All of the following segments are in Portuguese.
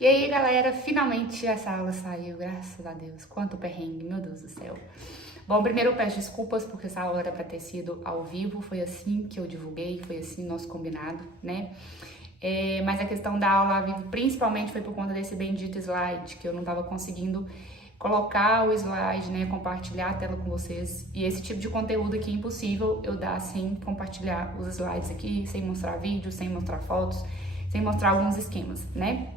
E aí, galera, finalmente essa aula saiu, graças a Deus. Quanto perrengue, meu Deus do céu. Bom, primeiro eu peço desculpas porque essa aula era pra ter sido ao vivo, foi assim que eu divulguei, foi assim nosso combinado, né? Mas a questão da aula ao vivo principalmente foi por conta desse bendito slide, que eu não tava conseguindo colocar o slide, né, compartilhar a tela com vocês. E esse tipo de conteúdo aqui é impossível eu dar sem compartilhar os slides aqui, sem mostrar vídeos, sem mostrar fotos, sem mostrar alguns esquemas, né?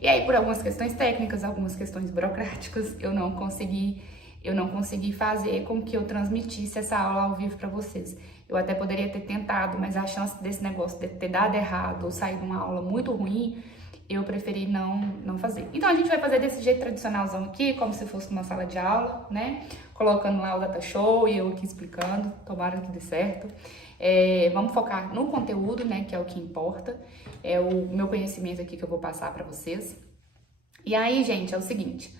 E aí, por algumas questões técnicas, algumas questões burocráticas, eu não consegui fazer com que eu transmitisse essa aula ao vivo para vocês. Eu até poderia ter tentado, mas a chance desse negócio de ter dado errado ou sair uma aula muito ruim, eu preferi não fazer. Então a gente vai fazer desse jeito tradicionalzão aqui, como se fosse uma sala de aula, né? Colocando lá o data show e eu aqui explicando, tomara que dê certo. Vamos focar no conteúdo, né, que é o que importa, é o meu conhecimento aqui que eu vou passar para vocês. E aí, gente, é o seguinte,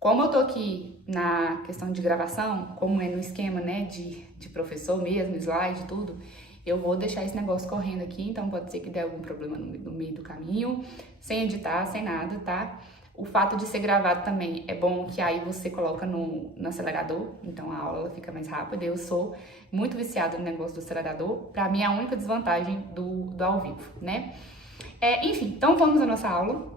como eu tô aqui na questão de gravação, como é no esquema, né, de professor mesmo, slide, tudo, eu vou deixar esse negócio correndo aqui, então pode ser que dê algum problema no meio do caminho, sem editar, sem nada, tá? O fato de ser gravado também é bom que aí você coloca no acelerador, então a aula fica mais rápida. Eu sou muito viciada no negócio do acelerador, pra mim é a única desvantagem do ao vivo, né? Enfim, então vamos à nossa aula.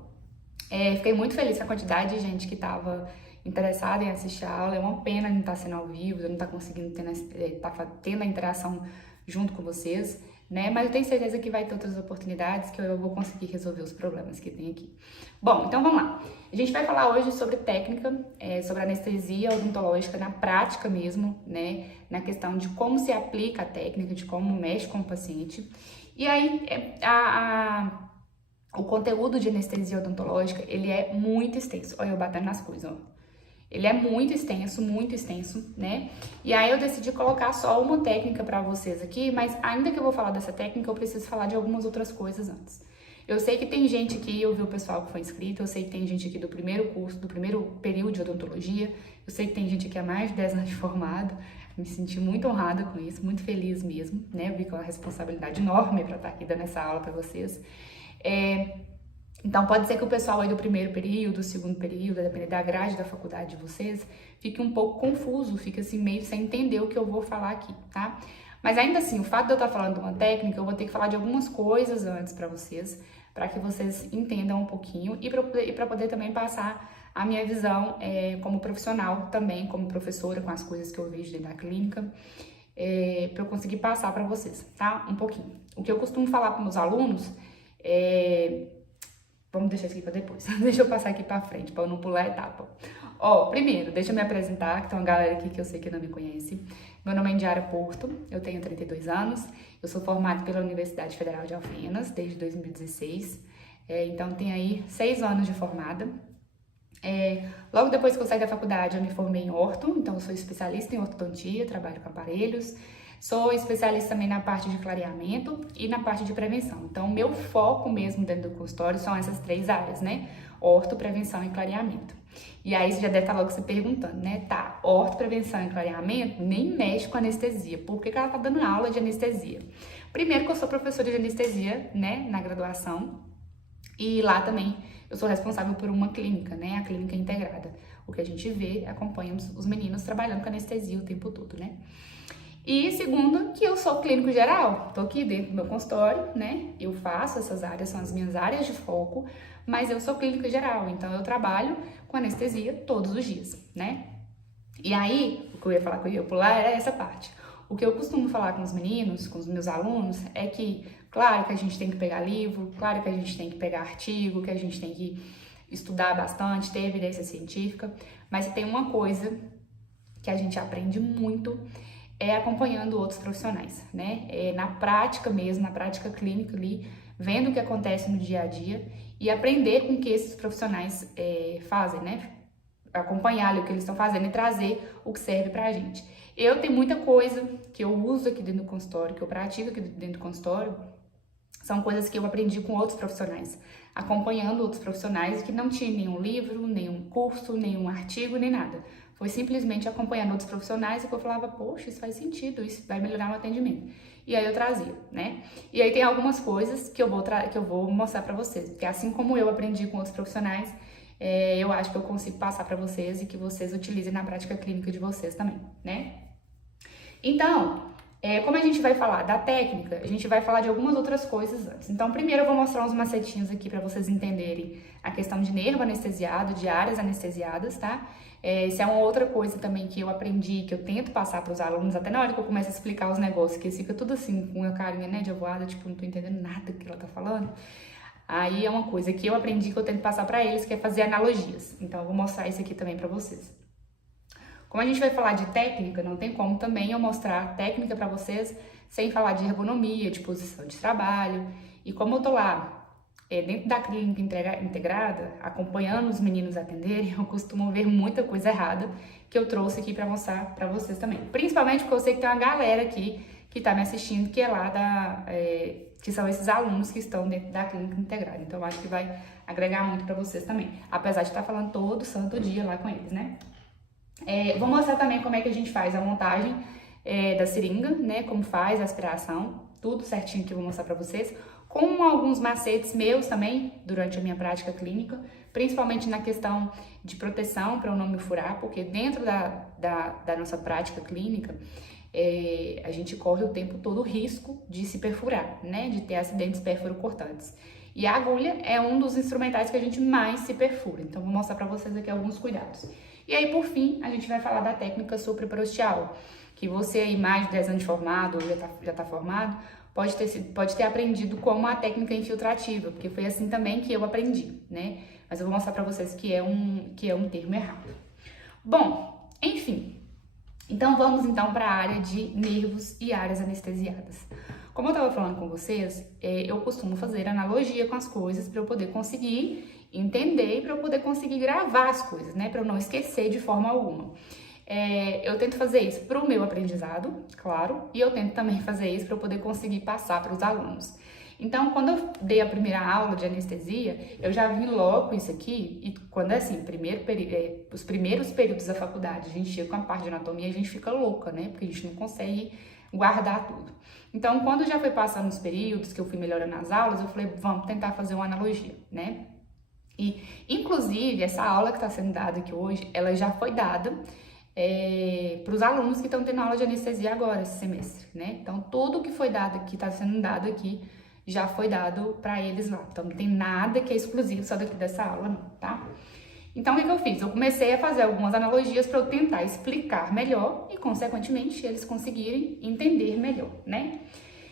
Fiquei muito feliz com a quantidade de gente que estava interessada em assistir a aula. É uma pena não estar sendo ao vivo, eu não estar conseguindo tendo a interação junto com vocês, né? Mas eu tenho certeza que vai ter outras oportunidades que eu vou conseguir resolver os problemas que tem aqui. Bom, então vamos lá. A gente vai falar hoje sobre técnica, sobre anestesia odontológica na prática mesmo, né? Na questão de como se aplica a técnica, de como mexe com o paciente. E aí, o conteúdo de anestesia odontológica, ele é muito extenso. Olha eu batendo nas coisas, ó. Ele é muito extenso, né? E aí eu decidi colocar só uma técnica pra vocês aqui, mas ainda que eu vou falar dessa técnica, eu preciso falar de algumas outras coisas antes. Eu sei que tem gente aqui, eu vi o pessoal que foi inscrito, eu sei que tem gente aqui do primeiro curso, do primeiro período de odontologia, eu sei que tem gente aqui há mais de 10 anos de formado, me senti muito honrada com isso, muito feliz mesmo, né? Eu vi que é uma responsabilidade enorme pra estar aqui dando essa aula pra vocês. Então pode ser que o pessoal aí do primeiro período, do segundo período, dependendo da grade da faculdade de vocês, fique um pouco confuso, fique assim meio sem entender o que eu vou falar aqui, tá? Mas ainda assim, o fato de eu estar falando de uma técnica, eu vou ter que falar de algumas coisas antes para que vocês entendam um pouquinho e para poder também passar a minha visão como profissional também, como professora, com as coisas que eu vejo dentro da clínica, para eu conseguir passar para vocês, tá? Um pouquinho. O que eu costumo falar para meus alunos Vamos deixar isso aqui para depois. Deixa eu passar aqui para frente, para eu não pular a etapa. Primeiro, deixa eu me apresentar, que tem uma galera aqui que eu sei que não me conhece. Meu nome é Indiara Porto, eu tenho 32 anos, eu sou formada pela Universidade Federal de Alfenas desde 2016, então tenho aí 6 anos de formada. Logo depois que eu saí da faculdade, eu me formei em orto, então eu sou especialista em ortodontia, trabalho com aparelhos. Sou especialista também na parte de clareamento e na parte de prevenção. Então, meu foco mesmo dentro do consultório são essas 3 áreas, né? Orto, prevenção e clareamento. E aí, você já deve estar logo se perguntando, né? Tá, orto, prevenção e clareamento nem mexe com anestesia. Por que ela tá dando aula de anestesia? Primeiro que eu sou professora de anestesia, né? Na graduação. E lá também eu sou responsável por uma clínica, né? A clínica integrada. O que a gente vê, acompanha os meninos trabalhando com anestesia o tempo todo, né? E segundo, que eu sou clínico geral, tô aqui dentro do meu consultório, né? Eu faço essas áreas, são as minhas áreas de foco, mas eu sou clínica geral, então eu trabalho com anestesia todos os dias, né? E aí, o que eu ia falar que eu ia pular era essa parte. O que eu costumo falar com os meninos, com os meus alunos, é que, claro que a gente tem que pegar livro, claro que a gente tem que pegar artigo, que a gente tem que estudar bastante, ter evidência científica, mas tem uma coisa que a gente aprende muito, acompanhando outros profissionais, né? Na prática mesmo, na prática clínica ali, vendo o que acontece no dia a dia e aprender com o que esses profissionais fazem, né? Acompanhar ali o que eles estão fazendo e trazer o que serve pra gente. Eu tenho muita coisa que eu uso aqui dentro do consultório, que eu pratico aqui dentro do consultório, são coisas que eu aprendi com outros profissionais, acompanhando outros profissionais que não tinham nenhum livro, nenhum curso, nenhum artigo, nem nada. Foi simplesmente acompanhando outros profissionais que eu falava, poxa, isso faz sentido, isso vai melhorar o atendimento. E aí eu trazia, né? E aí tem algumas coisas que eu vou mostrar pra vocês, porque assim como eu aprendi com outros profissionais, eu acho que eu consigo passar pra vocês e que vocês utilizem na prática clínica de vocês também, né? Então, como a gente vai falar da técnica, a gente vai falar de algumas outras coisas antes. Então, primeiro eu vou mostrar uns macetinhos aqui para vocês entenderem a questão de nervo anestesiado, de áreas anestesiadas, tá? Isso é uma outra coisa também que eu aprendi, que eu tento passar para os alunos, até na hora que eu começo a explicar os negócios, que eles ficam tudo assim, com a carinha, né, de avoada, tipo, não tô entendendo nada do que ela tá falando. Aí é uma coisa que eu aprendi, que eu tento passar para eles, que é fazer analogias. Então, eu vou mostrar isso aqui também para vocês. Como a gente vai falar de técnica, não tem como também eu mostrar técnica para vocês sem falar de ergonomia, de posição de trabalho. E como eu tô lá dentro da clínica integrada, acompanhando os meninos atenderem, eu costumo ver muita coisa errada que eu trouxe aqui para mostrar para vocês também. Principalmente porque eu sei que tem uma galera aqui que tá me assistindo, que é lá que são esses alunos que estão dentro da clínica integrada. Então, eu acho que vai agregar muito para vocês também. Apesar de estar falando todo santo dia lá com eles, né? Vou mostrar também como é que a gente faz a montagem da seringa, né? Como faz a aspiração, tudo certinho que eu vou mostrar pra vocês. Com alguns macetes meus também, durante a minha prática clínica, principalmente na questão de proteção para eu não me furar, porque dentro da nossa prática clínica, a gente corre o tempo todo o risco de se perfurar, né? De ter acidentes pérfuro-cortantes. E a agulha é um dos instrumentais que a gente mais se perfura. Então, vou mostrar pra vocês aqui alguns cuidados. E aí, por fim, a gente vai falar da técnica supraprosteal, que você aí, mais de 10 anos de formado, ou já tá formado, pode ter aprendido como a técnica infiltrativa, porque foi assim também que eu aprendi, né? Mas eu vou mostrar pra vocês que é um termo errado. Bom, enfim. Então, vamos então para a área de nervos e áreas anestesiadas. Como eu estava falando com vocês, eu costumo fazer analogia com as coisas para eu poder conseguir entender e para eu poder conseguir gravar as coisas, né? Para eu não esquecer de forma alguma. Eu tento fazer isso para o meu aprendizado, claro, e eu tento também fazer isso para eu poder conseguir passar para os alunos. Então, quando eu dei a primeira aula de anestesia, eu já vi logo isso aqui, e quando é assim, os primeiros períodos da faculdade, a gente chega com a parte de anatomia, a gente fica louca, né? Porque a gente não consegue guardar tudo. Então, quando já foi passando os períodos, que eu fui melhorando as aulas, eu falei, vamos tentar fazer uma analogia, né? E, inclusive, essa aula que está sendo dada aqui hoje, ela já foi dada para os alunos que estão tendo aula de anestesia agora, esse semestre, né? Então, tudo que foi dado aqui, está sendo dado aqui, já foi dado para eles lá. Então, não tem nada que é exclusivo só daqui dessa aula, não, tá? Então, o que eu fiz? Eu comecei a fazer algumas analogias para eu tentar explicar melhor e, consequentemente, eles conseguirem entender melhor, né?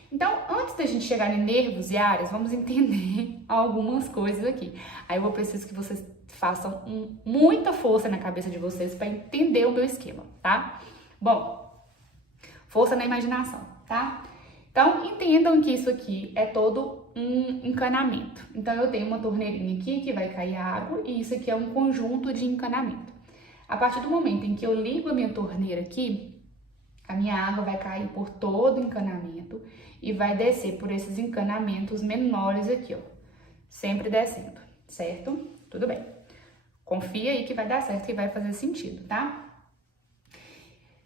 Então, antes da gente chegar em nervos e áreas, vamos entender algumas coisas aqui. Aí eu preciso que vocês façam muita força na cabeça de vocês para entender o meu esquema, tá? Bom, força na imaginação, tá? Então, entendam que isso aqui é todo um encanamento. Então, eu tenho uma torneirinha aqui que vai cair água e isso aqui é um conjunto de encanamento. A partir do momento em que eu ligo a minha torneira aqui, a minha água vai cair por todo o encanamento e vai descer por esses encanamentos menores aqui, ó. Sempre descendo, certo? Tudo bem. Confia aí que vai dar certo e vai fazer sentido, tá?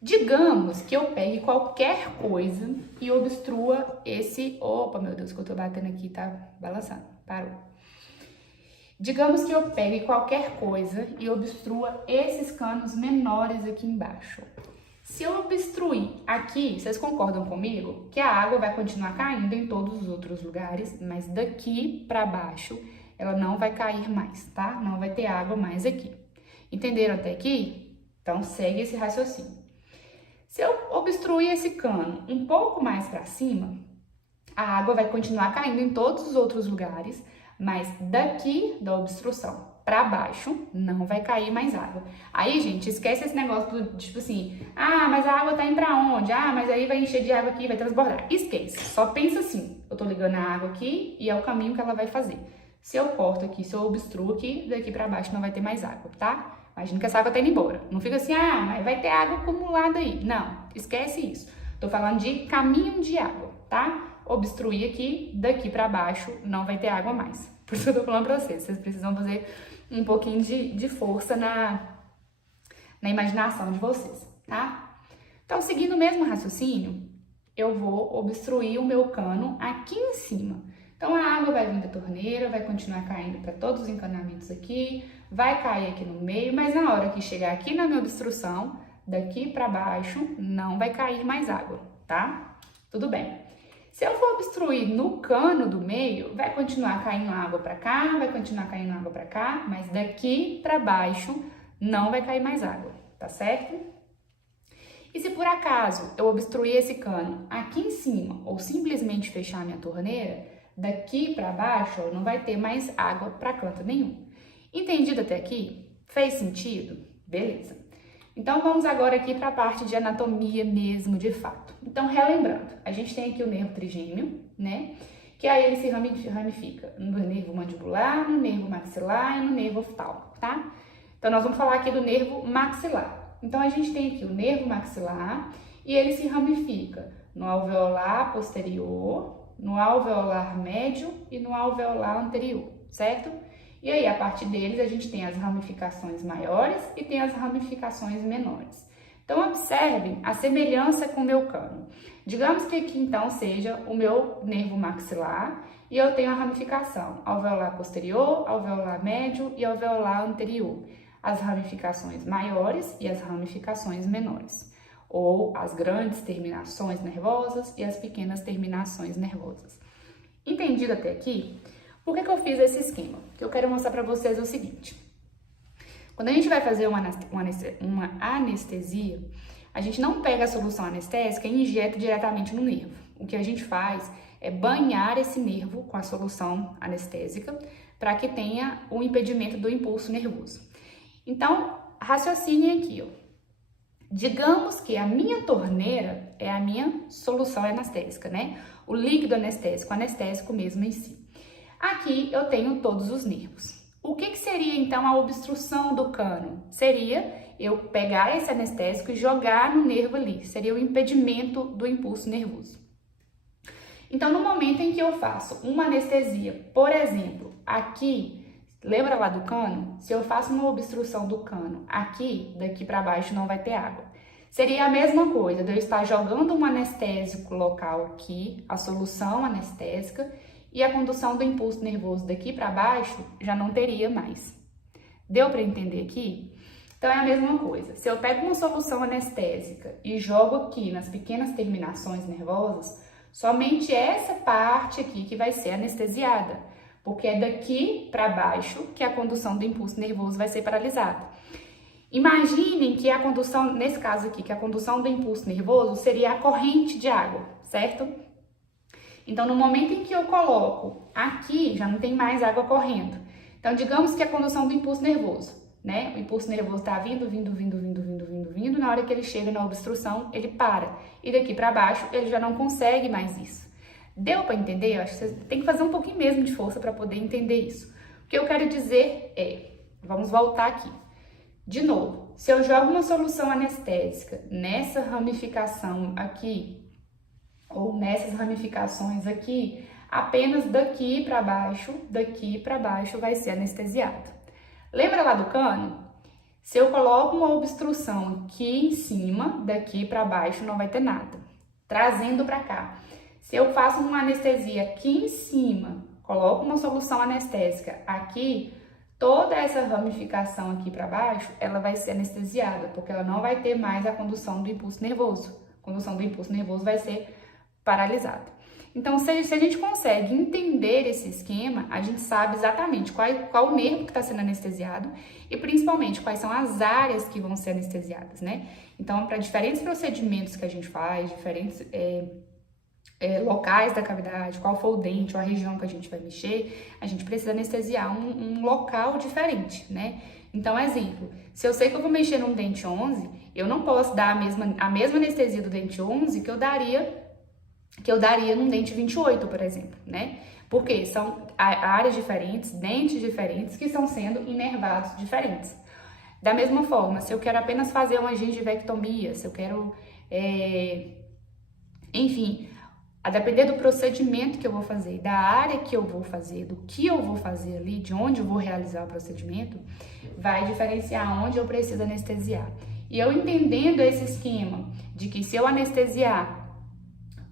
Digamos que eu pegue qualquer coisa e obstrua esse... Opa, meu Deus, que eu tô batendo aqui, tá balançando. Parou. Digamos que eu pegue qualquer coisa e obstrua esses canos menores aqui embaixo. Se eu obstruir aqui, vocês concordam comigo que a água vai continuar caindo em todos os outros lugares, mas daqui para baixo ela não vai cair mais, tá? Não vai ter água mais aqui. Entenderam até aqui? Então segue esse raciocínio. Se eu obstruir esse cano um pouco mais para cima, a água vai continuar caindo em todos os outros lugares, mas daqui da obstrução para baixo não vai cair mais água. Aí, gente, esquece esse negócio do tipo assim, mas a água tá indo pra onde? Mas aí vai encher de água aqui, vai transbordar. Esquece, só pensa assim, eu tô ligando a água aqui e é o caminho que ela vai fazer. Se eu corto aqui, se eu obstruo aqui, daqui pra baixo não vai ter mais água, tá? Imagina que essa água tá indo embora. Não fica assim, mas vai ter água acumulada aí. Não, esquece isso. Tô falando de caminho de água, tá? Obstruir aqui, daqui pra baixo não vai ter água mais. Por isso que eu tô falando pra vocês, vocês precisam fazer um pouquinho de força na imaginação de vocês, tá? Então, seguindo o mesmo raciocínio, eu vou obstruir o meu cano aqui em cima. Então, a água vai vir da torneira, vai continuar caindo para todos os encanamentos aqui, vai cair aqui no meio, mas na hora que chegar aqui na minha obstrução, daqui para baixo, não vai cair mais água, tá? Tudo bem. Se eu for obstruir no cano do meio, vai continuar caindo água para cá, vai continuar caindo água para cá, mas daqui para baixo não vai cair mais água, tá certo? E se por acaso eu obstruir esse cano aqui em cima ou simplesmente fechar minha torneira, daqui para baixo não vai ter mais água para canto nenhum. Entendido até aqui? Fez sentido? Beleza. Então vamos agora aqui para a parte de anatomia mesmo de fato. Então relembrando, a gente tem aqui o nervo trigêmeo, né? Que aí ele se ramifica no nervo mandibular, no nervo maxilar e no nervo oftálmico, tá? Então nós vamos falar aqui do nervo maxilar. Então a gente tem aqui o nervo maxilar e ele se ramifica no alveolar posterior, no alveolar médio e no alveolar anterior, certo? E aí, a partir deles, a gente tem as ramificações maiores e tem as ramificações menores. Então, observem a semelhança com o meu cano. Digamos que aqui, então, seja o meu nervo maxilar e eu tenho a ramificação alveolar posterior, alveolar médio e alveolar anterior. As ramificações maiores e as ramificações menores, ou as grandes terminações nervosas e as pequenas terminações nervosas. Entendido até aqui? Por que eu fiz esse esquema? O que eu quero mostrar para vocês é o seguinte. Quando a gente vai fazer uma anestesia, a gente não pega a solução anestésica e injeta diretamente no nervo. O que a gente faz é banhar esse nervo com a solução anestésica para que tenha o impedimento do impulso nervoso. Então, raciocine aqui, ó. Digamos que a minha torneira é a minha solução anestésica, né? O líquido anestésico mesmo em si. Aqui eu tenho todos os nervos. O que seria então a obstrução do cano? Seria eu pegar esse anestésico e jogar no nervo ali. Seria o impedimento do impulso nervoso. Então, no momento em que eu faço uma anestesia, por exemplo, aqui, lembra lá do cano? Se eu faço uma obstrução do cano aqui, daqui para baixo não vai ter água. Seria a mesma coisa de eu estar jogando um anestésico local aqui, a solução anestésica, e a condução do impulso nervoso daqui para baixo já não teria mais. Deu para entender aqui? Então é a mesma coisa. Se eu pego uma solução anestésica e jogo aqui nas pequenas terminações nervosas, somente essa parte aqui que vai ser anestesiada, porque é daqui para baixo que a condução do impulso nervoso vai ser paralisada. Imaginem que a condução, nesse caso aqui, que a condução do impulso nervoso seria a corrente de água, certo? Então, no momento em que eu coloco aqui, já não tem mais água correndo. Então, digamos que a condução do impulso nervoso, né? O impulso nervoso está vindo, na hora que ele chega na obstrução, ele para. E daqui para baixo, ele já não consegue mais isso. Deu para entender? Eu acho que você tem que fazer um pouquinho mesmo de força para poder entender isso. O que eu quero dizer é, vamos voltar aqui. De novo, se eu jogo uma solução anestésica nessa ramificação aqui, ou nessas ramificações aqui, apenas daqui para baixo vai ser anestesiado. Lembra lá do cano? Se eu coloco uma obstrução aqui em cima, daqui para baixo não vai ter nada. Trazendo para cá. Se eu faço uma anestesia aqui em cima, coloco uma solução anestésica aqui, toda essa ramificação aqui para baixo, ela vai ser anestesiada, porque ela não vai ter mais a condução do impulso nervoso. A condução do impulso nervoso vai ser paralisada. Então, se a gente consegue entender esse esquema, a gente sabe exatamente qual o nervo que está sendo anestesiado e principalmente quais são as áreas que vão ser anestesiadas, né? Então, para diferentes procedimentos que a gente faz, diferentes locais da cavidade, qual for o dente ou a região que a gente vai mexer, a gente precisa anestesiar um local diferente, né? Então, exemplo, se eu sei que eu vou mexer num dente 11, eu não posso dar a mesma anestesia do dente 11 que eu daria num dente 28, por exemplo, né? Porque são áreas diferentes, dentes diferentes, que estão sendo inervados diferentes. Da mesma forma, se eu quero apenas fazer uma gengivectomia, se eu quero, enfim, a depender do procedimento que eu vou fazer, da área que eu vou fazer, do que eu vou fazer ali, de onde eu vou realizar o procedimento, vai diferenciar onde eu preciso anestesiar. E eu entendendo esse esquema de que se eu anestesiar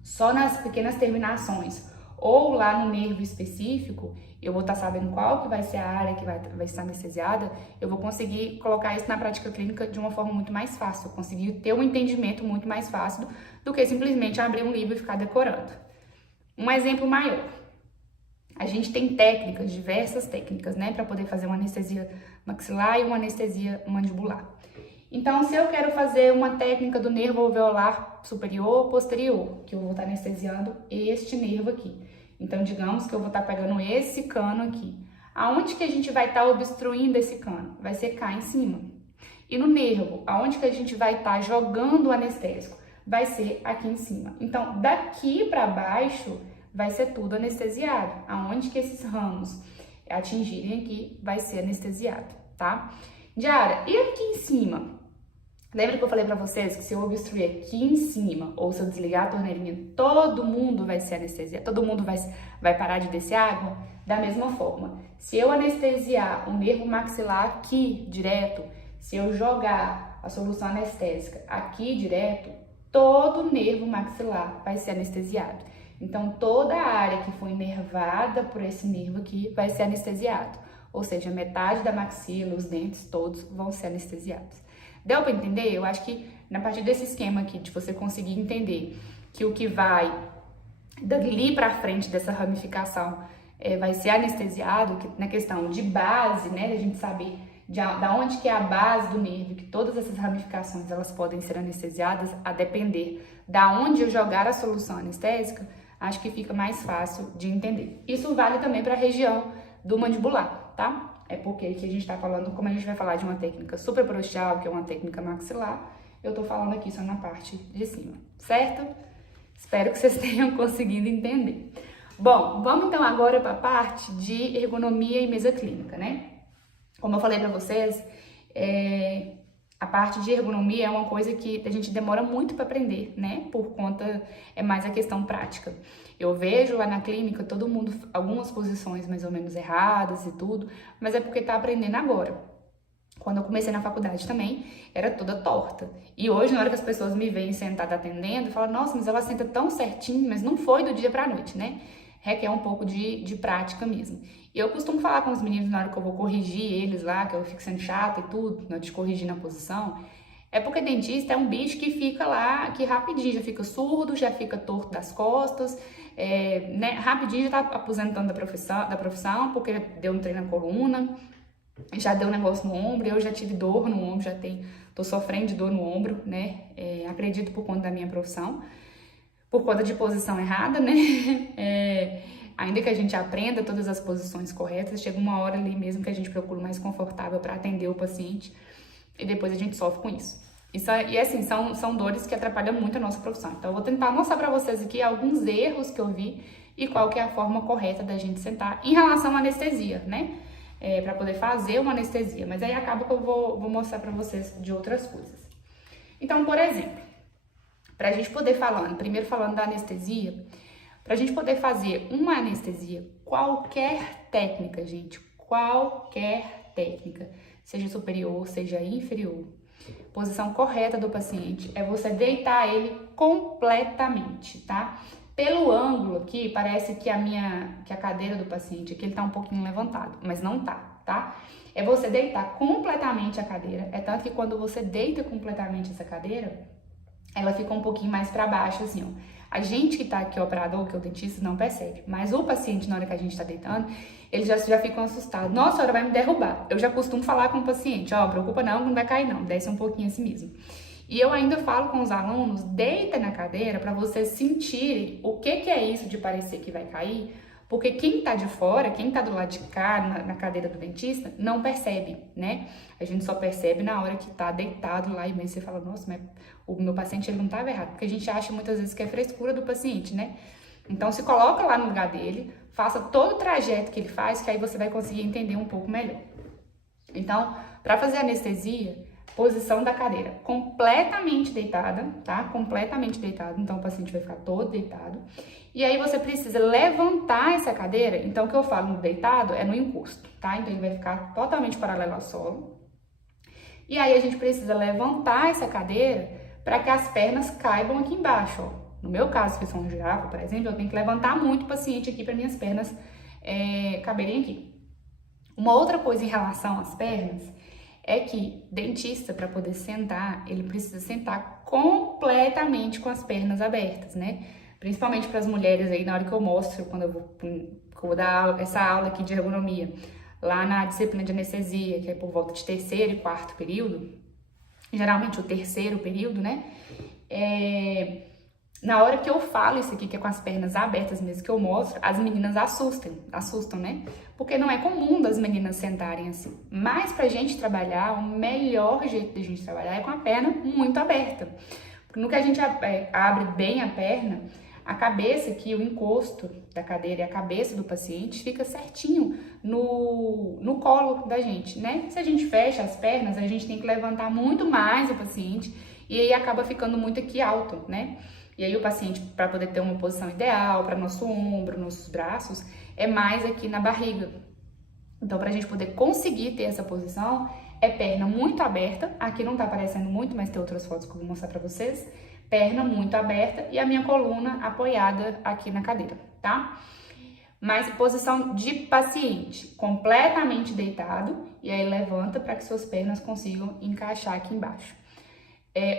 só nas pequenas terminações ou lá no nervo específico, eu vou estar sabendo qual que vai ser a área que vai estar anestesiada, eu vou conseguir colocar isso na prática clínica de uma forma muito mais fácil, eu conseguir ter um entendimento muito mais fácil do que simplesmente abrir um livro e ficar decorando. Um exemplo maior, a gente tem técnicas, diversas técnicas, né, para poder fazer uma anestesia maxilar e uma anestesia mandibular. Então, se eu quero fazer uma técnica do nervo alveolar superior ou posterior, que eu vou estar anestesiando este nervo aqui. Então, digamos que eu vou estar pegando esse cano aqui. Aonde que a gente vai estar obstruindo esse cano? Vai ser cá em cima. E no nervo, aonde que a gente vai estar jogando o anestésico? Vai ser aqui em cima. Então, daqui para baixo, vai ser tudo anestesiado. Aonde que esses ramos atingirem aqui, vai ser anestesiado, tá? Diara, e aqui em cima? Lembra que eu falei pra vocês que se eu obstruir aqui em cima, ou se eu desligar a torneirinha, todo mundo vai ser anestesiado, todo mundo vai parar de descer água? Da mesma forma, se eu anestesiar o nervo maxilar aqui direto, se eu jogar a solução anestésica aqui direto, todo o nervo maxilar vai ser anestesiado. Então, toda a área que foi inervada por esse nervo aqui vai ser anestesiado. Ou seja, metade da maxila, os dentes todos vão ser anestesiados. Deu para entender? Eu acho que a partir desse esquema aqui, de você conseguir entender que o que vai dali para frente dessa ramificação vai ser anestesiado, que na questão de base, né, da gente saber da onde que é a base do nervo, que todas essas ramificações elas podem ser anestesiadas a depender da onde eu jogar a solução anestésica, acho que fica mais fácil de entender. Isso vale também para a região do mandibular, tá? É porque aqui a gente tá falando, como a gente vai falar de uma técnica supraporostial, que é uma técnica maxilar, eu tô falando aqui só na parte de cima, certo? Espero que vocês tenham conseguido entender. Bom, vamos então agora para a parte de ergonomia e mesa clínica, né? Como eu falei para vocês, a parte de ergonomia é uma coisa que a gente demora muito para aprender, né? Por conta, é mais a questão prática. Eu vejo lá na clínica todo mundo, algumas posições mais ou menos erradas e tudo, mas é porque tá aprendendo agora. Quando eu comecei na faculdade também, era toda torta. E hoje, na hora que as pessoas me veem sentada atendendo, falam, nossa, mas ela senta tão certinho, mas não foi do dia pra noite, né? Requer um pouco de prática mesmo. E eu costumo falar com os meninos na hora que eu vou corrigir eles lá, que eu fico sendo chata e tudo, na hora de corrigir na posição, é porque dentista é um bicho que fica lá, que rapidinho já fica surdo, já fica torto das costas, né? Rapidinho já tá aposentando da profissão, porque deu um trem na coluna, já deu um negócio no ombro, eu já tive dor no ombro, tô sofrendo de dor no ombro, né? Acredito por conta da minha profissão, por conta de posição errada, né? Ainda que a gente aprenda todas as posições corretas, chega uma hora ali mesmo que a gente procura o mais confortável para atender o paciente e depois a gente sofre com isso. E assim, são dores que atrapalham muito a nossa profissão. Então eu vou tentar mostrar para vocês aqui alguns erros que eu vi e qual que é a forma correta da gente sentar em relação à anestesia, né? Para poder fazer uma anestesia, mas aí acaba que eu vou mostrar para vocês de outras coisas. Então, por exemplo, pra gente poder primeiro falando da anestesia, pra gente poder fazer uma anestesia, qualquer técnica, gente, qualquer técnica, seja superior, seja inferior, posição correta do paciente é você deitar ele completamente, tá? Pelo ângulo aqui, parece que a cadeira do paciente aqui, ele tá um pouquinho levantado, mas não tá? É você deitar completamente a cadeira, é tanto que quando você deita completamente essa cadeira, ela fica um pouquinho mais para baixo, assim, ó. A gente que tá aqui, o operador, que é o dentista, não percebe. Mas o paciente, na hora que a gente tá deitando, eles já ficam assustados. Nossa, a senhora vai me derrubar. Eu já costumo falar com o paciente, ó, preocupa não vai cair não, desce um pouquinho assim mesmo. E eu ainda falo com os alunos, deita na cadeira para vocês sentirem o que é isso de parecer que vai cair, porque quem tá de fora, quem tá do lado de cá, na cadeira do dentista, não percebe, né? A gente só percebe na hora que tá deitado lá e mesmo você fala, nossa, mas o meu paciente ele não tava errado, porque a gente acha muitas vezes que é frescura do paciente, né? Então se coloca lá no lugar dele, faça todo o trajeto que ele faz, que aí você vai conseguir entender um pouco melhor. Então, para fazer anestesia, Posição da cadeira, completamente deitada, tá? Completamente deitado, então o paciente vai ficar todo deitado. E aí você precisa levantar essa cadeira, então o que eu falo no deitado é no encosto, tá? Então ele vai ficar totalmente paralelo ao solo. E aí a gente precisa levantar essa cadeira para que as pernas caibam aqui embaixo, ó. No meu caso, que eu sou um girafa, por exemplo, eu tenho que levantar muito o paciente aqui para minhas pernas caberem aqui. Uma outra coisa em relação às pernas é que dentista, para poder sentar, ele precisa sentar completamente com as pernas abertas, né? Principalmente para as mulheres aí, na hora que eu mostro, quando eu vou dar essa aula aqui de ergonomia, lá na disciplina de anestesia, que é por volta de terceiro e quarto período, geralmente o terceiro período, né? Na hora que eu falo isso aqui, que é com as pernas abertas mesmo, que eu mostro, as meninas assustam, né? Porque não é comum das meninas sentarem assim. Mas pra gente trabalhar, o melhor jeito de a gente trabalhar é com a perna muito aberta. Porque no que a gente abre bem a perna, a cabeça aqui, o encosto da cadeira e a cabeça do paciente fica certinho no colo da gente, né? Se a gente fecha as pernas, a gente tem que levantar muito mais o paciente e aí acaba ficando muito aqui alto, né? E aí o paciente, para poder ter uma posição ideal para nosso ombro, nossos braços, é mais aqui na barriga. Então, para a gente poder conseguir ter essa posição, é perna muito aberta. Aqui não tá aparecendo muito, mas tem outras fotos que eu vou mostrar para vocês. Perna muito aberta e a minha coluna apoiada aqui na cadeira, tá? Mas posição de paciente, completamente deitado, e aí levanta para que suas pernas consigam encaixar aqui embaixo.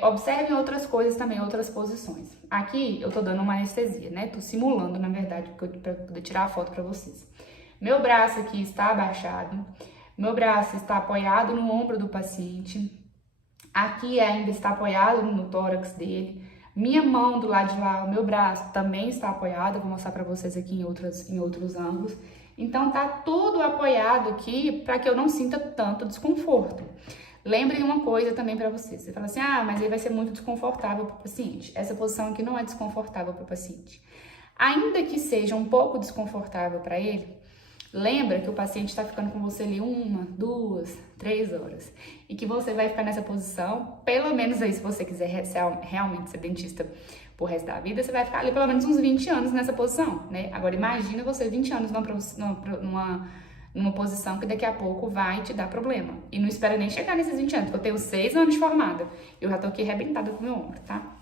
Observem outras coisas também, outras posições. Aqui eu tô dando uma anestesia, né? Tô simulando, na verdade, para poder tirar a foto para vocês. Meu braço aqui está abaixado, meu braço está apoiado no ombro do paciente. Aqui ainda está apoiado no tórax dele. Minha mão do lado de lá, o meu braço também está apoiado. Eu vou mostrar para vocês aqui em outros ângulos. Então tá tudo apoiado aqui para que eu não sinta tanto desconforto. Lembrem uma coisa também para vocês. Você fala assim, mas aí vai ser muito desconfortável para o paciente. Essa posição aqui não é desconfortável para o paciente. Ainda que seja um pouco desconfortável para ele, lembra que o paciente está ficando com você ali 1, 2, 3 horas. E que você vai ficar nessa posição, pelo menos aí, se você quiser realmente ser dentista pro resto da vida, você vai ficar ali pelo menos uns 20 anos nessa posição, né? Agora imagina você 20 anos numa posição que daqui a pouco vai te dar problema. E não espera nem chegar nesses 20 anos, porque eu tenho 6 anos de formada. Eu já tô aqui arrebentada com o meu ombro, tá?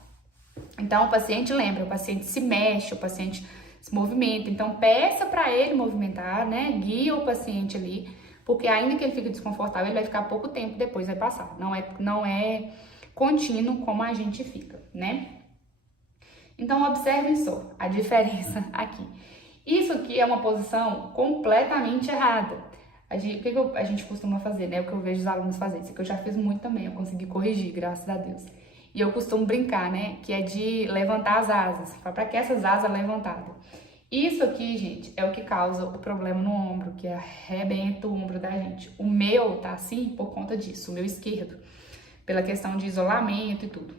Então, o paciente lembra, o paciente se mexe, o paciente se movimenta. Então, peça para ele movimentar, né? Guia o paciente ali, porque ainda que ele fique desconfortável, ele vai ficar pouco tempo, depois vai passar. Não é contínuo como a gente fica, né? Então, observem só a diferença aqui. Isso aqui é uma posição completamente errada. O que a gente costuma fazer, né? O que eu vejo os alunos fazerem. Isso que eu já fiz muito também, eu consegui corrigir, graças a Deus. E eu costumo brincar, né? Que é de levantar as asas. Para que essas asas levantadas? Isso aqui, gente, é o que causa o problema no ombro, que arrebenta o ombro da gente. O meu tá assim por conta disso, o meu esquerdo. Pela questão de isolamento e tudo.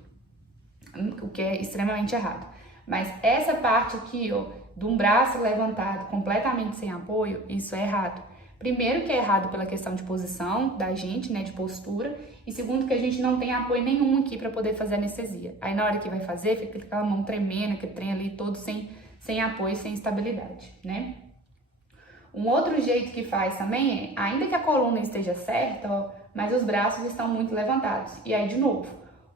O que é extremamente errado. Mas essa parte aqui, ó, de um braço levantado completamente sem apoio, isso é errado. Primeiro que é errado pela questão de posição da gente, né, de postura, e segundo que a gente não tem apoio nenhum aqui para poder fazer anestesia. Aí na hora que vai fazer, fica aquela mão tremendo, aquele trem ali todo sem apoio, sem estabilidade, né? Um outro jeito que faz também é, ainda que a coluna esteja certa, ó, mas os braços estão muito levantados. E aí, de novo,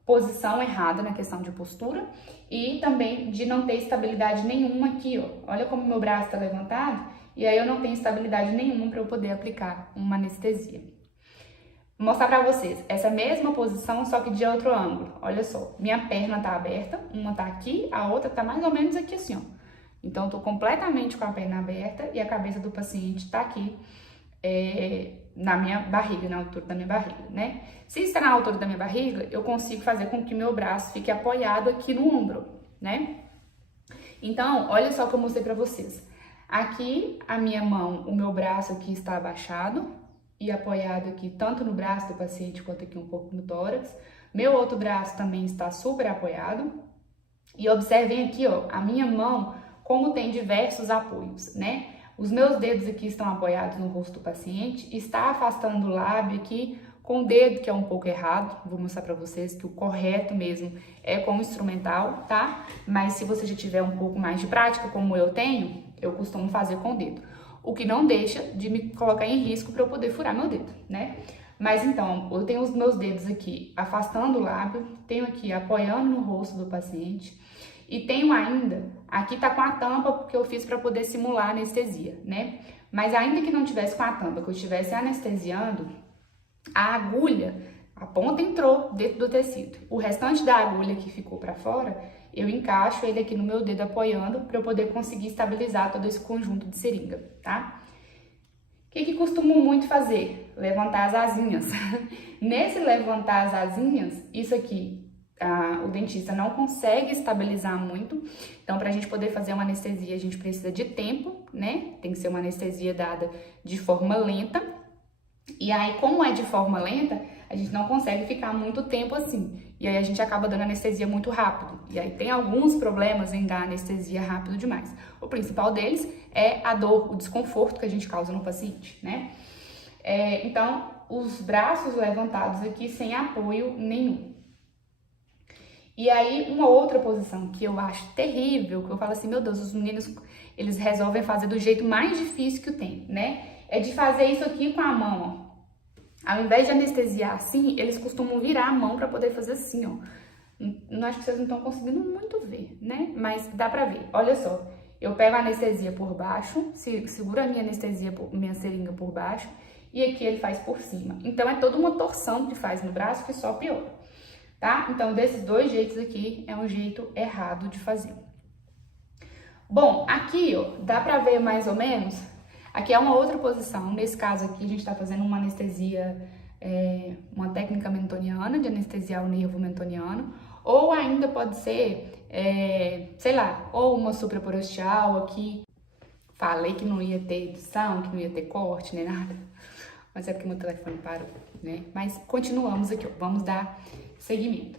posição errada na questão de postura e também de não ter estabilidade nenhuma aqui, ó. Olha como meu braço está levantado e aí eu não tenho estabilidade nenhuma para eu poder aplicar uma anestesia. Vou mostrar para vocês essa mesma posição, só que de outro ângulo. Olha só, minha perna tá aberta, uma tá aqui, a outra tá mais ou menos aqui assim, ó. Então, eu tô completamente com a perna aberta e a cabeça do paciente tá aqui na minha barriga, na altura da minha barriga, né? Se está na altura da minha barriga, eu consigo fazer com que meu braço fique apoiado aqui no ombro, né? Então, olha só que eu mostrei pra vocês. Aqui, a minha mão, o meu braço aqui está abaixado e apoiado aqui, tanto no braço do paciente quanto aqui um pouco no tórax. Meu outro braço também está super apoiado. E observem aqui, ó, a minha mão, como tem diversos apoios, né? Os meus dedos aqui estão apoiados no rosto do paciente, está afastando o lábio aqui com o dedo, que é um pouco errado. Vou mostrar pra vocês que o correto mesmo é com o instrumental, tá? Mas se você já tiver um pouco mais de prática, como eu tenho, eu costumo fazer com o dedo. O que não deixa de me colocar em risco para eu poder furar meu dedo, né? Mas então, eu tenho os meus dedos aqui afastando o lábio, tenho aqui apoiando no rosto do paciente e tenho ainda, aqui tá com a tampa porque eu fiz para poder simular a anestesia, né? Mas ainda que não tivesse com a tampa, que eu estivesse anestesiando, a agulha, a ponta entrou dentro do tecido. O restante da agulha que ficou para fora, eu encaixo ele aqui no meu dedo apoiando para eu poder conseguir estabilizar todo esse conjunto de seringa, tá? O que costumo muito fazer? Levantar as asinhas. Nesse levantar as asinhas, isso aqui, o dentista não consegue estabilizar muito. Então, para a gente poder fazer uma anestesia, a gente precisa de tempo, né? Tem que ser uma anestesia dada de forma lenta. E aí, como é de forma lenta, a gente não consegue ficar muito tempo assim. E aí a gente acaba dando anestesia muito rápido. E aí tem alguns problemas em dar anestesia rápido demais. O principal deles é a dor, o desconforto que a gente causa no paciente, né? Então, os braços levantados aqui sem apoio nenhum. E aí, uma outra posição que eu acho terrível, que eu falo assim, meu Deus, os meninos, eles resolvem fazer do jeito mais difícil que tem, né? É de fazer isso aqui com a mão, ó. Ao invés de anestesiar assim, eles costumam virar a mão para poder fazer assim, ó. Não acho que vocês não estão conseguindo muito ver, né? Mas dá pra ver. Olha só, eu pego a anestesia por baixo, seguro a minha anestesia, minha seringa por baixo, e aqui ele faz por cima. Então é toda uma torção que faz no braço que só piora, tá? Então desses dois jeitos aqui é um jeito errado de fazer. Bom, aqui, ó, dá pra ver mais ou menos. Aqui é uma outra posição. Nesse caso aqui, a gente tá fazendo uma anestesia, uma técnica mentoniana, de anestesiar o nervo mentoniano, ou ainda pode ser, sei lá, ou uma supraporostial aqui. Falei que não ia ter edição, que não ia ter corte, nem nada, mas é porque meu telefone parou, né? Mas continuamos aqui, ó, vamos dar seguimento.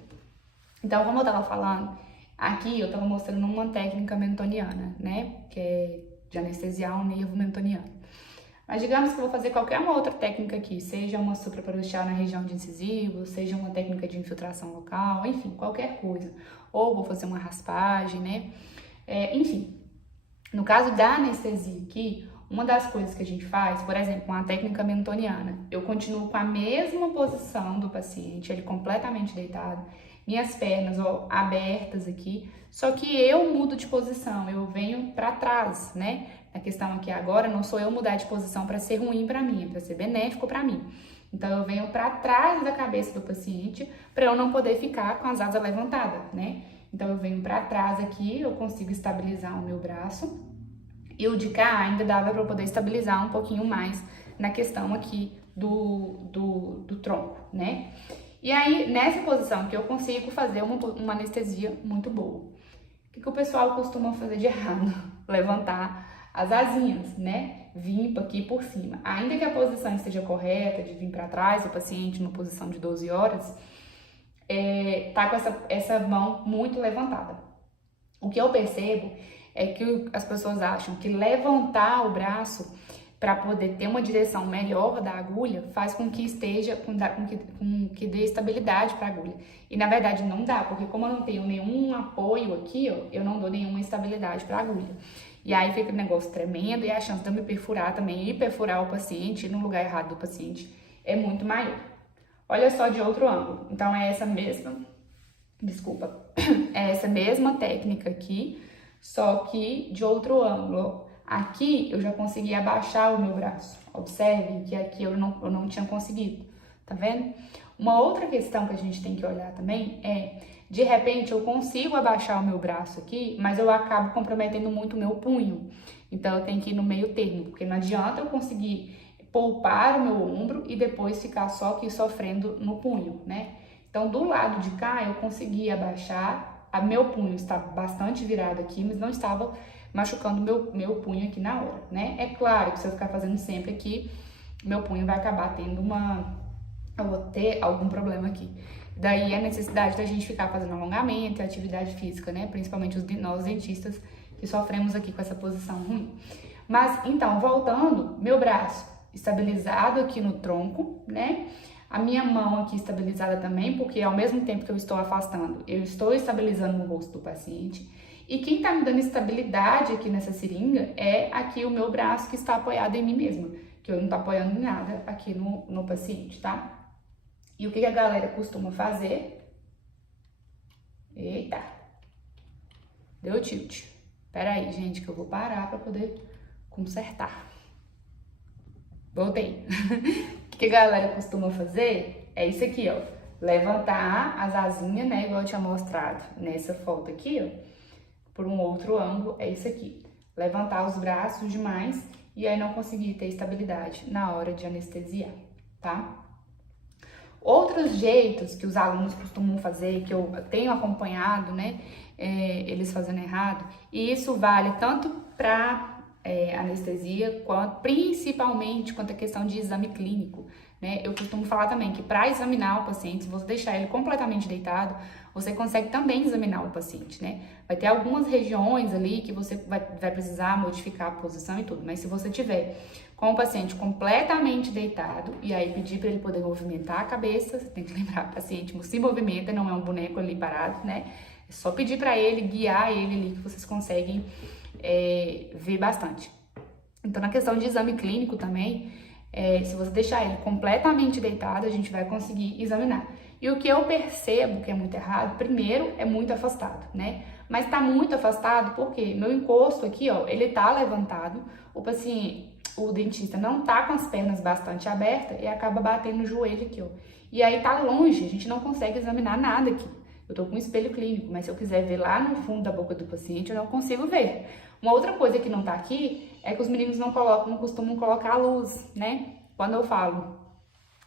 Então, como eu tava falando, aqui eu tava mostrando uma técnica mentoniana, né? Que é de anestesiar o nervo mentoniano. Mas digamos que eu vou fazer qualquer uma outra técnica aqui, seja uma supraporostial na região de incisivo, seja uma técnica de infiltração local, enfim, qualquer coisa. Ou vou fazer uma raspagem, né? Enfim, no caso da anestesia aqui, uma das coisas que a gente faz, por exemplo, uma técnica mentoniana, eu continuo com a mesma posição do paciente, ele completamente deitado, minhas pernas, ó, abertas aqui, só que eu mudo de posição, eu venho para trás, né? A questão aqui agora não sou eu mudar de posição para ser ruim para mim, é para ser benéfico para mim. Então eu venho para trás da cabeça do paciente para eu não poder ficar com as asas levantadas, né? Então eu venho para trás aqui, eu consigo estabilizar o meu braço. E o de cá ainda dava para eu poder estabilizar um pouquinho mais na questão aqui do tronco, né? E aí, nessa posição que eu consigo fazer uma anestesia muito boa. O que o pessoal costuma fazer de errado? Levantar as asinhas, né? Vir aqui por cima. Ainda que a posição esteja correta, de vir para trás, o paciente numa posição de 12 horas, tá com essa mão muito levantada. O que eu percebo é que as pessoas acham que levantar o braço para poder ter uma direção melhor da agulha faz com que esteja, que dê estabilidade para a agulha. E na verdade não dá, porque como eu não tenho nenhum apoio aqui, ó, eu não dou nenhuma estabilidade para a agulha. E aí fica um negócio tremendo e a chance de eu me perfurar também e perfurar o paciente no lugar errado do paciente é muito maior. Olha só de outro ângulo. Então é essa mesma técnica aqui, só que de outro ângulo. Aqui eu já consegui abaixar o meu braço. Observe que aqui eu não tinha conseguido, tá vendo? Uma outra questão que a gente tem que olhar também é, de repente eu consigo abaixar o meu braço aqui, mas eu acabo comprometendo muito o meu punho. Então eu tenho que ir no meio termo, porque não adianta eu conseguir poupar o meu ombro e depois ficar só aqui sofrendo no punho, né? Então do lado de cá eu consegui abaixar. Meu punho está bastante virado aqui, mas não estava machucando meu punho aqui na hora, né? É claro que se eu ficar fazendo sempre aqui, meu punho vai acabar tendo eu vou ter algum problema aqui. Daí a necessidade da gente ficar fazendo alongamento e atividade física, né? Principalmente nós dentistas que sofremos aqui com essa posição ruim. Mas, então, voltando, meu braço estabilizado aqui no tronco, né? A minha mão aqui estabilizada também, porque ao mesmo tempo que eu estou afastando, eu estou estabilizando o rosto do paciente. E quem tá me dando estabilidade aqui nessa seringa é aqui o meu braço que está apoiado em mim mesma, que eu não tô apoiando em nada aqui no paciente, tá? E o que a galera costuma fazer? Eita! Deu tilt. Pera aí, gente, que eu vou parar pra poder consertar. Voltei. O que a galera costuma fazer é isso aqui, ó. Levantar as asinhas, né? Igual eu tinha mostrado nessa foto aqui, ó. Por um outro ângulo, é isso aqui. Levantar os braços demais e aí não conseguir ter estabilidade na hora de anestesiar, tá? Outros jeitos que os alunos costumam fazer, que eu tenho acompanhado, né? Eles fazendo errado. E isso vale tanto para anestesia, principalmente quanto a questão de exame clínico, né? Eu costumo falar também que para examinar o paciente, se você deixar ele completamente deitado, você consegue também examinar o paciente, né? Vai ter algumas regiões ali que você vai precisar modificar a posição e tudo, mas se você tiver com o paciente completamente deitado e aí pedir para ele poder movimentar a cabeça, você tem que lembrar, o paciente se movimenta, não é um boneco ali parado, né? É só pedir para ele, guiar ele ali que vocês conseguem ver bastante. Então, na questão de exame clínico também, se você deixar ele completamente deitado, a gente vai conseguir examinar. E o que eu percebo que é muito errado, primeiro, é muito afastado, né? Mas tá muito afastado porque meu encosto aqui, ó, ele tá levantado, o paciente, o dentista não tá com as pernas bastante abertas e acaba batendo no joelho aqui, ó. E aí tá longe, a gente não consegue examinar nada aqui. Eu tô com um espelho clínico, mas se eu quiser ver lá no fundo da boca do paciente, eu não consigo ver. Uma outra coisa que não tá aqui é que os meninos não costumam colocar a luz, né? Quando eu falo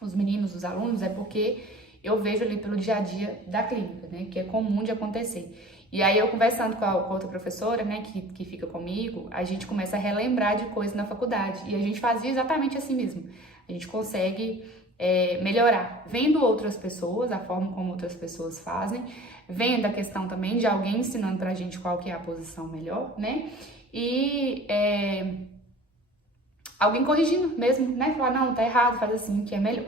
os meninos, os alunos, é porque eu vejo ali pelo dia a dia da clínica, né? Que é comum de acontecer. E aí eu conversando com a outra professora, né, que fica comigo, a gente começa a relembrar de coisas na faculdade. E a gente fazia exatamente assim mesmo. A gente consegue melhorar, vendo outras pessoas, a forma como outras pessoas fazem, vendo a questão também de alguém ensinando pra gente qual que é a posição melhor, né? E alguém corrigindo mesmo, né? Falar, não, tá errado, faz assim que é melhor.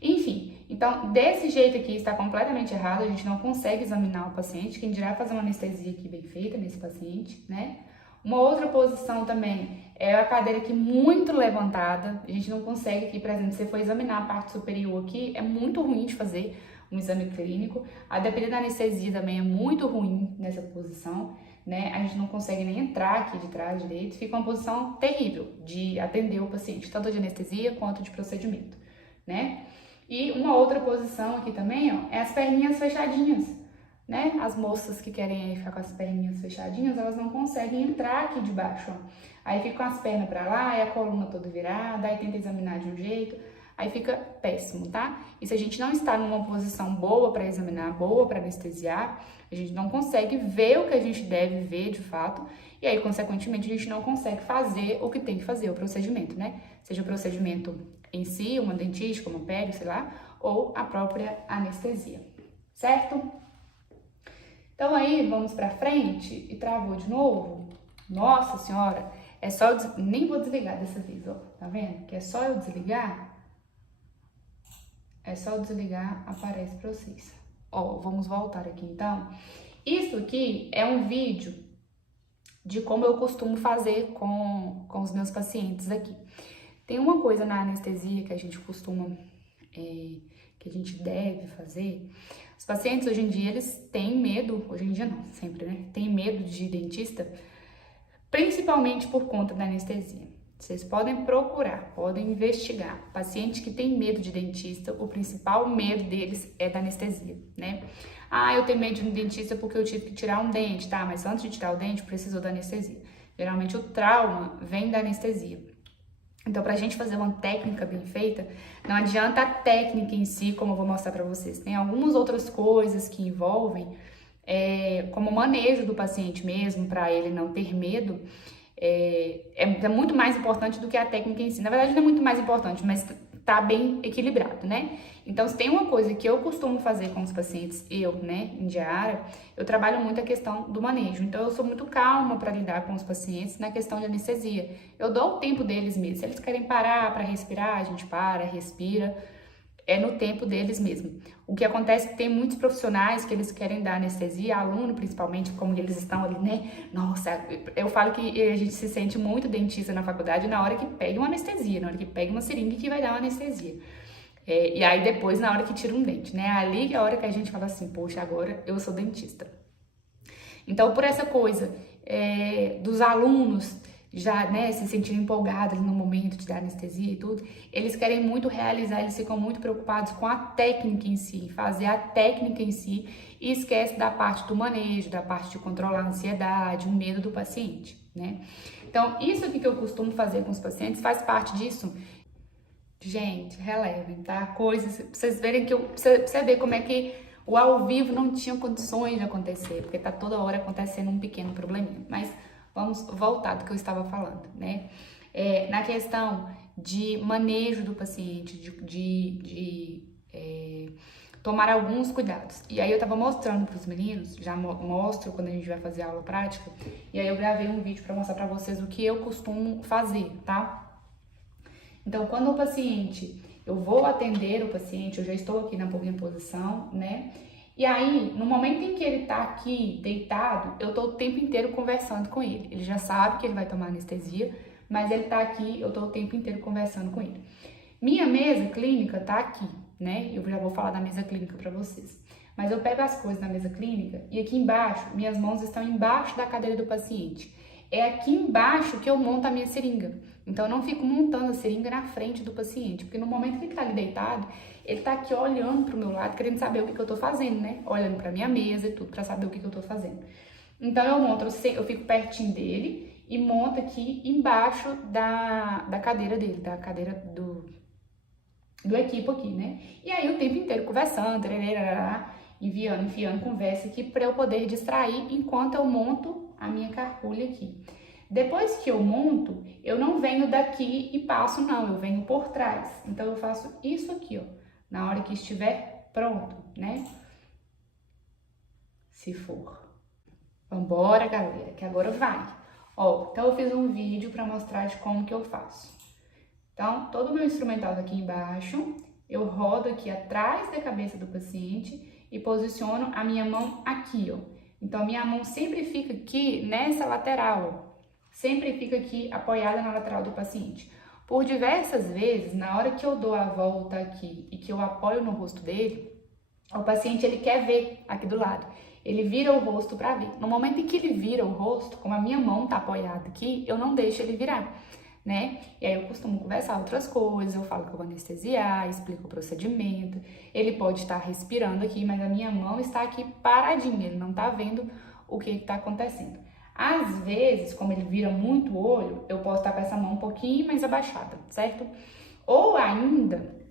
Enfim, então, desse jeito aqui está completamente errado, a gente não consegue examinar o paciente, quem dirá fazer uma anestesia aqui bem feita nesse paciente, né? Uma outra posição também é a cadeira aqui muito levantada, a gente não consegue aqui, por exemplo, se você for examinar a parte superior aqui, é muito ruim de fazer um exame clínico, a depender da anestesia também é muito ruim nessa posição, né? A gente não consegue nem entrar aqui de trás direito, fica uma posição terrível de atender o paciente, tanto de anestesia quanto de procedimento, né? E uma outra posição aqui também, ó, é as perninhas fechadinhas, né? As moças que querem ficar com as perninhas fechadinhas, elas não conseguem entrar aqui de baixo, ó. Aí fica com as pernas pra lá, e a coluna toda virada, aí tenta examinar de um jeito, aí fica péssimo, tá? E se a gente não está numa posição boa para examinar, boa para anestesiar, a gente não consegue ver o que a gente deve ver de fato, e aí, consequentemente, a gente não consegue fazer o que tem que fazer, o procedimento, né? Seja o procedimento em si, uma dentística, uma pério, sei lá, ou a própria anestesia, certo? Então aí, vamos pra frente e travou de novo. Nossa senhora, é só eu nem vou desligar dessa vez, ó, tá vendo? Que é só eu desligar, aparece pra vocês. Ó, vamos voltar aqui então. Isso aqui é um vídeo de como eu costumo fazer com os meus pacientes aqui. Tem uma coisa na anestesia que a gente costuma, que a gente deve fazer. Os pacientes hoje em dia, eles têm medo, hoje em dia não, sempre, né? Tem medo de dentista, principalmente por conta da anestesia. Vocês podem procurar, podem investigar. Pacientes que têm medo de dentista, o principal medo deles é da anestesia, né? Ah, eu tenho medo de um dentista porque eu tive que tirar um dente, tá? Mas antes de tirar o dente, precisou da anestesia. Geralmente o trauma vem da anestesia. Então, pra gente fazer uma técnica bem feita, não adianta a técnica em si, como eu vou mostrar pra vocês. Tem algumas outras coisas que envolvem, como o manejo do paciente mesmo, pra ele não ter medo, é muito mais importante do que a técnica em si. Na verdade, não é muito mais importante, mas tá bem equilibrado, né? Então, se tem uma coisa que eu costumo fazer com os pacientes, né, em diária, eu trabalho muito a questão do manejo. Então, eu sou muito calma para lidar com os pacientes na questão de anestesia. Eu dou o tempo deles mesmo. Se eles querem parar para respirar, a gente para, respira. é no tempo deles mesmo. O que acontece é que tem muitos profissionais que eles querem dar anestesia, aluno principalmente, como eles estão ali, né? Nossa, eu falo que a gente se sente muito dentista na faculdade na hora que pega uma anestesia, na hora que pega uma seringa que vai dar uma anestesia. E aí depois na hora que tira um dente, né? Ali é a hora que a gente fala assim, poxa, agora eu sou dentista. Então, por essa coisa dos alunos já, né, se sentirem empolgados no momento de dar anestesia e tudo, eles querem muito realizar, eles ficam muito preocupados com a técnica em si, fazer a técnica em si, e esquece da parte do manejo, da parte de controlar a ansiedade, o medo do paciente, né? Então, isso aqui que eu costumo fazer com os pacientes faz parte disso. Gente, relevem, tá? Coisas, pra vocês verem que pra você ver como é que o ao vivo não tinha condições de acontecer, porque tá toda hora acontecendo um pequeno probleminha. Mas vamos voltar do que eu estava falando, né? Na questão de manejo do paciente, de tomar alguns cuidados. E aí eu tava mostrando pros meninos, já mostro quando a gente vai fazer a aula prática, e aí eu gravei um vídeo pra mostrar pra vocês o que eu costumo fazer, tá? Então, quando o paciente, eu vou atender o paciente, eu já estou aqui na minha posição, né? E aí, no momento em que ele tá aqui deitado, eu tô o tempo inteiro conversando com ele. Ele já sabe que ele vai tomar anestesia, mas ele tá aqui, eu tô o tempo inteiro conversando com ele. Minha mesa clínica tá aqui, né? Eu já vou falar da mesa clínica pra vocês. Mas eu pego as coisas na mesa clínica e aqui embaixo, minhas mãos estão embaixo da cadeira do paciente. É aqui embaixo que eu monto a minha seringa. Então, eu não fico montando a seringa na frente do paciente, porque no momento que ele tá ali deitado, ele tá aqui olhando pro meu lado, querendo saber o que eu tô fazendo, né? Olhando pra minha mesa e tudo, pra saber o que eu tô fazendo. Então, eu fico pertinho dele e monto aqui embaixo da cadeira dele, da cadeira do equipo aqui, né? E aí, o tempo inteiro conversando, enfiando conversa aqui pra eu poder distrair enquanto eu monto a minha carpulha aqui. Depois que eu monto, eu não venho daqui e passo, não, eu venho por trás. Então, eu faço isso aqui, ó, na hora que estiver pronto, né? Se for. Vambora, galera, que agora vai. Ó, então eu fiz um vídeo pra mostrar de como que eu faço. Então, todo o meu instrumental tá aqui embaixo, eu rodo aqui atrás da cabeça do paciente e posiciono a minha mão aqui, ó. Então, a minha mão sempre fica aqui nessa lateral, ó. Sempre fica aqui apoiada na lateral do paciente. Por diversas vezes, na hora que eu dou a volta aqui e que eu apoio no rosto dele, o paciente ele quer ver aqui do lado. Ele vira o rosto para ver. No momento em que ele vira o rosto, como a minha mão tá apoiada aqui, eu não deixo ele virar, né? E aí eu costumo conversar outras coisas, eu falo que eu vou anestesiar, explico o procedimento. Ele pode estar respirando aqui, mas a minha mão está aqui paradinha, ele não tá vendo o que tá acontecendo. Às vezes, como ele vira muito o olho, eu posso estar com essa mão um pouquinho mais abaixada, certo? Ou ainda,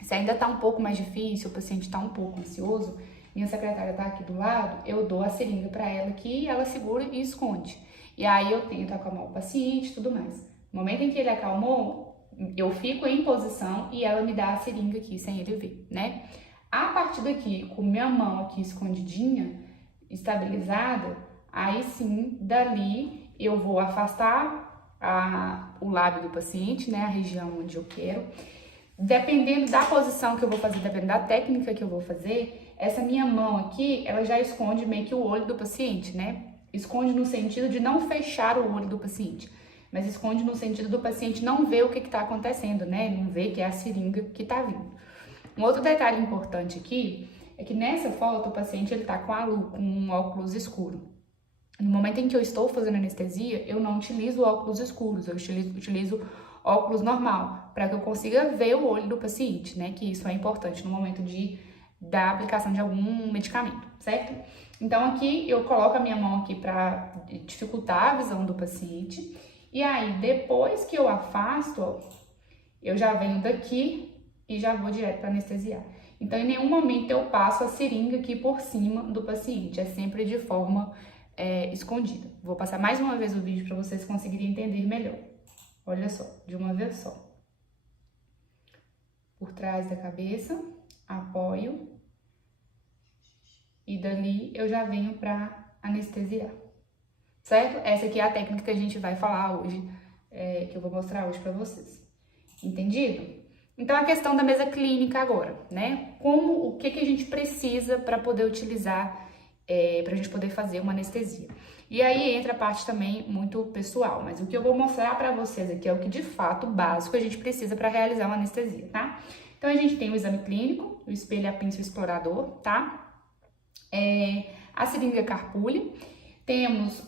se ainda tá um pouco mais difícil, o paciente tá um pouco ansioso, minha secretária tá aqui do lado, eu dou a seringa para ela aqui, ela segura e esconde. E aí eu tento acalmar o paciente e tudo mais. No momento em que ele acalmou, eu fico em posição e ela me dá a seringa aqui sem ele ver, né? A partir daqui, com minha mão aqui escondidinha, estabilizada, aí sim, dali eu vou afastar o lábio do paciente, né, a região onde eu quero. Dependendo da posição que eu vou fazer, dependendo da técnica que eu vou fazer, essa minha mão aqui, ela já esconde meio que o olho do paciente, né? Esconde no sentido de não fechar o olho do paciente, mas esconde no sentido do paciente não ver o que tá acontecendo, né? Não ver que é a seringa que tá vindo. Um outro detalhe importante aqui é que nessa foto o paciente ele tá com um óculos escuro. No momento em que eu estou fazendo anestesia, eu não utilizo óculos escuros, eu utilizo óculos normal, para que eu consiga ver o olho do paciente, né? Que isso é importante no momento da aplicação de algum medicamento, certo? Então aqui eu coloco a minha mão aqui para dificultar a visão do paciente. E aí, depois que eu afasto, ó, eu já venho daqui e já vou direto para anestesiar. Então, em nenhum momento eu passo a seringa aqui por cima do paciente, é sempre de forma escondida. Vou passar mais uma vez o vídeo para vocês conseguirem entender melhor. Olha só, de uma vez só. Por trás da cabeça, apoio. E dali eu já venho para anestesiar. Certo? Essa aqui é a técnica que a gente vai falar hoje, que eu vou mostrar hoje para vocês. Entendido? Então, a questão da mesa clínica agora, né? O que a gente precisa para poder utilizar, para a gente poder fazer uma anestesia. E aí entra a parte também muito pessoal, mas o que eu vou mostrar para vocês aqui é o que de fato básico a gente precisa para realizar uma anestesia, tá? Então, a gente tem o exame clínico, o espelho, a pinça e o explorador, tá? A seringa carpule, temos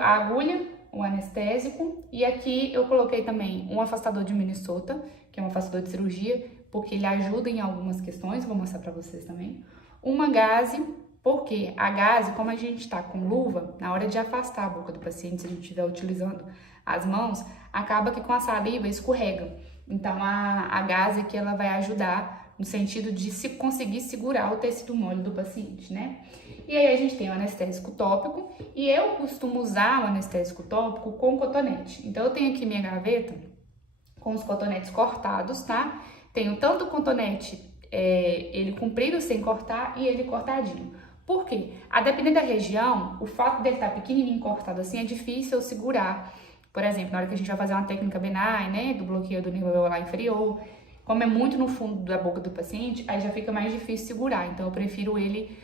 a agulha, o anestésico, e aqui eu coloquei também um afastador de Minnesota, que é um afastador de cirurgia, porque ele ajuda em algumas questões, vou mostrar pra vocês também. Uma gaze, porque a gaze, como a gente tá com luva, na hora de afastar a boca do paciente, se a gente estiver utilizando as mãos, acaba que com a saliva escorrega. Então, a gaze aqui, ela vai ajudar no sentido de se conseguir segurar o tecido mole do paciente, né? E aí a gente tem o anestésico tópico, e eu costumo usar o anestésico tópico com cotonete. Então, eu tenho aqui minha gaveta com os cotonetes cortados, tá? Tenho tanto o cotonete, ele comprido sem cortar, e ele cortadinho. Por quê? A depender da região, o fato dele estar pequenininho cortado assim, é difícil eu segurar. Por exemplo, na hora que a gente vai fazer uma técnica Benay, né, do bloqueio do nervo alveolar inferior, como é muito no fundo da boca do paciente, aí já fica mais difícil segurar. Então, eu prefiro ele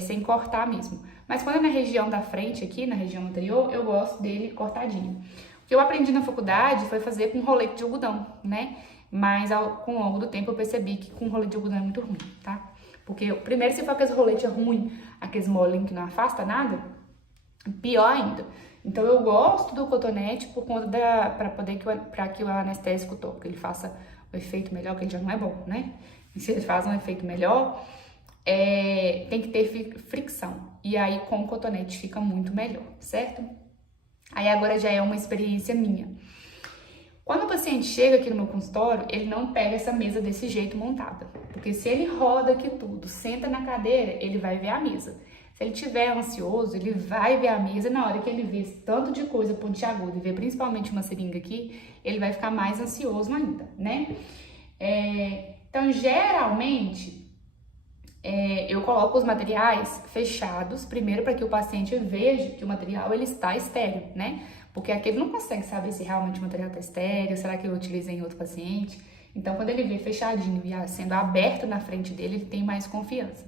sem cortar mesmo. Mas quando é na região da frente aqui, na região anterior, eu gosto dele cortadinho. O que eu aprendi na faculdade foi fazer com rolete de algodão, né? Mas com o longo do tempo eu percebi que com rolete de algodão é muito ruim, tá? Porque primeiro, se for aqueles roletes ruins, aqueles molinhos que não afasta nada, pior ainda. Então eu gosto do cotonete por conta para que o anestésico tópico ele faça o efeito melhor, que ele já não é bom, né? E se ele faz um efeito melhor, tem que ter fricção. E aí com o cotonete fica muito melhor, certo? Aí agora já é uma experiência minha. Quando o paciente chega aqui no meu consultório, ele não pega essa mesa desse jeito montada. Porque se ele roda aqui tudo, senta na cadeira, ele vai ver a mesa. Se ele estiver ansioso, ele vai ver a mesa, e na hora que ele vê tanto de coisa pontiaguda e vê principalmente uma seringa aqui, ele vai ficar mais ansioso ainda, né? Então, geralmente, eu coloco os materiais fechados, primeiro para que o paciente veja que o material ele está estéril, né? Porque aqui ele não consegue saber se realmente o material está estéril, será que eu utilizei em outro paciente. Então, quando ele vê fechadinho e sendo aberto na frente dele, ele tem mais confiança.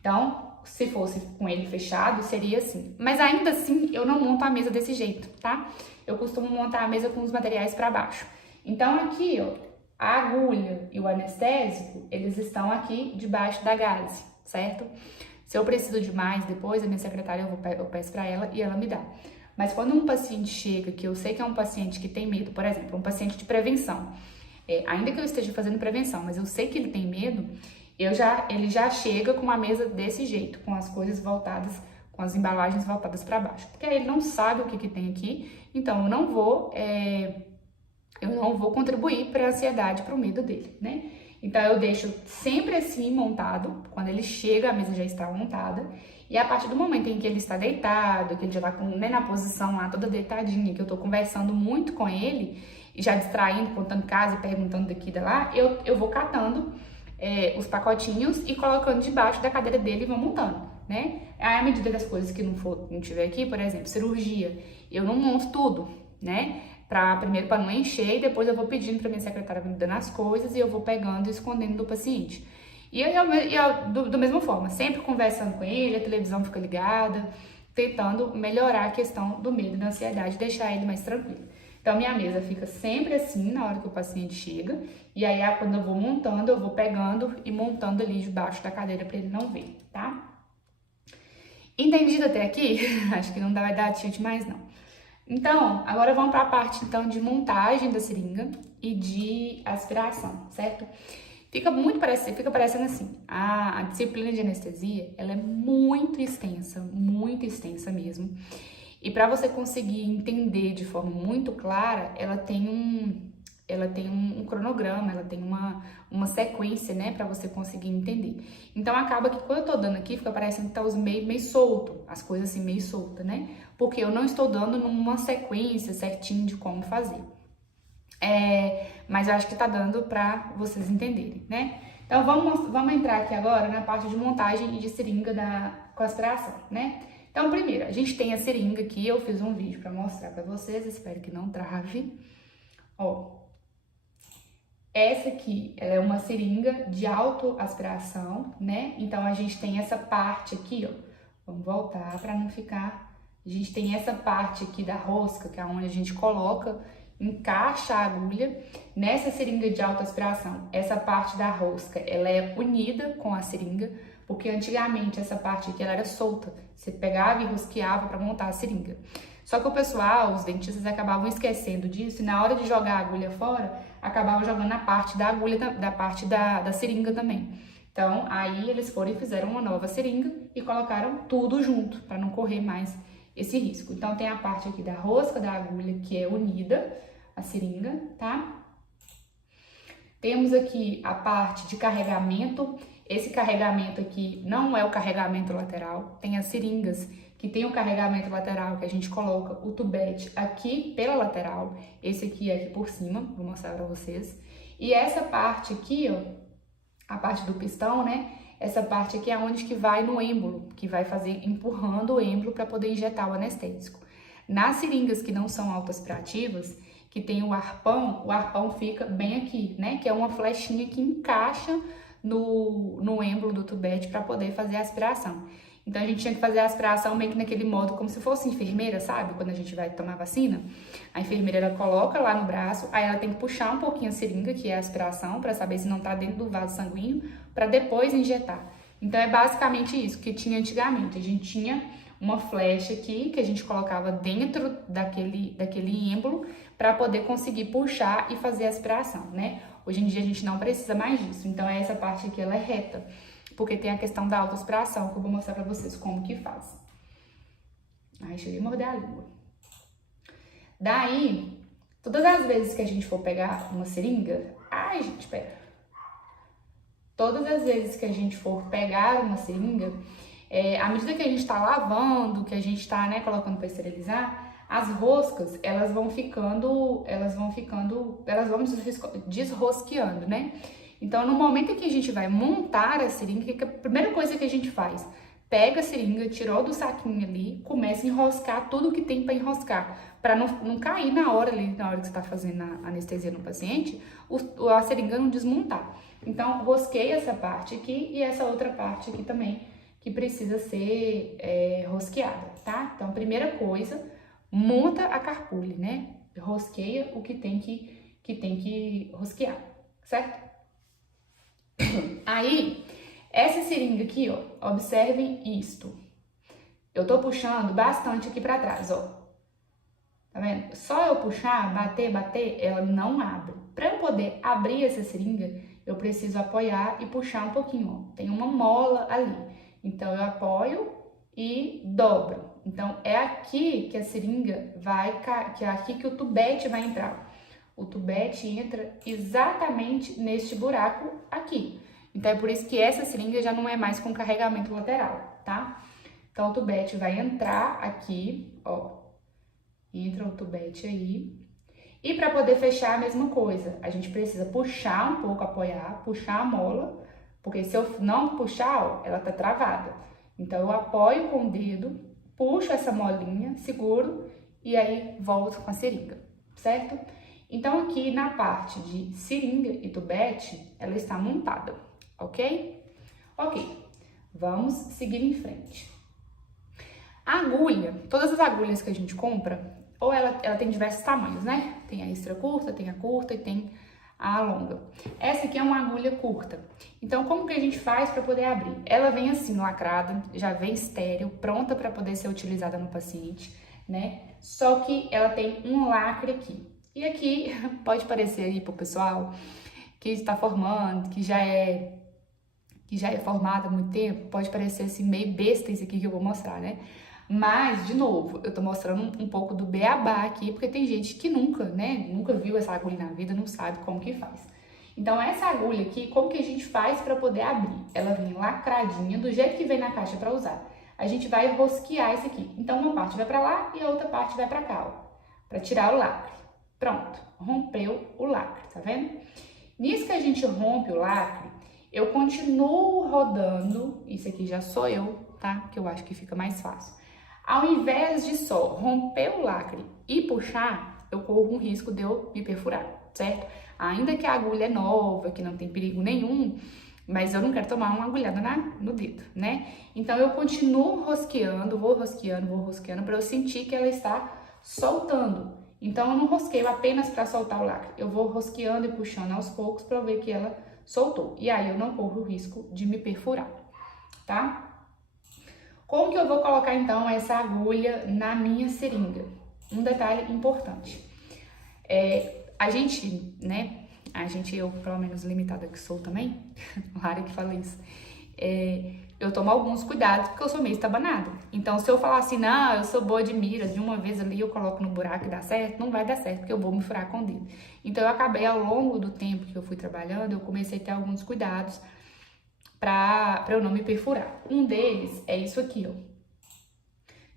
Então, se fosse com ele fechado, seria assim. Mas ainda assim, eu não monto a mesa desse jeito, tá? Eu costumo montar a mesa com os materiais para baixo. Então, aqui, ó, a agulha e o anestésico, eles estão aqui debaixo da gaze, certo? Se eu preciso de mais depois, a minha secretária, eu peço para ela e ela me dá. Mas quando um paciente chega, que eu sei que é um paciente que tem medo, por exemplo, um paciente de prevenção, ainda que eu esteja fazendo prevenção, mas eu sei que ele tem medo, ele já chega com uma mesa desse jeito, com as coisas voltadas, com as embalagens voltadas para baixo. Porque aí ele não sabe o que tem aqui, então eu não vou contribuir para a ansiedade, para o medo dele, né? Então eu deixo sempre assim montado, quando ele chega a mesa já está montada, e a partir do momento em que ele está deitado, que ele já está na posição lá toda deitadinha, que eu estou conversando muito com ele, e já distraindo, contando caso e perguntando daqui e da lá, eu vou catando os pacotinhos e colocando debaixo da cadeira dele e vou montando, né? Aí, à medida das coisas que não tiver aqui, por exemplo, cirurgia, eu não monto tudo, né? Primeiro para não encher, e depois eu vou pedindo para minha secretária me dando as coisas e eu vou pegando e escondendo do paciente. E eu da mesma forma, sempre conversando com ele, a televisão fica ligada, tentando melhorar a questão do medo e da ansiedade, deixar ele mais tranquilo. Então, minha mesa fica sempre assim na hora que o paciente chega, e aí quando eu vou montando, eu vou pegando e montando ali debaixo da cadeira para ele não ver, tá? Entendido até aqui? Acho que não vai dar tilt mais não. Então, agora vamos para a parte então de montagem da seringa e de aspiração, certo? Fica parecendo assim, a disciplina de anestesia, ela é muito extensa mesmo. E para você conseguir entender de forma muito clara, ela tem um cronograma, ela tem uma sequência, né, para você conseguir entender. Então acaba que quando eu tô dando aqui, fica parecendo que tá os meio solto, as coisas assim meio soltas, né? Porque eu não estou dando numa sequência certinho de como fazer. Mas eu acho que tá dando pra vocês entenderem, né? Então vamos entrar aqui agora na parte de montagem e de seringa com aspiração, né? Então primeiro, a gente tem a seringa aqui, eu fiz um vídeo pra mostrar pra vocês, espero que não trave. Ó, Essa aqui, ela é uma seringa de autoaspiração, né? Então, a gente tem essa parte aqui, ó. Vamos voltar para não ficar... A gente tem essa parte aqui da rosca, que é onde a gente coloca, encaixa a agulha nessa seringa de autoaspiração. Essa parte da rosca, ela é unida com a seringa, porque antigamente essa parte aqui ela era solta. Você pegava e rosqueava para montar a seringa. Só que o pessoal, os dentistas, acabavam esquecendo disso e na hora de jogar a agulha fora, acabavam jogando a parte da agulha, da parte da seringa também. Então, aí eles foram e fizeram uma nova seringa e colocaram tudo junto, para não correr mais esse risco. Então, tem a parte aqui da rosca da agulha, que é unida, a seringa, tá? Temos aqui a parte de carregamento. Esse carregamento aqui não é o carregamento lateral, tem as seringas que tem o carregamento lateral, que a gente coloca o tubete aqui pela lateral, esse aqui é aqui por cima, vou mostrar pra vocês. E essa parte aqui, ó, a parte do pistão, né? Essa parte aqui é onde que vai no êmbolo, que vai fazer empurrando o êmbolo para poder injetar o anestésico. Nas seringas que não são autoaspirativas, que tem o arpão fica bem aqui, né? Que é uma flechinha que encaixa no êmbolo do tubete para poder fazer a aspiração. Então, a gente tinha que fazer a aspiração meio que naquele modo, como se fosse enfermeira, sabe? Quando a gente vai tomar vacina, a enfermeira, ela coloca lá no braço, aí ela tem que puxar um pouquinho a seringa, que é a aspiração, para saber se não tá dentro do vaso sanguíneo, para depois injetar. Então, é basicamente isso que tinha antigamente. A gente tinha uma flecha aqui, que a gente colocava dentro daquele êmbolo, para poder conseguir puxar e fazer a aspiração, né? Hoje em dia, a gente não precisa mais disso. Então, essa parte aqui, ela é reta, porque tem a questão da autoaspiração, que eu vou mostrar pra vocês como que faz. Ai, cheguei a morder a língua. Daí, todas as vezes que a gente for pegar uma seringa... Ai, gente, pera. Todas as vezes que a gente for pegar uma seringa, à medida que a gente tá lavando, que a gente tá, né, colocando pra esterilizar, as roscas, elas vão desrosqueando, né? Então, no momento que a gente vai montar a seringa, a primeira coisa que a gente faz? Pega a seringa, tirou do saquinho ali, começa a enroscar tudo que tem para enroscar, para não cair na hora que você está fazendo a anestesia no paciente, a seringa não desmontar. Então, rosquei essa parte aqui e essa outra parte aqui também, que precisa ser rosqueada, tá? Então, a primeira coisa, monta a carpule, né? Rosqueia o que tem que rosquear, certo? Aí, essa seringa aqui, ó, observem isto. Eu tô puxando bastante aqui pra trás, ó. Tá vendo? Só eu puxar, bater, ela não abre. Pra eu poder abrir essa seringa, eu preciso apoiar e puxar um pouquinho, ó. Tem uma mola ali. Então, eu apoio e dobro. Então, é aqui que a seringa que é aqui que o tubete vai entrar. O tubete entra exatamente neste buraco aqui. Então, é por isso que essa seringa já não é mais com carregamento lateral, tá? Então, o tubete vai entrar aqui, ó. Entra o tubete aí. E para poder fechar a mesma coisa, a gente precisa puxar um pouco, apoiar, puxar a mola, porque se eu não puxar, ó, ela tá travada. Então, eu apoio com o dedo, puxo essa molinha, seguro e aí volto com a seringa, certo? Então, aqui na parte de seringa e tubete, ela está montada, ok? Ok, vamos seguir em frente. A agulha, todas as agulhas que a gente compra, ou ela tem diversos tamanhos, né? Tem a extra curta, tem a curta e tem a longa. Essa aqui é uma agulha curta. Então, como que a gente faz para poder abrir? Ela vem assim, lacrada, já vem estéril, pronta para poder ser utilizada no paciente, né? Só que ela tem um lacre aqui. E aqui pode parecer aí pro pessoal que está formando, que já é formado há muito tempo, pode parecer assim meio besta isso aqui que eu vou mostrar, né? Mas, de novo, eu tô mostrando um pouco do beabá aqui, porque tem gente que nunca viu essa agulha na vida, não sabe como que faz. Então, essa agulha aqui, como que a gente faz para poder abrir? Ela vem lacradinha, do jeito que vem na caixa para usar. A gente vai rosquear isso aqui. Então, uma parte vai para lá e a outra parte vai para cá, ó, para tirar o lacre. Pronto, rompeu o lacre, tá vendo? Nisso que a gente rompe o lacre, eu continuo rodando, isso aqui já sou eu, tá? Que eu acho que fica mais fácil. Ao invés de só romper o lacre e puxar, eu corro um risco de eu me perfurar. certo? Ainda que a agulha é nova, que não tem perigo nenhum, mas eu não quero tomar uma agulhada no dedo, né? Então eu continuo rosqueando, vou rosqueando para eu sentir que ela está soltando. Então eu não rosqueio apenas para soltar o lacre, eu vou rosqueando e puxando aos poucos para ver que ela soltou. E aí eu não corro o risco de me perfurar, tá? Como que eu vou colocar então essa agulha na minha seringa? Um detalhe importante. A gente, né? Eu pelo menos limitada que sou também, Lara que fala isso, eu tomo alguns cuidados porque eu sou meio estabanada. Então se eu falar assim, não, eu sou boa de mira, de uma vez ali eu coloco no buraco e dá certo, não vai dar certo porque eu vou me furar com o dedo. Então eu acabei ao longo do tempo que eu fui trabalhando, eu comecei a ter alguns cuidados pra eu não me perfurar. Um deles é isso aqui, ó.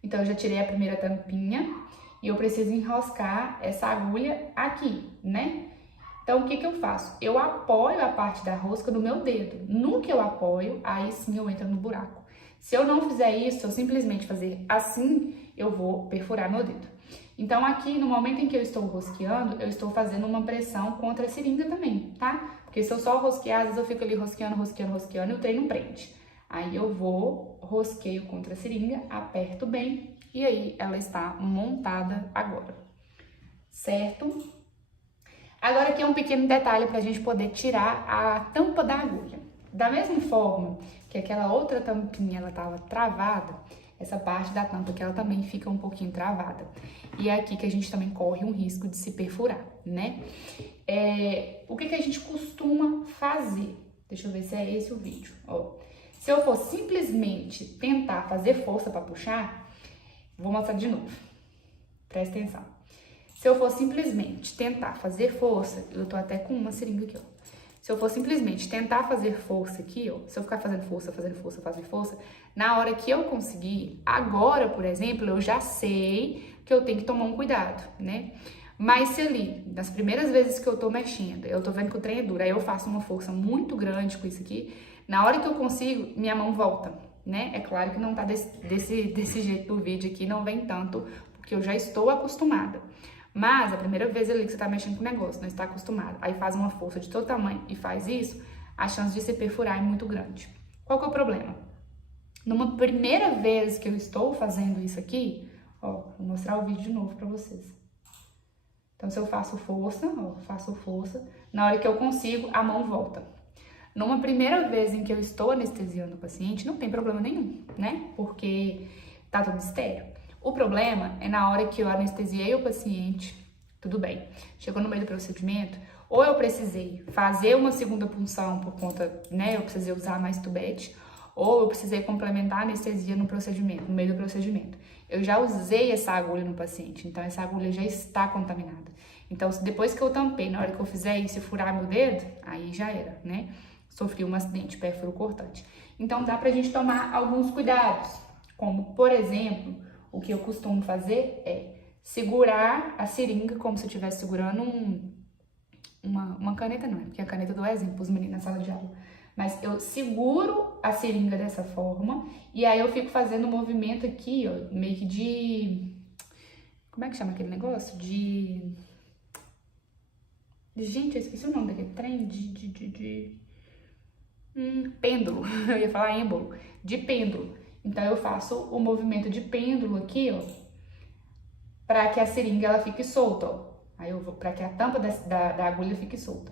Então eu já tirei a primeira tampinha e eu preciso enroscar essa agulha aqui, né? Então, o que que eu faço? Eu apoio a parte da rosca no meu dedo. No que eu apoio, aí sim eu entro no buraco. Se eu não fizer isso, se eu simplesmente fazer assim, eu vou perfurar meu dedo. Então, aqui, no momento em que eu estou rosqueando, eu estou fazendo uma pressão contra a seringa também, tá? Porque se eu só rosquear, às vezes eu fico ali rosqueando e o trem não prende. Aí eu vou, rosqueio contra a seringa, aperto bem e aí ela está montada agora, certo? Agora aqui é um pequeno detalhe para a gente poder tirar a tampa da agulha. Da mesma forma que aquela outra tampinha ela estava travada, essa parte da tampa que ela também fica um pouquinho travada. E é aqui que a gente também corre um risco de se perfurar, né? O que que a gente costuma fazer? Deixa eu ver se é esse o vídeo. Ó, se eu for simplesmente tentar fazer força para puxar, vou mostrar de novo. Presta atenção. Se eu for simplesmente tentar fazer força, eu tô até com uma seringa aqui, ó. Se eu for simplesmente tentar fazer força aqui, ó, se eu ficar fazendo força, na hora que eu conseguir, agora, por exemplo, eu já sei que eu tenho que tomar um cuidado, né? Mas se ali, nas primeiras vezes que eu tô mexendo, eu tô vendo que o trem é duro, aí eu faço uma força muito grande com isso aqui, na hora que eu consigo, minha mão volta, né? É claro que não tá desse jeito do vídeo aqui, não vem tanto, porque eu já estou acostumada. Mas a primeira vez ali que você tá mexendo com o negócio, não está acostumado, aí faz uma força de todo tamanho e faz isso, a chance de se perfurar é muito grande. Qual que é o problema? Numa primeira vez que eu estou fazendo isso aqui, ó, vou mostrar o vídeo de novo pra vocês. Então, se eu faço força, na hora que eu consigo, a mão volta. Numa primeira vez em que eu estou anestesiando o paciente, não tem problema nenhum, né? Porque tá tudo estéril. O problema é na hora que eu anestesiei o paciente, tudo bem, chegou no meio do procedimento, ou eu precisei fazer uma segunda punção por conta, né, eu precisei usar mais tubete, ou eu precisei complementar a anestesia no procedimento, no meio do procedimento. Eu já usei essa agulha no paciente, então essa agulha já está contaminada. Então, depois que eu tampei, na hora que eu fizer isso e furar meu dedo, aí já era, né? Sofri um acidente, pérfuro cortante. Então, dá pra gente tomar alguns cuidados, como, por exemplo, o que eu costumo fazer é segurar a seringa como se eu estivesse segurando uma caneta, não é? Porque a caneta do exemplo, os meninos na sala de aula. Mas eu seguro a seringa dessa forma e aí eu fico fazendo um movimento aqui, ó, meio que de... Como é que chama aquele negócio? Gente, eu esqueci o nome daquele trem, pêndulo. Eu ia falar êmbolo. De pêndulo. Então, eu faço o movimento de pêndulo aqui, ó, para que a seringa ela fique solta, ó. Aí eu vou para que a tampa da agulha fique solta.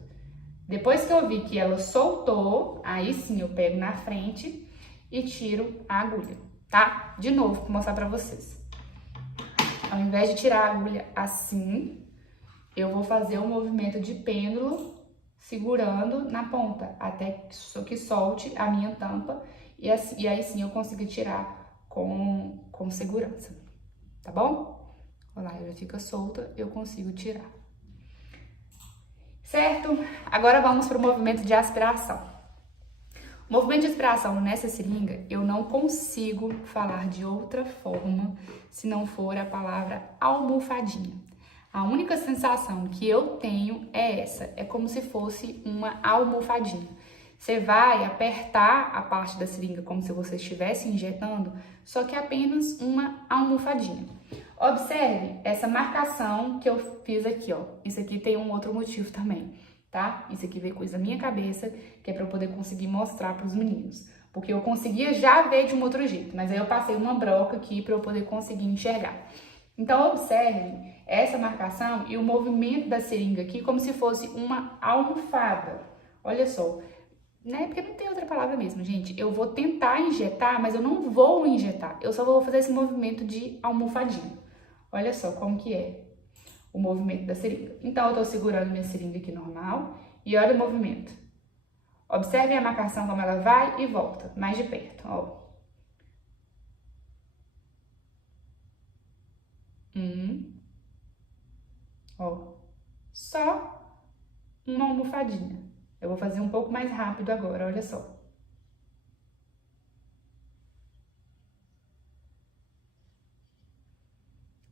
Depois que eu vi que ela soltou, aí sim eu pego na frente e tiro a agulha, tá? De novo, vou mostrar para vocês. Ao invés de tirar a agulha assim, eu vou fazer um movimento de pêndulo segurando na ponta, até que solte a minha tampa. E aí sim eu consigo tirar com segurança, tá bom? Olha lá, já fica solta, eu consigo tirar. Certo? Agora vamos para o movimento de aspiração. O movimento de aspiração nessa seringa, eu não consigo falar de outra forma se não for a palavra almofadinha. A única sensação que eu tenho é essa, é como se fosse uma almofadinha. Você vai apertar a parte da seringa como se você estivesse injetando, só que é apenas uma almofadinha. Observe essa marcação que eu fiz aqui, ó. Isso aqui tem um outro motivo também, tá? Isso aqui veio coisa da minha cabeça, que é para eu poder conseguir mostrar para os meninos. Porque eu conseguia já ver de um outro jeito, mas aí eu passei uma broca aqui para eu poder conseguir enxergar. Então, observe essa marcação e o movimento da seringa aqui como se fosse uma almofada. Olha só, né? Porque não tem outra palavra mesmo, gente. Eu vou tentar injetar, mas eu não vou injetar. Eu só vou fazer esse movimento de almofadinha. Olha só como que é o movimento da seringa. Então, eu tô segurando minha seringa aqui normal e olha o movimento. Observe a marcação como ela vai e volta, mais de perto, ó. Ó, só uma almofadinha. Eu vou fazer um pouco mais rápido agora, olha só.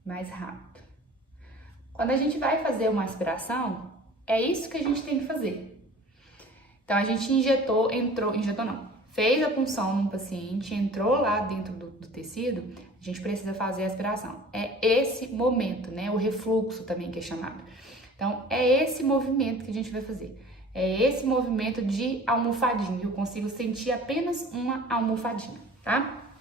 Mais rápido. Quando a gente vai fazer uma aspiração, é isso que a gente tem que fazer. Então, a gente fez a punção num paciente, entrou lá dentro do tecido, a gente precisa fazer a aspiração. É esse momento, né? O refluxo também que é chamado. Então, é esse movimento que a gente vai fazer. É esse movimento de almofadinha. Eu consigo sentir apenas uma almofadinha, tá?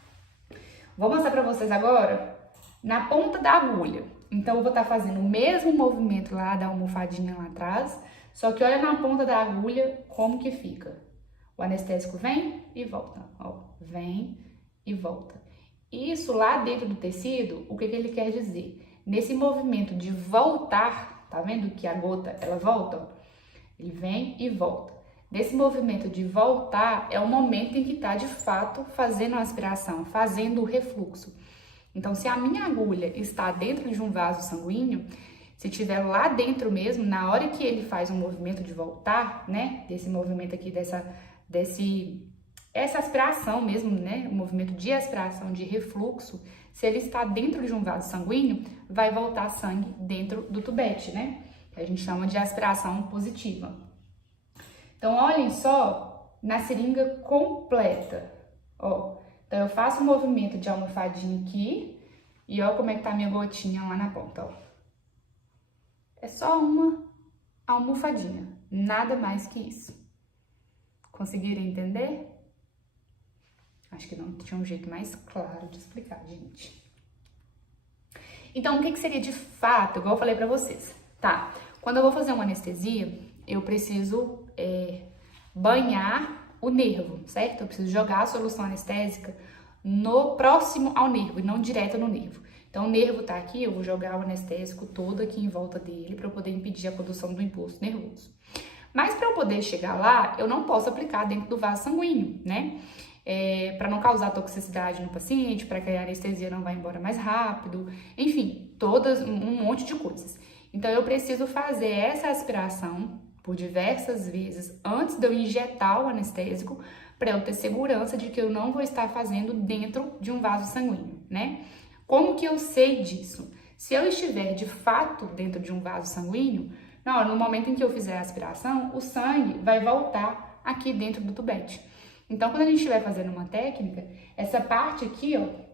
Vou mostrar pra vocês agora na ponta da agulha. Então, eu vou estar fazendo o mesmo movimento lá da almofadinha lá atrás, só que olha na ponta da agulha como que fica. O anestésico vem e volta, ó, vem e volta. Isso lá dentro do tecido, o que que ele quer dizer? Nesse movimento de voltar, tá vendo que a gota, ela volta, ó? Ele vem e volta. Nesse movimento de voltar, é o momento em que tá, de fato, fazendo a aspiração, fazendo o refluxo. Então, se a minha agulha está dentro de um vaso sanguíneo, se estiver lá dentro mesmo, na hora que ele faz um movimento de voltar, né, desse movimento aqui, essa aspiração mesmo, né, o movimento de aspiração, de refluxo, se ele está dentro de um vaso sanguíneo, vai voltar sangue dentro do tubete, né, que a gente chama de aspiração positiva. Então, olhem só na seringa completa, ó. Então, eu faço o movimento de almofadinha aqui e ó como é que tá a minha gotinha lá na ponta, ó. É só uma almofadinha, nada mais que isso. Conseguiram entender? Acho que não tinha um jeito mais claro de explicar, gente. Então, o que seria de fato, igual eu falei pra vocês, tá? Quando eu vou fazer uma anestesia, eu preciso banhar o nervo, certo? Eu preciso jogar a solução anestésica próximo ao nervo e não direto no nervo. Então, o nervo tá aqui, eu vou jogar o anestésico todo aqui em volta dele para eu poder impedir a condução do impulso nervoso. Mas para eu poder chegar lá, eu não posso aplicar dentro do vaso sanguíneo, né? Para não causar toxicidade no paciente, para que a anestesia não vá embora mais rápido, enfim, um monte de coisas. Então, eu preciso fazer essa aspiração por diversas vezes antes de eu injetar o anestésico, para eu ter segurança de que eu não vou estar fazendo dentro de um vaso sanguíneo, né? Como que eu sei disso? Se eu estiver de fato dentro de um vaso sanguíneo, no momento em que eu fizer a aspiração, o sangue vai voltar aqui dentro do tubete. Então, quando a gente estiver fazendo uma técnica, essa parte aqui, ó,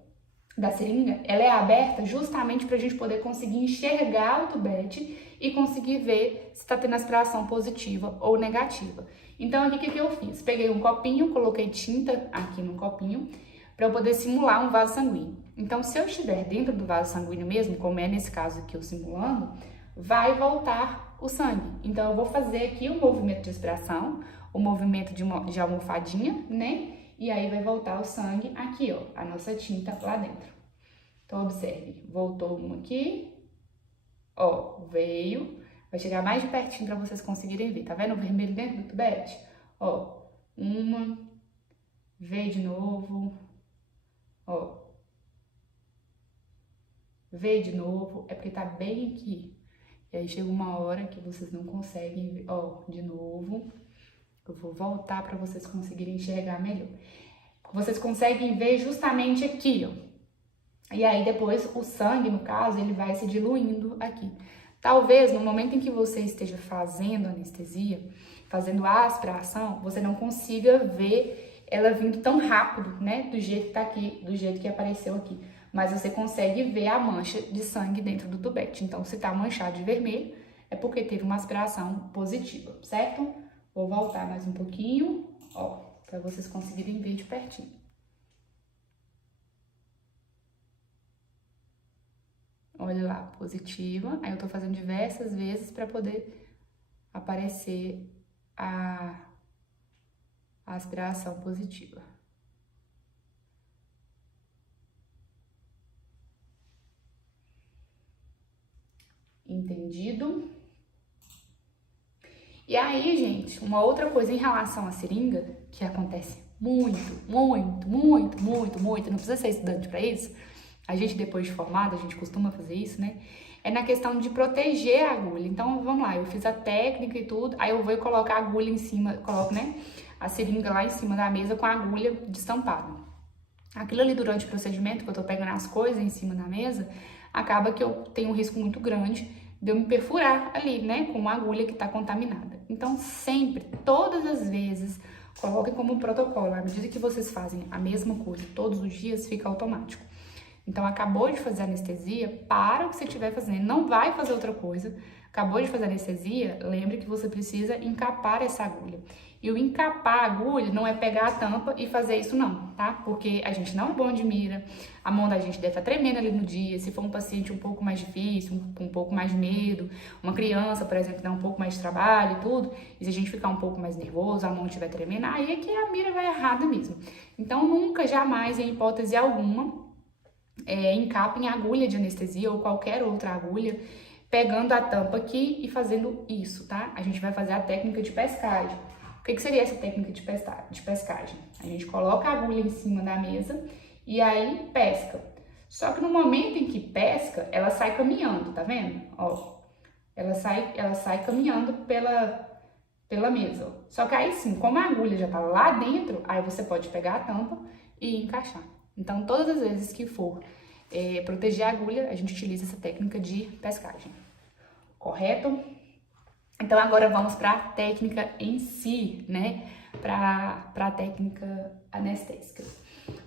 da seringa, ela é aberta justamente para a gente poder conseguir enxergar o tubete e conseguir ver se está tendo aspiração positiva ou negativa. Então, aqui o que eu fiz? Peguei um copinho, coloquei tinta aqui no copinho para eu poder simular um vaso sanguíneo. Então, se eu estiver dentro do vaso sanguíneo mesmo, como é nesse caso aqui eu simulando, vai voltar o sangue. Então, eu vou fazer aqui o movimento de aspiração, o movimento de almofadinha, né? E aí vai voltar o sangue aqui, ó, a nossa tinta lá dentro. Então, observe, voltou um aqui, ó, veio, vai chegar mais de pertinho para vocês conseguirem ver, tá vendo o vermelho dentro do tubete? Ó, uma, veio de novo, ó, veio de novo, é porque tá bem aqui. E aí chega uma hora que vocês não conseguem ver, ó, de novo. Eu vou voltar para vocês conseguirem enxergar melhor. Vocês conseguem ver justamente aqui, ó. E aí depois o sangue, no caso, ele vai se diluindo aqui. Talvez no momento em que você esteja fazendo anestesia, fazendo a aspiração, você não consiga ver ela vindo tão rápido, né? Do jeito que tá aqui, do jeito que apareceu aqui. mas você consegue ver a mancha de sangue dentro do tubete. Então, se tá manchado de vermelho, é porque teve uma aspiração positiva, certo? Vou voltar mais um pouquinho, ó, para vocês conseguirem ver de pertinho. Olha lá, positiva. Aí eu tô fazendo diversas vezes para poder aparecer a aspiração positiva. Entendido? E aí, gente, uma outra coisa em relação à seringa, que acontece muito, não precisa ser estudante para isso, a gente depois de formada, a gente costuma fazer isso, né? É na questão de proteger a agulha. Então, vamos lá, eu fiz a técnica e tudo, aí eu vou colocar a agulha em cima, coloco, né, a seringa lá em cima da mesa com a agulha destampada. Aquilo ali durante o procedimento, que eu tô pegando as coisas em cima da mesa, acaba que eu tenho um risco muito grande de eu me perfurar ali, né, com uma agulha que tá contaminada. Então, sempre, todas as vezes, coloquem como protocolo, à medida que vocês fazem a mesma coisa todos os dias, fica automático. Então, acabou de fazer anestesia, para o que você estiver fazendo, não vai fazer outra coisa. Acabou de fazer anestesia, lembre que você precisa encapar essa agulha. E o encapar a agulha não é pegar a tampa e fazer isso não, tá? Porque a gente não é bom de mira, a mão da gente deve estar tremendo ali no dia, se for um paciente um pouco mais difícil, com um pouco mais de medo, uma criança, por exemplo, que dá um pouco mais de trabalho e tudo, e se a gente ficar um pouco mais nervoso, a mão estiver tremendo, aí é que a mira vai errada mesmo. Então, nunca, jamais, em hipótese alguma, encapem a agulha de anestesia ou qualquer outra agulha, pegando a tampa aqui e fazendo isso, tá? A gente vai fazer a técnica de pescagem. O que seria essa técnica de pescagem? A gente coloca a agulha em cima da mesa e aí pesca. Só que no momento em que pesca, ela sai caminhando, tá vendo? Ó, ela sai caminhando pela mesa. Ó. Só que aí sim, como a agulha já tá lá dentro, aí você pode pegar a tampa e encaixar. Então, todas as vezes que for proteger a agulha, a gente utiliza essa técnica de pescagem. Correto? Então, agora vamos para a técnica em si, né? Para a técnica anestésica.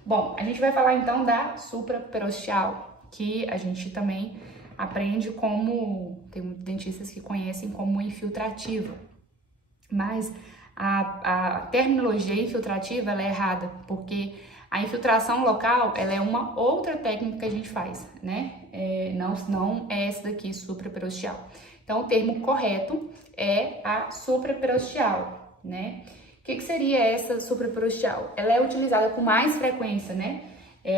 Bom, a gente vai falar então da supraperosteal, que a gente também aprende como, tem dentistas que conhecem como infiltrativa. Mas a terminologia infiltrativa, ela é errada, porque a infiltração local, ela é uma outra técnica que a gente faz, né? Não é essa daqui, supraperosteal. Então, o termo correto é a supraperosteal, né? O que seria essa supraperosteal? Ela é utilizada com mais frequência, né?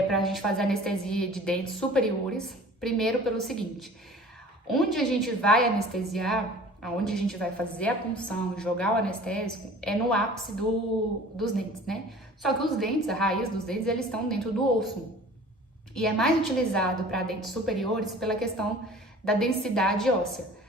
Para a gente fazer anestesia de dentes superiores. Primeiro, pelo seguinte: onde a gente vai anestesiar, aonde a gente vai fazer a punção, jogar o anestésico, é no ápice dos dentes, né? Só que os dentes, a raiz dos dentes, eles estão dentro do osso. E é mais utilizado para dentes superiores pela questão da densidade óssea.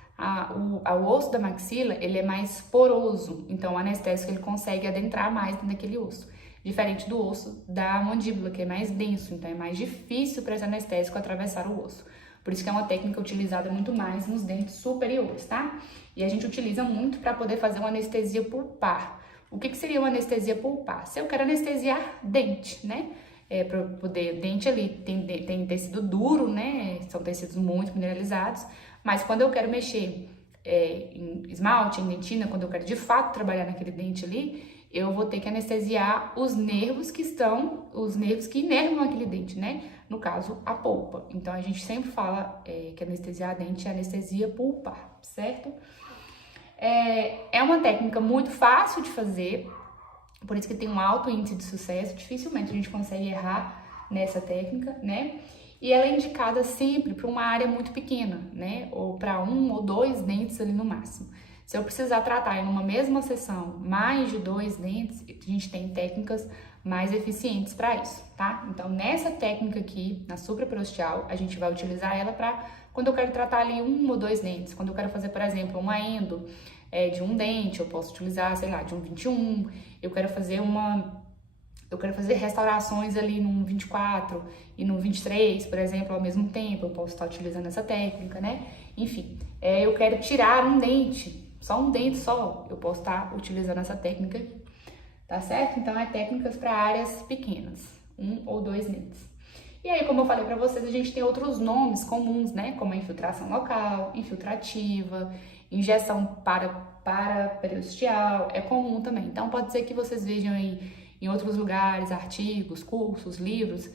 O osso da maxila, ele é mais poroso, então o anestésico ele consegue adentrar mais naquele osso. Diferente do osso da mandíbula, que é mais denso, então é mais difícil para esse anestésico atravessar o osso. Por isso que é uma técnica utilizada muito mais nos dentes superiores, tá? E a gente utiliza muito para poder fazer uma anestesia pulpar. O que seria uma anestesia pulpar? Se eu quero anestesiar dente, né? Para poder, dente ali tem tecido duro, né? São tecidos muito mineralizados, mas quando eu quero mexer em esmalte, em dentina, quando eu quero de fato trabalhar naquele dente ali, eu vou ter que anestesiar os nervos que inervam aquele dente, né? No caso, a polpa. Então, a gente sempre fala que anestesiar dente é anestesia pulpar, certo? É uma técnica muito fácil de fazer, por isso que tem um alto índice de sucesso, dificilmente a gente consegue errar nessa técnica, né? E ela é indicada sempre para uma área muito pequena, né? Ou para 1 ou 2 dentes ali no máximo. Se eu precisar tratar em uma mesma sessão mais de 2 dentes, a gente tem técnicas mais eficientes para isso, tá? Então, nessa técnica aqui, na supraperosteal, a gente vai utilizar ela para quando eu quero tratar ali 1 ou 2 dentes. Quando eu quero fazer, por exemplo, uma endo de um dente, eu posso utilizar, sei lá, de um 21. Eu quero fazer restaurações ali no 24 e no 23, por exemplo, ao mesmo tempo. Eu posso estar utilizando essa técnica, né? Enfim, eu quero tirar um dente, só um dente só, eu posso estar utilizando essa técnica aqui, tá certo? Então, é técnicas para áreas pequenas, 1 ou 2 dentes. E aí, como eu falei para vocês, a gente tem outros nomes comuns, né? Como a infiltração local, infiltrativa, injeção paraperiosteal, é comum também. Então, pode ser que vocês vejam em outros lugares, artigos, cursos, livros,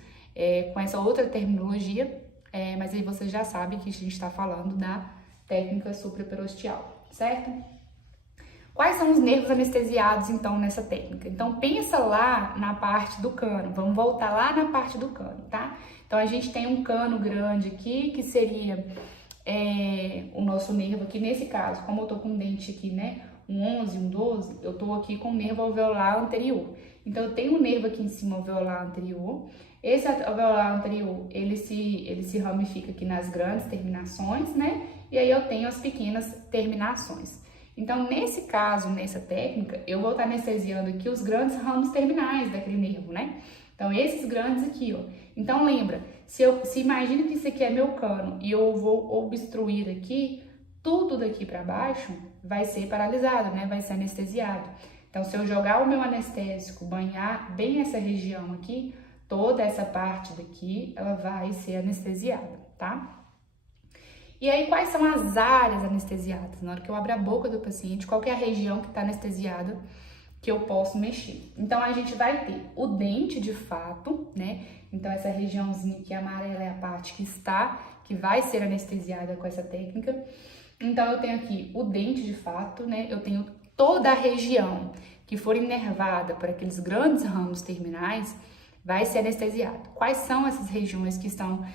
com essa outra terminologia, mas aí você já sabe que a gente está falando da técnica supraperosteal, certo? Quais são os nervos anestesiados, então, nessa técnica? Então, pensa lá na parte do cano. Vamos voltar lá na parte do cano, tá? Então, a gente tem um cano grande aqui, que seria o nosso nervo aqui. Nesse caso, como eu tô com um dente aqui, né? Um 11, um 12, eu tô aqui com o nervo alveolar anterior. Então, eu tenho um nervo aqui em cima, alveolar anterior. Esse alveolar anterior, ele se ramifica aqui nas grandes terminações, né? E aí, eu tenho as pequenas terminações. Então, nesse caso, nessa técnica, eu vou estar anestesiando aqui os grandes ramos terminais daquele nervo, né? Então, esses grandes aqui, ó. Então, lembra, se imagina que isso aqui é meu cano e eu vou obstruir aqui, tudo daqui para baixo vai ser paralisado, né? Vai ser anestesiado. Então, se eu jogar o meu anestésico, banhar bem essa região aqui, toda essa parte daqui, ela vai ser anestesiada, tá? E aí, quais são as áreas anestesiadas? Na hora que eu abro a boca do paciente, qual que é a região que está anestesiada que eu posso mexer? Então, a gente vai ter o dente de fato, né? Então, essa regiãozinha aqui amarela é a parte que vai ser anestesiada com essa técnica. Então, eu tenho aqui o dente de fato, né? Eu tenho toda a região que for inervada por aqueles grandes ramos terminais, vai ser anestesiada. Quais são essas regiões que estão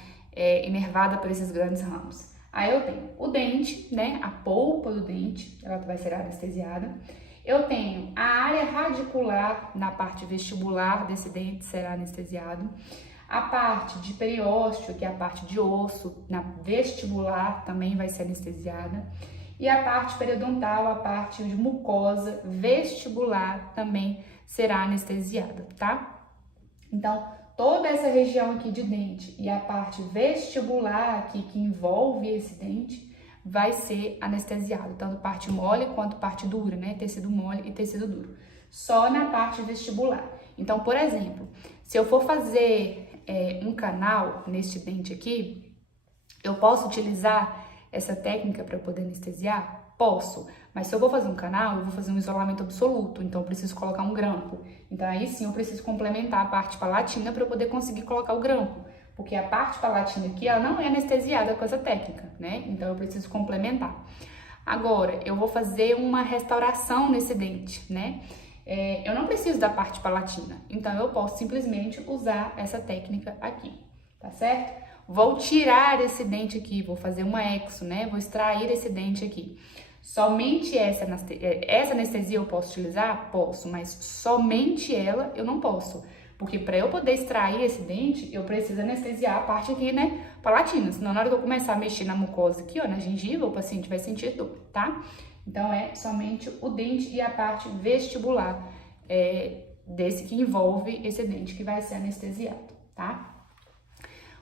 inervadas por esses grandes ramos? Aí eu tenho o dente, né, a polpa do dente, ela vai ser anestesiada. Eu tenho a área radicular na parte vestibular desse dente, será anestesiado. A parte de periósteo, que é a parte de osso, na vestibular também vai ser anestesiada. E a parte periodontal, a parte de mucosa vestibular também será anestesiada, tá? Então, toda essa região aqui de dente e a parte vestibular aqui que envolve esse dente vai ser anestesiado, tanto parte mole quanto parte dura, né? Tecido mole e tecido duro. Só na parte vestibular. Então, por exemplo, se eu for fazer um canal neste dente aqui, eu posso utilizar essa técnica para poder anestesiar? Posso, mas se eu vou fazer um canal, eu vou fazer um isolamento absoluto, então eu preciso colocar um grampo. Então aí sim eu preciso complementar a parte palatina para eu poder conseguir colocar o grampo, porque a parte palatina aqui, ela não é anestesiada com essa técnica, né? Então eu preciso complementar. Agora, eu vou fazer uma restauração nesse dente, né? Eu não preciso da parte palatina, então eu posso simplesmente usar essa técnica aqui, tá certo? Vou tirar esse dente aqui, vou fazer uma exo, né? Vou extrair esse dente aqui. Somente essa anestesia eu posso utilizar? Posso, mas somente ela eu não posso. Porque para eu poder extrair esse dente, eu preciso anestesiar a parte aqui, né, palatina. Senão na hora que eu começar a mexer na mucosa aqui, ó, na gengiva, o paciente vai sentir dor, tá? Então é somente o dente e a parte vestibular desse que envolve esse dente que vai ser anestesiado, tá?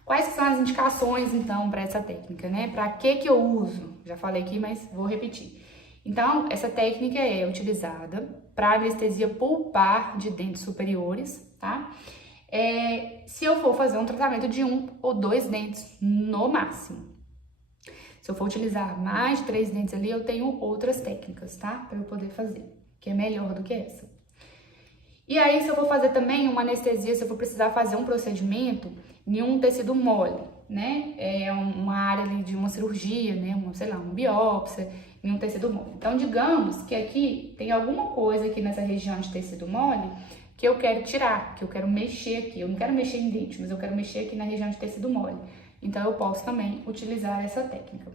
Quais são as indicações, então, para essa técnica, né? Para que eu uso? Já falei aqui, mas vou repetir. Então, essa técnica é utilizada para anestesia pulpar de dentes superiores, tá? Se eu for fazer um tratamento de 1 ou 2 dentes no máximo. Se eu for utilizar mais de 3 dentes ali, eu tenho outras técnicas, tá? Para eu poder fazer, que é melhor do que essa. E aí, se eu for fazer também uma anestesia, se eu for precisar fazer um procedimento em um tecido mole, né? Uma área ali de uma cirurgia, né? Uma biópsia em um tecido mole. Então, digamos que aqui tem alguma coisa aqui nessa região de tecido mole que eu quero tirar, que eu quero mexer aqui. Eu não quero mexer em dente, mas eu quero mexer aqui na região de tecido mole. Então, eu posso também utilizar essa técnica.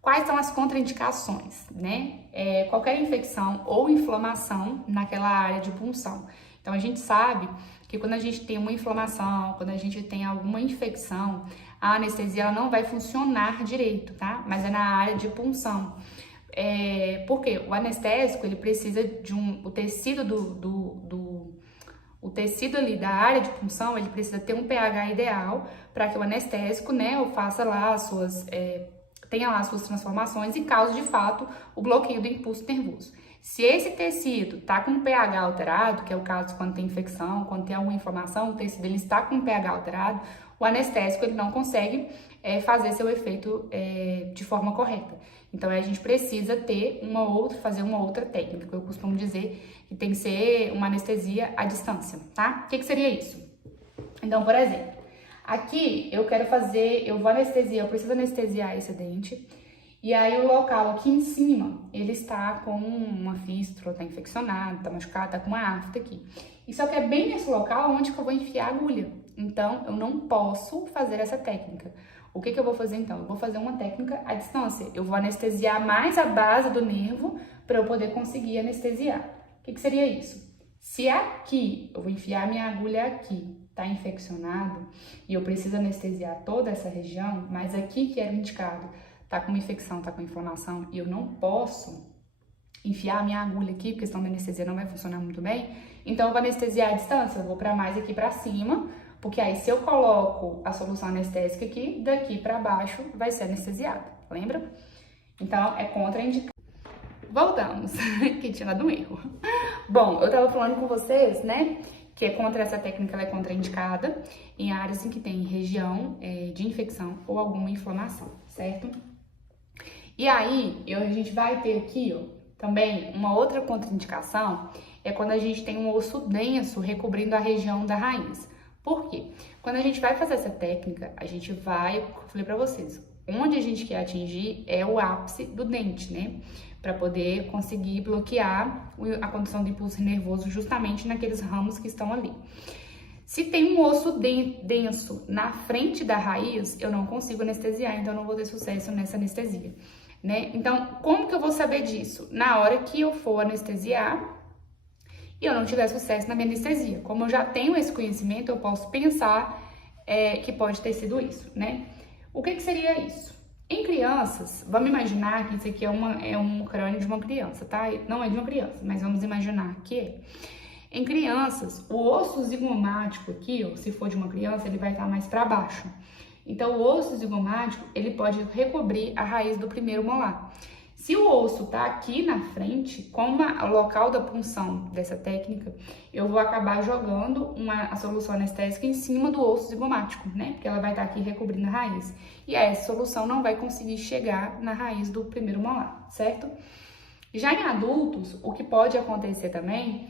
Quais são as contraindicações, né? Qualquer infecção ou inflamação naquela área de punção. Então, a gente sabe que quando a gente tem uma inflamação, quando a gente tem alguma infecção, a anestesia ela não vai funcionar direito, tá? Mas é na área de punção. Porque o anestésico, ele precisa de o tecido o tecido ali da área de punção, ele precisa ter um pH ideal para que o anestésico, né, faça lá tenha lá as suas transformações e cause, de fato, o bloqueio do impulso nervoso. Se esse tecido tá com pH alterado, que é o caso quando tem infecção, quando tem alguma inflamação, o tecido ele está com pH alterado, o anestésico ele não consegue fazer seu efeito de forma correta. Então a gente precisa fazer uma outra técnica, que eu costumo dizer que tem que ser uma anestesia à distância, tá? O que seria isso? Então, por exemplo, aqui eu preciso anestesiar esse dente. E aí o local aqui em cima, ele está com uma fístula, está infeccionado, está machucado, está com uma afta aqui. E só que é bem nesse local onde que eu vou enfiar a agulha. Então, eu não posso fazer essa técnica. O que eu vou fazer então? Eu vou fazer uma técnica à distância. Eu vou anestesiar mais a base do nervo para eu poder conseguir anestesiar. O que seria isso? Se aqui, eu vou enfiar minha agulha aqui, tá infeccionado, e eu preciso anestesiar toda essa região, mas aqui que era indicado, tá com uma infecção, tá com inflamação, e eu não posso enfiar a minha agulha aqui, porque senão a anestesia não vai funcionar muito bem, então eu vou anestesiar à distância, eu vou para mais aqui para cima, porque aí se eu coloco a solução anestésica aqui, daqui para baixo vai ser anestesiada, lembra? Então é contraindicado. Voltamos, que tinha dado um erro. Bom, eu tava falando com vocês, né, que essa técnica ela é contraindicada em áreas em que tem região de infecção ou alguma inflamação, certo? E aí, a gente vai ter aqui, ó, também uma outra contraindicação, é quando a gente tem um osso denso recobrindo a região da raiz. Por quê? Quando a gente vai fazer essa técnica, a gente vai, como eu falei pra vocês, onde a gente quer atingir é o ápice do dente, né? Para poder conseguir bloquear a condução do impulso nervoso justamente naqueles ramos que estão ali. Se tem um osso denso na frente da raiz, eu não consigo anestesiar, então eu não vou ter sucesso nessa anestesia, né? Então, como que eu vou saber disso? Na hora que eu for anestesiar e eu não tiver sucesso na minha anestesia. Como eu já tenho esse conhecimento, eu posso pensar que pode ter sido isso, né? O que seria isso? Em crianças, vamos imaginar que isso aqui é um crânio de uma criança, tá? Não é de uma criança, mas vamos imaginar que é. Em crianças, o osso zigomático aqui, ó, se for de uma criança, ele vai estar mais para baixo. Então, o osso zigomático, ele pode recobrir a raiz do primeiro molar. Se o osso tá aqui na frente, como o local da punção dessa técnica, eu vou acabar jogando a solução anestésica em cima do osso zigomático, né? Porque ela vai estar aqui recobrindo a raiz. E aí, essa solução não vai conseguir chegar na raiz do primeiro molar, certo? Já em adultos, o que pode acontecer também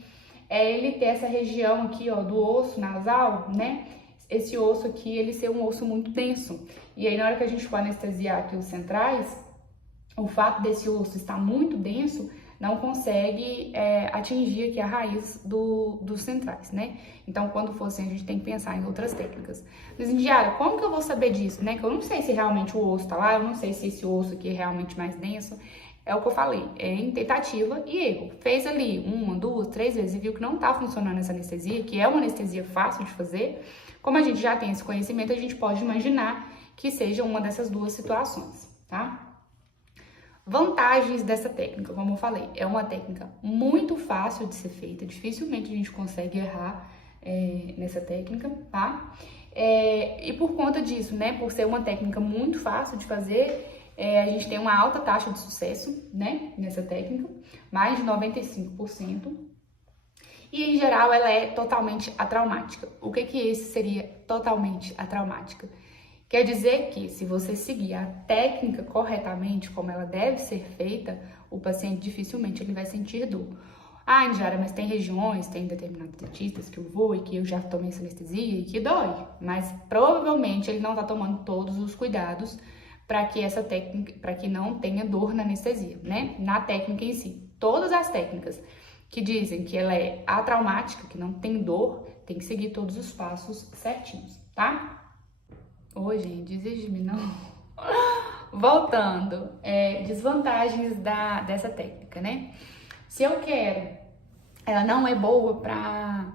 é ele ter essa região aqui, ó, do osso nasal, né? Esse osso aqui, ele ser um osso muito denso. E aí, na hora que a gente for anestesiar aqui os centrais, o fato desse osso estar muito denso não consegue atingir aqui a raiz dos centrais, né? Então, quando for assim, a gente tem que pensar em outras técnicas. Mas, Indiara, como que eu vou saber disso, né? Que eu não sei se realmente o osso tá lá, eu não sei se esse osso aqui é realmente mais denso. É o que eu falei, é em tentativa e erro. Fez ali 1, 2, 3 vezes e viu que não tá funcionando essa anestesia, que é uma anestesia fácil de fazer. Como a gente já tem esse conhecimento, a gente pode imaginar que seja uma dessas duas situações, tá? Vantagens dessa técnica, como eu falei, é uma técnica muito fácil de ser feita, dificilmente a gente consegue errar nessa técnica, tá? E por conta disso, né, por ser uma técnica muito fácil de fazer, a gente tem uma alta taxa de sucesso, né, nessa técnica, mais de 95%. E, em geral, ela é totalmente atraumática. O que esse seria totalmente atraumática? Quer dizer que, se você seguir a técnica corretamente, como ela deve ser feita, o paciente dificilmente ele vai sentir dor. Ah, Indiara, mas tem regiões, tem determinados dentistas que eu vou e que eu já tomei essa anestesia e que dói. Mas, provavelmente, ele não está tomando todos os cuidados para que essa técnica, para que não tenha dor na anestesia, né? Na técnica em si. Todas as técnicas que dizem que ela é atraumática, que não tem dor, tem que seguir todos os passos certinhos, tá? Ô, gente, desiste de mim, não. Voltando, desvantagens dessa técnica, né? Se eu quero, ela não é boa para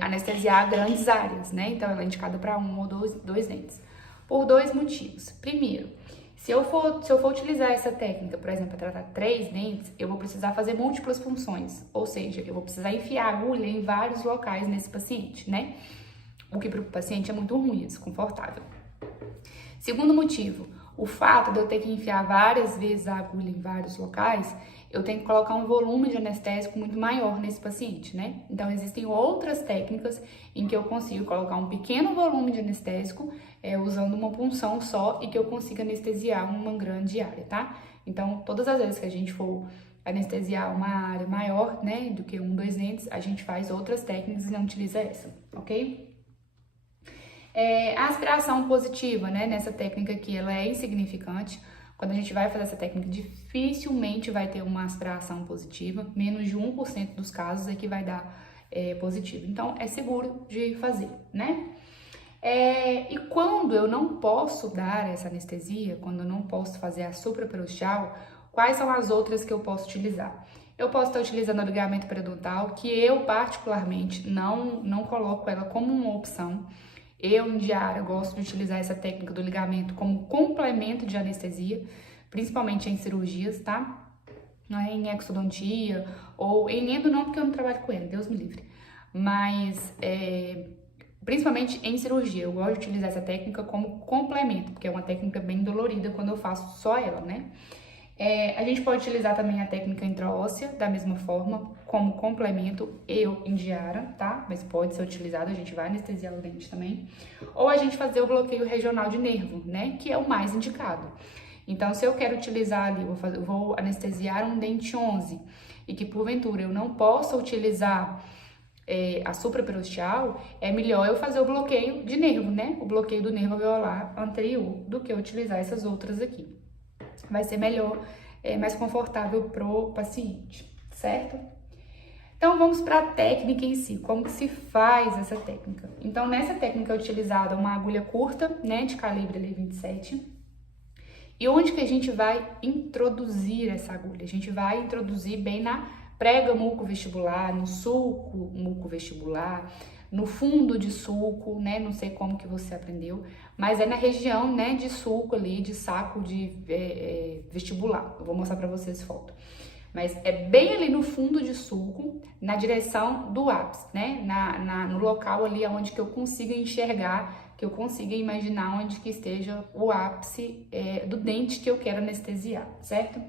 anestesiar grandes áreas, né? Então, ela é indicada para 1 ou 2 dentes. Por 2 motivos. Primeiro, se eu for utilizar essa técnica, por exemplo, para tratar 3 dentes, eu vou precisar fazer múltiplas funções. Ou seja, eu vou precisar enfiar a agulha em vários locais nesse paciente, né? O que para o paciente é muito ruim, é desconfortável. Segundo motivo, o fato de eu ter que enfiar várias vezes a agulha em vários locais, eu tenho que colocar um volume de anestésico muito maior nesse paciente, né? Então, existem outras técnicas em que eu consigo colocar um pequeno volume de anestésico usando uma punção só e que eu consiga anestesiar uma grande área, tá? Então, todas as vezes que a gente for anestesiar uma área maior, né, do que 2 dentes, a gente faz outras técnicas e não utiliza essa, ok? A aspiração positiva, né, nessa técnica aqui, ela é insignificante. Quando a gente vai fazer essa técnica, dificilmente vai ter uma aspiração positiva, menos de 1% dos casos é que vai dar positivo. Então, é seguro de fazer, né? E quando eu não posso dar essa anestesia, quando eu não posso fazer a supraperosteal, quais são as outras que eu posso utilizar? Eu posso estar utilizando o ligamento periodontal, que eu particularmente não coloco ela como uma opção. Eu, em diária, gosto de utilizar essa técnica do ligamento como complemento de anestesia, principalmente em cirurgias, tá? Não é em exodontia ou em endo não, porque eu não trabalho com endo, Deus me livre. Mas, principalmente em cirurgia, eu gosto de utilizar essa técnica como complemento, porque é uma técnica bem dolorida quando eu faço só ela, né? A gente pode utilizar também a técnica intraóssea, da mesma forma, como complemento em diária, tá? Mas pode ser utilizado, a gente vai anestesiar o dente também. Ou a gente fazer o bloqueio regional de nervo, né? Que é o mais indicado. Então, se eu quero utilizar ali, eu vou anestesiar um dente 11 e que porventura eu não possa utilizar a supraperosteal, é melhor eu fazer o bloqueio de nervo, né? O bloqueio do nervo alveolar anterior do que eu utilizar essas outras aqui. Vai ser melhor, mais confortável pro paciente, certo? Então, vamos para a técnica em si, como que se faz essa técnica. Então, nessa técnica é utilizada uma agulha curta, né, de calibre ali 27. E onde que a gente vai introduzir essa agulha? A gente vai introduzir bem na prega mucovestibular, no sulco mucovestibular, no fundo de sulco, né? Não sei como que você aprendeu, mas é na região, né, de sulco ali, de saco de vestibular. Eu vou mostrar para vocês foto. Mas é bem ali no fundo de sulco, na direção do ápice, né? No local ali onde que eu consiga enxergar, que eu consiga imaginar onde que esteja o ápice do dente que eu quero anestesiar, certo?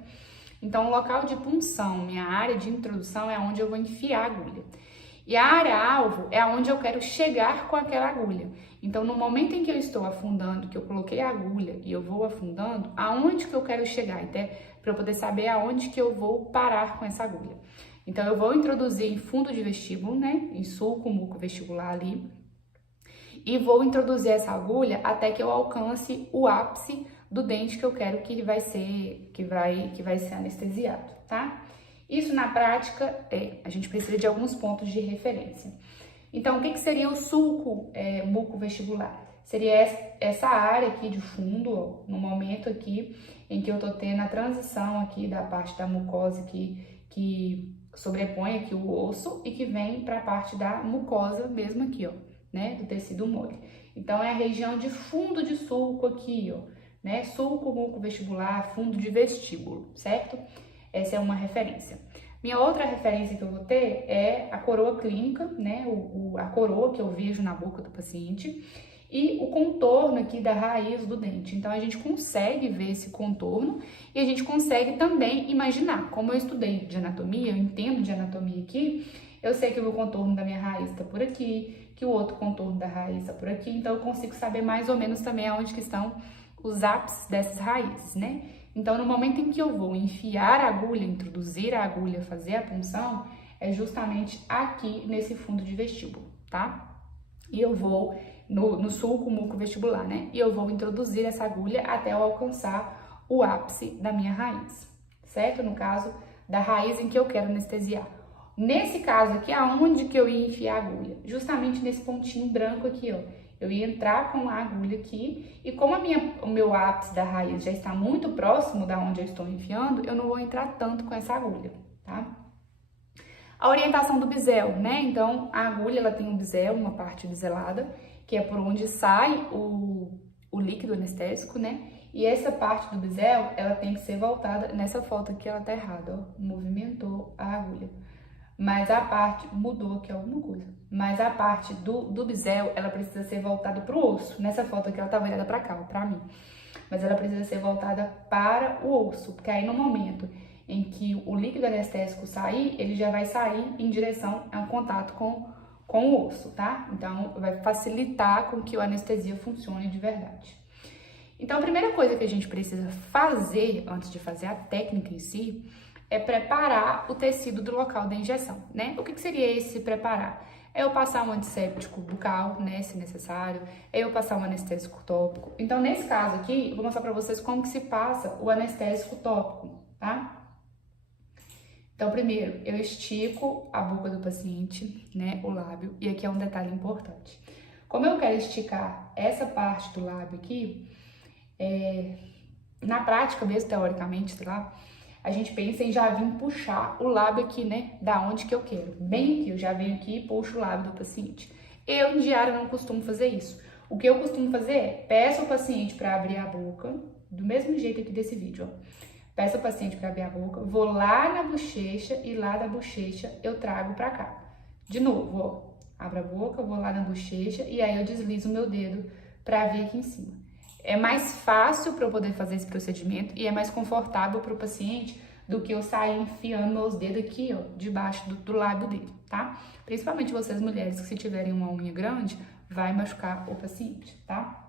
Então, o local de punção, minha área de introdução é onde eu vou enfiar a agulha. E a área-alvo é onde eu quero chegar com aquela agulha. Então, no momento em que eu estou afundando, que eu coloquei a agulha e eu vou afundando, aonde que eu quero chegar? Até para eu poder saber aonde que eu vou parar com essa agulha. Então, eu vou introduzir em fundo de vestíbulo, né? Em sulco mucovestibular ali. E vou introduzir essa agulha até que eu alcance o ápice do dente que eu quero que vai ser anestesiado, tá? Isso na prática a gente precisa de alguns pontos de referência. Então, o que seria o sulco mucovestibular? Seria essa área aqui de fundo, ó, no momento aqui em que eu tô tendo a transição aqui da parte da mucosa aqui, que sobrepõe aqui o osso e que vem para a parte da mucosa mesmo aqui, ó, né, do tecido mole. Então, é a região de fundo de sulco aqui, ó, né, sulco mucovestibular, fundo de vestíbulo, certo? Essa é uma referência. Minha outra referência que eu vou ter é a coroa clínica, né, a coroa que eu vejo na boca do paciente e o contorno aqui da raiz do dente. Então, a gente consegue ver esse contorno e a gente consegue também imaginar. Como eu estudei de anatomia, eu entendo de anatomia aqui, eu sei que o contorno da minha raiz está por aqui, que o outro contorno da raiz está por aqui, então eu consigo saber mais ou menos também aonde que estão os ápices dessas raízes, né? Então, no momento em que eu vou enfiar a agulha, introduzir a agulha, fazer a punção, é justamente aqui nesse fundo de vestíbulo, tá? E eu vou no sulco mucovestibular, né? E eu vou introduzir essa agulha até eu alcançar o ápice da minha raiz, certo? No caso da raiz em que eu quero anestesiar. Nesse caso aqui, aonde que eu ia enfiar a agulha? Justamente nesse pontinho branco aqui, ó. Eu ia entrar com a agulha aqui e como o meu ápice da raiz já está muito próximo da onde eu estou enfiando, eu não vou entrar tanto com essa agulha, tá? A orientação do bisel, né? Então, a agulha, ela tem um bisel, uma parte biselada, que é por onde sai o líquido anestésico, né? E essa parte do bisel, ela tem que ser voltada, nessa foto aqui ela tá errada, ó, movimentou a agulha. Mas a parte, mudou aqui alguma coisa, mas a parte do bisel, ela precisa ser voltada pro osso. Nessa foto aqui ela tá virada pra cá, ó, pra mim. Mas ela precisa ser voltada para o osso, porque aí no momento em que o líquido anestésico sair, ele já vai sair em direção a um contato com o osso, tá? Então, vai facilitar com que a anestesia funcione de verdade. Então, a primeira coisa que a gente precisa fazer, antes de fazer a técnica em si, é preparar o tecido do local da injeção, né? O que seria esse preparar? É eu passar um antisséptico bucal, né, se necessário, é eu passar um anestésico tópico. Então, nesse caso aqui, eu vou mostrar pra vocês como que se passa o anestésico tópico, tá? Então, primeiro, eu estico a boca do paciente, né, o lábio, e aqui é um detalhe importante. Como eu quero esticar essa parte do lábio aqui, na prática mesmo, teoricamente, sei lá, a gente pensa em já vir puxar o lábio aqui, né, da onde que eu quero. Bem aqui, eu já venho aqui e puxo o lábio do paciente. Eu, em diário, não costumo fazer isso. O que eu costumo fazer é, peço ao paciente para abrir a boca, do mesmo jeito aqui desse vídeo, ó. Peço ao paciente para abrir a boca, vou lá na bochecha e lá da bochecha eu trago para cá. De novo, ó, abro a boca, vou lá na bochecha e aí eu deslizo o meu dedo para vir aqui em cima. É mais fácil para eu poder fazer esse procedimento e é mais confortável para o paciente do que eu sair enfiando meus dedos aqui, ó, debaixo do lábio dele, tá? Principalmente vocês mulheres que se tiverem uma unha grande, vai machucar o paciente, tá?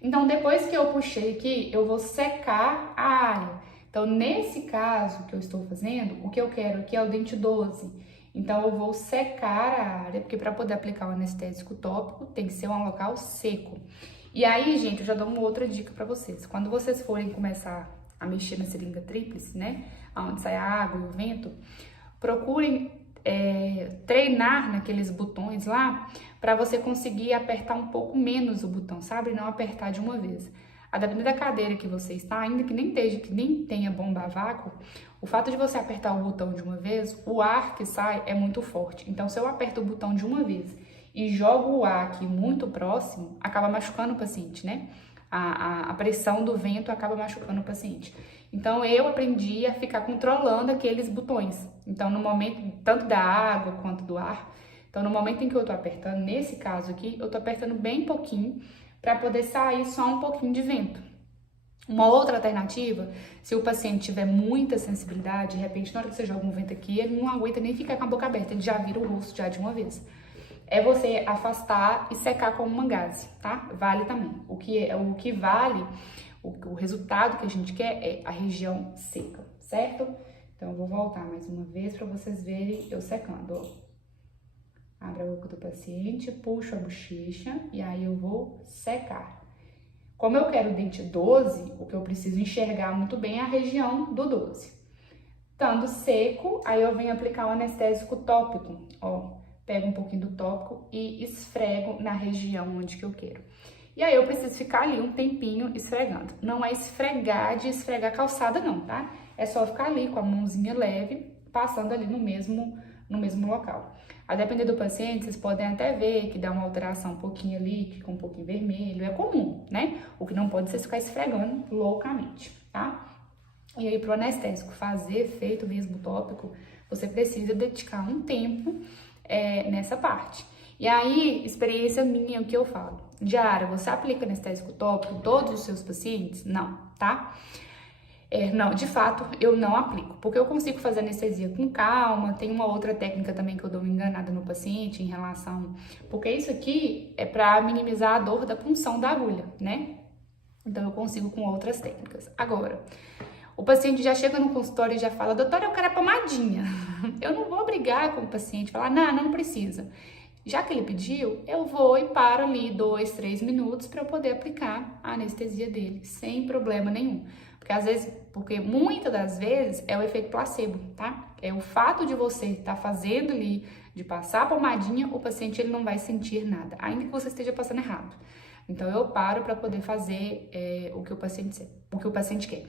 Então, depois que eu puxei aqui, eu vou secar a área. Então, nesse caso que eu estou fazendo, o que eu quero aqui é o dente 12. Então, eu vou secar a área, porque para poder aplicar o anestésico tópico, tem que ser um local seco. E aí, gente, eu já dou uma outra dica para vocês. Quando vocês forem começar a mexer na seringa tríplice, né, onde sai a água e o vento, procurem treinar naqueles botões lá, para você conseguir apertar um pouco menos o botão, sabe? Não apertar de uma vez. A depender da cadeira que você está, ainda que nem tenha bomba a vácuo, o fato de você apertar o botão de uma vez, o ar que sai é muito forte. Então, se eu aperto o botão de uma vez e jogo o ar aqui muito próximo, acaba machucando o paciente, né? A pressão do vento acaba machucando o paciente. Então, eu aprendi a ficar controlando aqueles botões. Então, no momento, tanto da água quanto do ar. Então, no momento em que eu tô apertando, nesse caso aqui, eu tô apertando bem pouquinho para poder sair só um pouquinho de vento. Uma outra alternativa, se o paciente tiver muita sensibilidade, de repente, na hora que você joga um vento aqui, ele não aguenta nem ficar com a boca aberta, ele já vira o rosto já de uma vez. É você afastar e secar com uma gaze, tá? Vale também. O que vale, o resultado que a gente quer é a região seca, certo? Então, eu vou voltar mais uma vez para vocês verem eu secando, ó. Abro a boca do paciente, puxo a bochecha e aí eu vou secar. Como eu quero o dente 12, o que eu preciso enxergar muito bem é a região do 12. Estando seco, aí eu venho aplicar o anestésico tópico, ó. Pego um pouquinho do tópico e esfrego na região onde que eu quero. E aí eu preciso ficar ali um tempinho esfregando. Não é esfregar de esfregar calçada não, tá? É só ficar ali com a mãozinha leve, passando ali no mesmo local. A depender do paciente, vocês podem até ver que dá uma alteração um pouquinho ali, que fica um pouquinho vermelho, é comum, né? O que não pode ser ficar esfregando loucamente, tá? E aí pro anestésico fazer efeito mesmo tópico, você precisa dedicar um tempo nessa parte. E aí, experiência minha, o que eu falo? Diária, você aplica anestésico tópico em todos os seus pacientes? Não, tá? Não, de fato, eu não aplico, porque eu consigo fazer anestesia com calma, tem uma outra técnica também que eu dou uma enganada no paciente em relação... Porque isso aqui é para minimizar a dor da punção da agulha, né? Então, eu consigo com outras técnicas. Agora, o paciente já chega no consultório e já fala, doutora, eu quero a pomadinha. Eu não vou brigar com o paciente, falar, não precisa. Já que ele pediu, eu vou e paro ali 2, 3 minutos para eu poder aplicar a anestesia dele, sem problema nenhum. Porque muitas das vezes é o efeito placebo, tá? É o fato de você estar fazendo ali, de passar a pomadinha, o paciente ele não vai sentir nada, ainda que você esteja passando errado. Então, eu paro para poder fazer o que o paciente quer.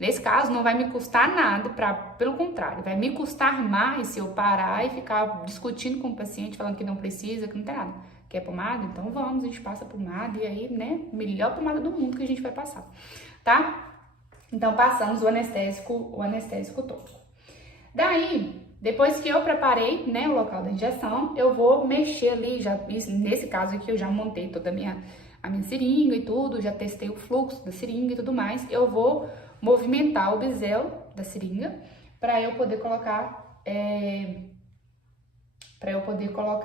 Nesse caso, não vai me custar nada, pelo contrário, vai me custar mais se eu parar e ficar discutindo com o paciente, falando que não precisa, que não tem nada. Quer pomada? Então vamos, a gente passa a pomada e aí, né, melhor pomada do mundo que a gente vai passar, tá? Então, passamos o anestésico tópico. Daí, depois que eu preparei, né, o local da injeção, eu vou mexer ali, nesse caso aqui eu já montei toda a minha seringa e tudo, já testei o fluxo da seringa e tudo mais, eu vou movimentar o bisel da seringa para eu poder colocar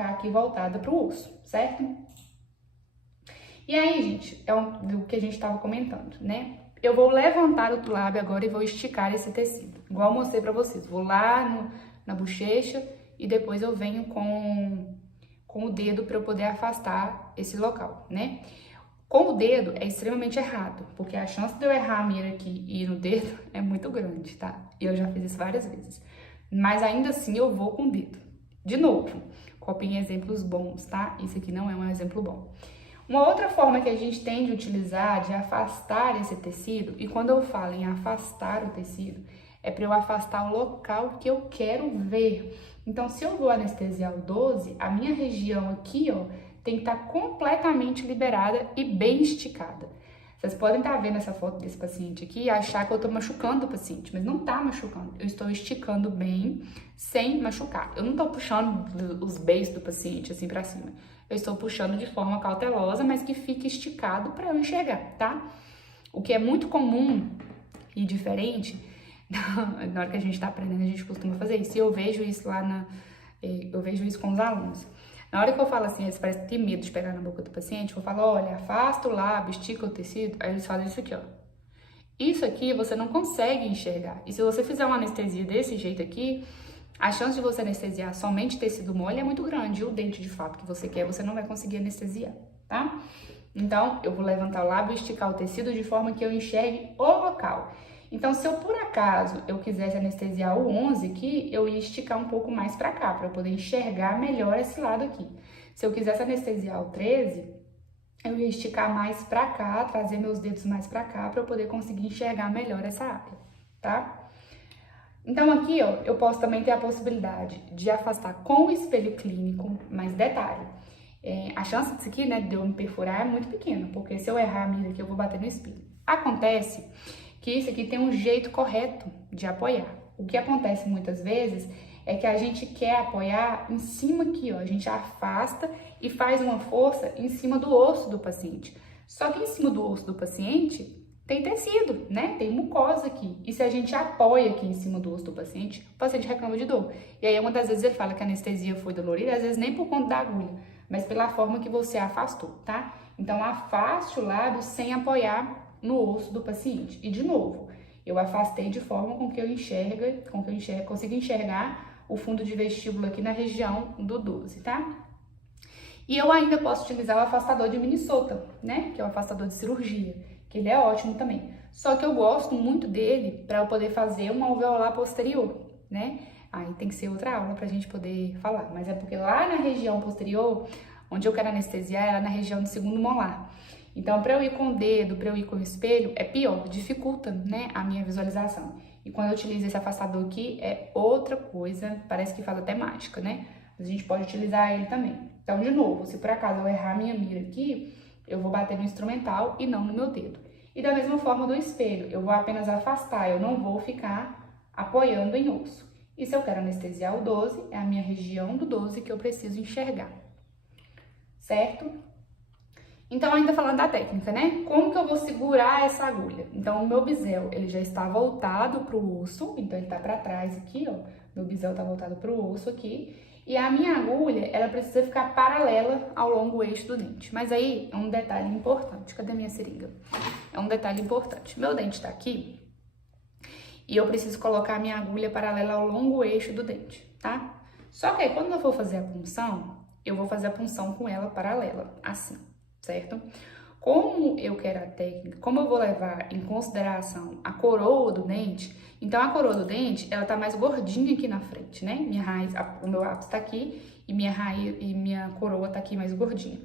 aqui voltada para o osso, certo? E aí, gente, é do que a gente estava comentando, né? Eu vou levantar o lábio agora e vou esticar esse tecido, igual eu mostrei pra vocês. Vou lá na bochecha e depois eu venho com o dedo para eu poder afastar esse local, né? Com o dedo é extremamente errado, porque a chance de eu errar a mira aqui e ir no dedo é muito grande, tá? E eu já fiz isso várias vezes. Mas ainda assim eu vou com o dedo. De novo, copiem exemplos bons, tá? Isso aqui não é um exemplo bom. Uma outra forma que a gente tem de utilizar, de afastar esse tecido, e quando eu falo em afastar o tecido, é para eu afastar o local que eu quero ver. Então, se eu vou anestesiar o 12, a minha região aqui, ó, tem que estar completamente liberada e bem esticada. Vocês podem estar vendo essa foto desse paciente aqui e achar que eu tô machucando o paciente, mas não tá machucando. Eu estou esticando bem, sem machucar. Eu não tô puxando os beiços do paciente assim pra cima. Eu estou puxando de forma cautelosa, mas que fique esticado para eu enxergar, tá? O que é muito comum e diferente, na hora que a gente tá aprendendo, a gente costuma fazer isso. E eu vejo isso eu vejo isso com os alunos. Na hora que eu falo assim, eles parecem ter medo de pegar na boca do paciente, eu falo, olha, afasta o lábio, estica o tecido, aí eles fazem isso aqui, ó. Isso aqui você não consegue enxergar. E se você fizer uma anestesia desse jeito aqui, a chance de você anestesiar somente tecido mole é muito grande. E o dente de fato que você quer, você não vai conseguir anestesiar, tá? Então, eu vou levantar o lábio e esticar o tecido de forma que eu enxergue o local. Então, se eu por acaso eu quisesse anestesiar o 11 aqui, eu ia esticar um pouco mais para cá, para eu poder enxergar melhor esse lado aqui. Se eu quisesse anestesiar o 13, eu ia esticar mais para cá, trazer meus dedos mais para cá, para eu poder conseguir enxergar melhor essa área, tá? Então, aqui, ó, eu posso também ter a possibilidade de afastar com o espelho clínico, mas detalhe, a chance disso aqui, né, de eu me perfurar é muito pequena, porque se eu errar a mira aqui, eu vou bater no espelho. Acontece que isso aqui tem um jeito correto de apoiar. O que acontece muitas vezes é que a gente quer apoiar em cima aqui, ó, a gente afasta e faz uma força em cima do osso do paciente. Só que em cima do osso do paciente tem tecido, né? Tem mucosa aqui. E se a gente apoia aqui em cima do osso do paciente, o paciente reclama de dor. E aí, uma das vezes ele fala que a anestesia foi dolorida, às vezes nem por conta da agulha, mas pela forma que você afastou, tá? Então, afaste o lábio sem apoiar no osso do paciente. E, de novo, eu afastei de forma com que eu consiga enxergar o fundo de vestíbulo aqui na região do 12, tá? E eu ainda posso utilizar o afastador de Minnesota, né? Que é o afastador de cirurgia, que ele é ótimo também. Só que eu gosto muito dele para eu poder fazer um alveolar posterior, né? Aí tem que ser outra aula pra gente poder falar. Mas é porque lá na região posterior, onde eu quero anestesiar, é na região do segundo molar. Então, para eu ir com o dedo, para eu ir com o espelho, é pior, dificulta, né, a minha visualização. E quando eu utilizo esse afastador aqui, é outra coisa, parece que faz até mágica, né? Mas a gente pode utilizar ele também. Então, de novo, se por acaso eu errar a minha mira aqui, eu vou bater no instrumental e não no meu dedo. E da mesma forma do espelho, eu vou apenas afastar, eu não vou ficar apoiando em osso. E se eu quero anestesiar o 12, é a minha região do 12 que eu preciso enxergar, certo? Então, ainda falando da técnica, né? Como que eu vou segurar essa agulha? Então, o meu bisel, ele já está voltado para o osso, então ele tá para trás aqui, ó. Meu bisel tá voltado para o osso aqui. E a minha agulha, ela precisa ficar paralela ao longo eixo do dente. Mas aí, é um detalhe importante. Cadê minha seringa? É um detalhe importante. Meu dente tá aqui e eu preciso colocar a minha agulha paralela ao longo eixo do dente, tá? Só que aí, quando eu for fazer a punção, eu vou fazer a punção com ela paralela, assim, certo? Como eu quero a técnica, como eu vou levar em consideração a coroa do dente, então a coroa do dente, ela tá mais gordinha aqui na frente, né? Minha raiz, o meu ápice tá aqui e minha raiz e minha coroa tá aqui mais gordinha.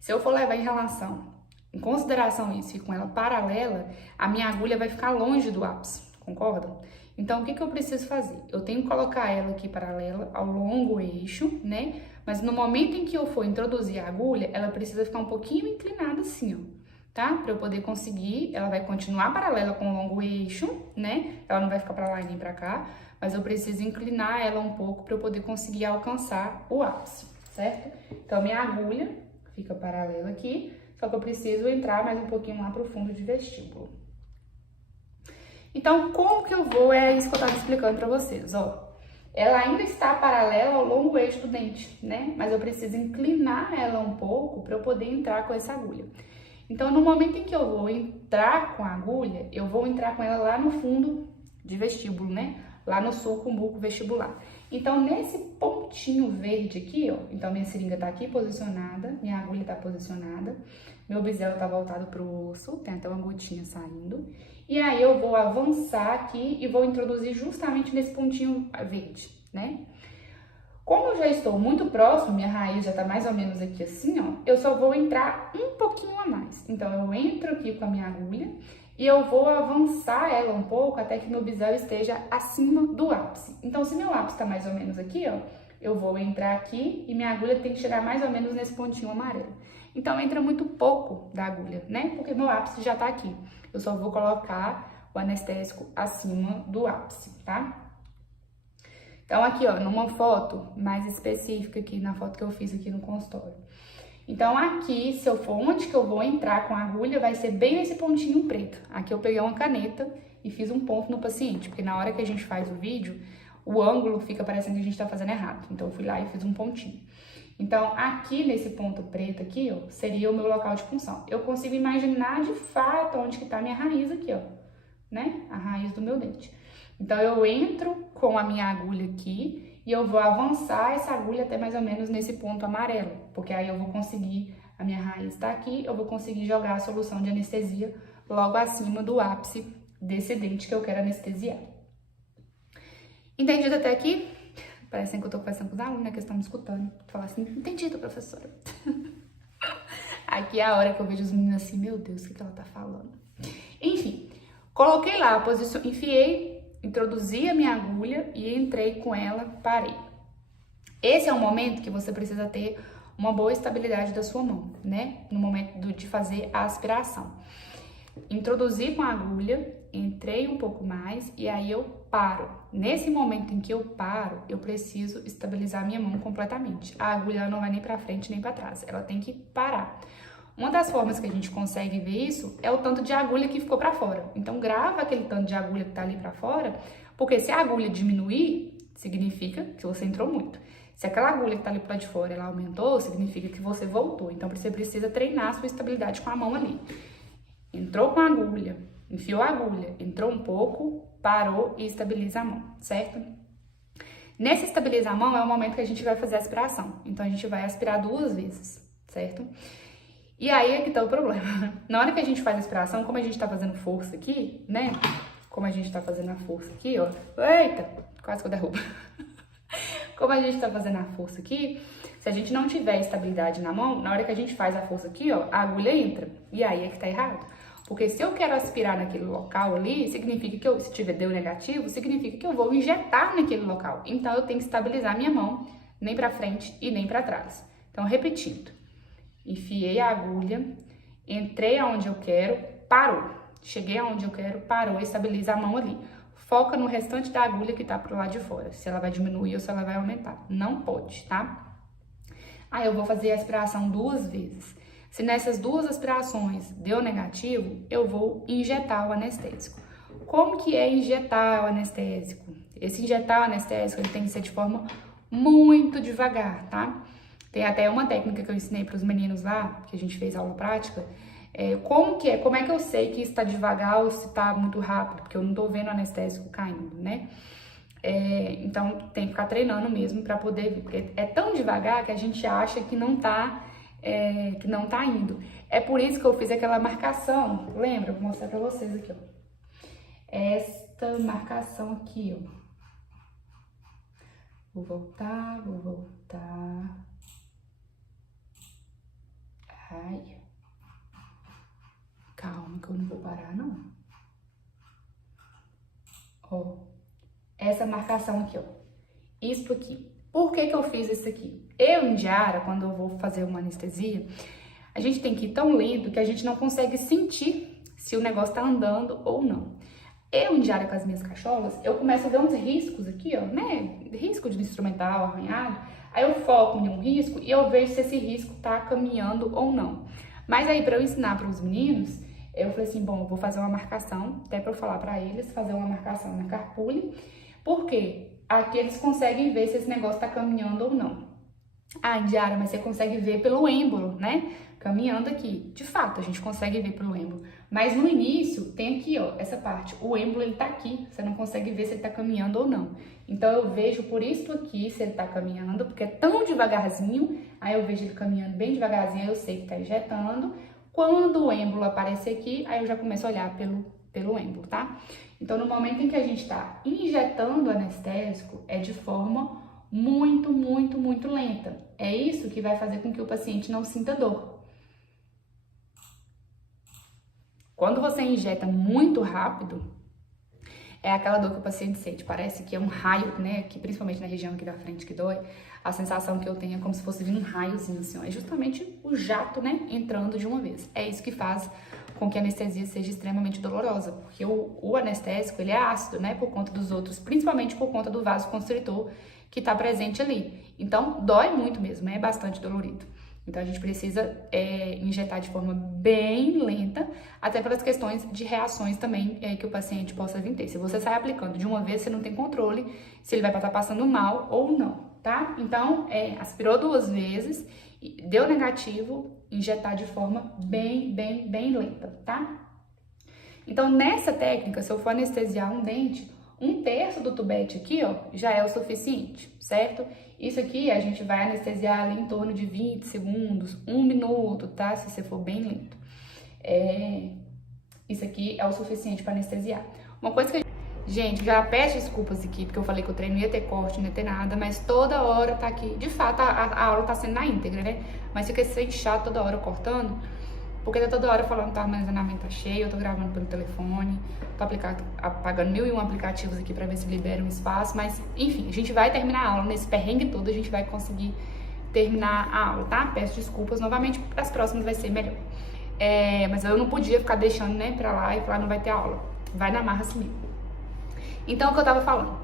Se eu for levar em consideração isso e com ela paralela, a minha agulha vai ficar longe do ápice, concordam? Então, o que eu preciso fazer? Eu tenho que colocar ela aqui paralela ao longo eixo, né? Mas no momento em que eu for introduzir a agulha, ela precisa ficar um pouquinho inclinada assim, ó, tá? Pra eu poder conseguir, ela vai continuar paralela com o longo eixo, né? Ela não vai ficar pra lá e nem pra cá, mas eu preciso inclinar ela um pouco pra eu poder conseguir alcançar o ápice, certo? Então, minha agulha fica paralela aqui, só que eu preciso entrar mais um pouquinho lá pro fundo de vestíbulo. Então, como que eu vou? É isso que eu tava explicando pra vocês, ó. Ela ainda está paralela ao longo eixo do dente, né? Mas eu preciso inclinar ela um pouco para eu poder entrar com essa agulha. Então, no momento em que eu vou entrar com a agulha, eu vou entrar com ela lá no fundo de vestíbulo, né? Lá no sulco buco vestibular. Então, nesse pontinho verde aqui, ó, então minha seringa tá aqui posicionada, minha agulha tá posicionada, meu bisel tá voltado pro osso, tem até uma gotinha saindo. E aí eu vou avançar aqui e vou introduzir justamente nesse pontinho verde, né? Como eu já estou muito próximo, minha raiz já tá mais ou menos aqui assim, ó, eu só vou entrar um pouquinho a mais. Então, eu entro aqui com a minha agulha e eu vou avançar ela um pouco até que meu bisel esteja acima do ápice. Então, se meu ápice tá mais ou menos aqui, ó, eu vou entrar aqui e minha agulha tem que chegar mais ou menos nesse pontinho amarelo. Então, entra muito pouco da agulha, né? Porque meu ápice já tá aqui. Eu só vou colocar o anestésico acima do ápice, tá? Então, aqui, ó, numa foto mais específica aqui, na foto que eu fiz aqui no consultório. Então, aqui, se eu for onde que eu vou entrar com a agulha, vai ser bem nesse pontinho preto. Aqui eu peguei uma caneta e fiz um ponto no paciente, porque na hora que a gente faz o vídeo, o ângulo fica parecendo que a gente tá fazendo errado. Então, eu fui lá e fiz um pontinho. Então, aqui nesse ponto preto aqui, ó, seria o meu local de punção. Eu consigo imaginar de fato onde que tá a minha raiz aqui, ó, né? A raiz do meu dente. Então, eu entro com a minha agulha aqui e eu vou avançar essa agulha até mais ou menos nesse ponto amarelo, porque aí eu vou conseguir, a minha raiz tá aqui, eu vou conseguir jogar a solução de anestesia logo acima do ápice desse dente que eu quero anestesiar. Entendido até aqui? Parece que eu tô conversando com os alunos, né, que estão me escutando. Falar assim, entendido, professora. Aqui é a hora que eu vejo os meninos assim, meu Deus, o que ela tá falando? Enfim, coloquei lá a posição, enfiei, introduzi a minha agulha e entrei com ela, parei. Esse é o momento que você precisa ter uma boa estabilidade da sua mão, né? No momento de fazer a aspiração. Introduzi com a agulha, entrei um pouco mais e aí eu paro. Nesse momento em que eu paro, eu preciso estabilizar a minha mão completamente. A agulha não vai nem pra frente nem pra trás, ela tem que parar. Uma das formas que a gente consegue ver isso é o tanto de agulha que ficou pra fora. Então, grava aquele tanto de agulha que tá ali pra fora, porque se a agulha diminuir, significa que você entrou muito. Se aquela agulha que tá ali pro lado de fora, ela aumentou, significa que você voltou. Então, você precisa treinar a sua estabilidade com a mão ali. Entrou com a agulha, enfiou a agulha, entrou um pouco, parou e estabiliza a mão, certo? Nesse estabilizar a mão é o momento que a gente vai fazer a aspiração. Então, a gente vai aspirar 2 vezes, certo? E aí é que tá o problema. Na hora que a gente faz a aspiração, como a gente tá fazendo força aqui, né? Como a gente tá fazendo a força aqui, ó. Eita, quase que eu derrubo. Como a gente tá fazendo a força aqui, se a gente não tiver estabilidade na mão, na hora que a gente faz a força aqui, ó, a agulha entra. E aí é que tá errado. Porque se eu quero aspirar naquele local ali, significa que se deu negativo, significa que eu vou injetar naquele local. Então, eu tenho que estabilizar a minha mão, nem pra frente e nem pra trás. Então, repetindo. Enfiei a agulha, entrei aonde eu quero, parou. Cheguei aonde eu quero, parou, estabiliza a mão ali. Foca no restante da agulha que tá pro lado de fora, se ela vai diminuir ou se ela vai aumentar. Não pode, tá? Aí eu vou fazer a aspiração 2 vezes. Se nessas 2 aspirações deu negativo, eu vou injetar o anestésico. Como que é injetar o anestésico? Esse injetar o anestésico, ele tem que ser de forma muito devagar, tá? Tem até uma técnica que eu ensinei para os meninos lá, que a gente fez aula prática. Como é que eu sei que está devagar ou se está muito rápido? Porque eu não tô vendo o anestésico caindo, né? Então, tem que ficar treinando mesmo para poder ver. Porque é tão devagar que a gente acha que não tá indo. É por isso que eu fiz aquela marcação. Lembra? Vou mostrar para vocês aqui, ó. Esta marcação aqui, ó. Vou voltar. Ai. Calma que eu não vou parar, não. Ó. Essa marcação aqui, ó. Isso aqui. Por que eu fiz isso aqui? Eu, em diária, quando eu vou fazer uma anestesia, a gente tem que ir tão lento que a gente não consegue sentir se o negócio tá andando ou não. Eu, em diária com as minhas cacholas, eu começo a ver uns riscos aqui, ó, né? Risco de instrumental, arranhado. Aí eu foco em um risco e eu vejo se esse risco tá caminhando ou não. Mas aí, para eu ensinar para os meninos, Eu falei assim, bom, eu vou fazer uma marcação, até pra eu falar pra eles, fazer uma marcação na carpule, porque aqui eles conseguem ver se esse negócio tá caminhando ou não. Ah, Indiara, mas você consegue ver pelo êmbolo, né? Caminhando aqui. De fato, a gente consegue ver pelo êmbolo. Mas no início, tem aqui, ó, essa parte. O êmbolo, ele tá aqui. Você não consegue ver se ele tá caminhando ou não. Então, eu vejo por isso aqui se ele tá caminhando, porque é tão devagarzinho. Aí eu vejo ele caminhando bem devagarzinho, aí eu sei que tá injetando. Quando o êmbolo aparecer aqui, aí eu já começo a olhar pelo êmbolo, tá? Então, no momento em que a gente tá injetando anestésico, é de forma muito, muito, muito lenta. É isso que vai fazer com que o paciente não sinta dor. Quando você injeta muito rápido, é aquela dor que o paciente sente. Parece que é um raio, né? Que principalmente na região aqui da frente que dói, a sensação que eu tenho é como se fosse vir um raiozinho assim, ó. É justamente o jato, né? Entrando de uma vez. É isso que faz com que a anestesia seja extremamente dolorosa, porque o anestésico, ele é ácido, né? Por conta dos outros, principalmente por conta do vasoconstritor que tá presente ali. Então, dói muito mesmo, é bastante dolorido. Então, a gente precisa injetar de forma bem lenta, até pelas questões de reações também que o paciente possa vir ter. Se você sai aplicando de uma vez, você não tem controle se ele vai estar passando mal ou não, tá? Então, aspirou 2 vezes, deu negativo, injetar de forma bem lenta, tá? Então, nessa técnica, se eu for anestesiar um dente, 1/3 do tubete aqui, ó, já é o suficiente, certo? Isso aqui a gente vai anestesiar ali em torno de 20 segundos, 1 minuto, tá? Se você for bem lento. Isso aqui é o suficiente para anestesiar. Uma coisa que gente, já peço desculpas aqui, porque eu falei que o treino ia ter corte, não ia ter nada, mas toda hora tá aqui. De fato, a aula tá sendo na íntegra, né? Mas fica sempre chato toda hora cortando, porque tá toda hora falando que o armazenamento tá cheio, eu tô gravando pelo telefone, tô apagando 1001 aplicativos aqui pra ver se libera um espaço, mas enfim, a gente vai terminar a aula, nesse perrengue todo a gente vai conseguir terminar a aula, tá? Peço desculpas novamente, as próximas vai ser melhor. Mas eu não podia ficar deixando, né, pra lá e falar não vai ter aula, vai na marra assim mesmo. Então, o que eu tava falando,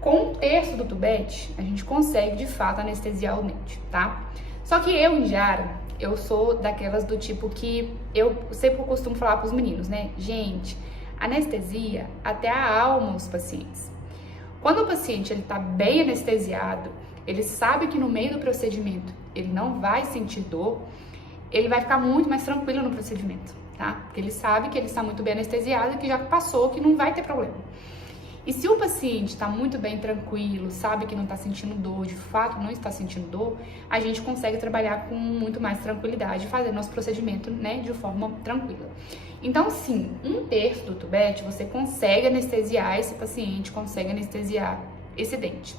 com 1/3 do tubete, a gente consegue de fato anestesiar o dente, tá? Só que eu, Indiara, eu sou daquelas do tipo que eu sempre costumo falar pros meninos, né? Gente, anestesia até a alma os pacientes. Quando o paciente ele tá bem anestesiado, ele sabe que no meio do procedimento ele não vai sentir dor, ele vai ficar muito mais tranquilo no procedimento, tá? Porque ele sabe que ele está muito bem anestesiado e que já passou, que não vai ter problema. E se o paciente está muito bem tranquilo, sabe que não está sentindo dor, de fato não está sentindo dor, a gente consegue trabalhar com muito mais tranquilidade, fazer nosso procedimento, né, de forma tranquila. Então, sim, 1/3 do tubete você consegue anestesiar esse paciente, consegue anestesiar esse dente.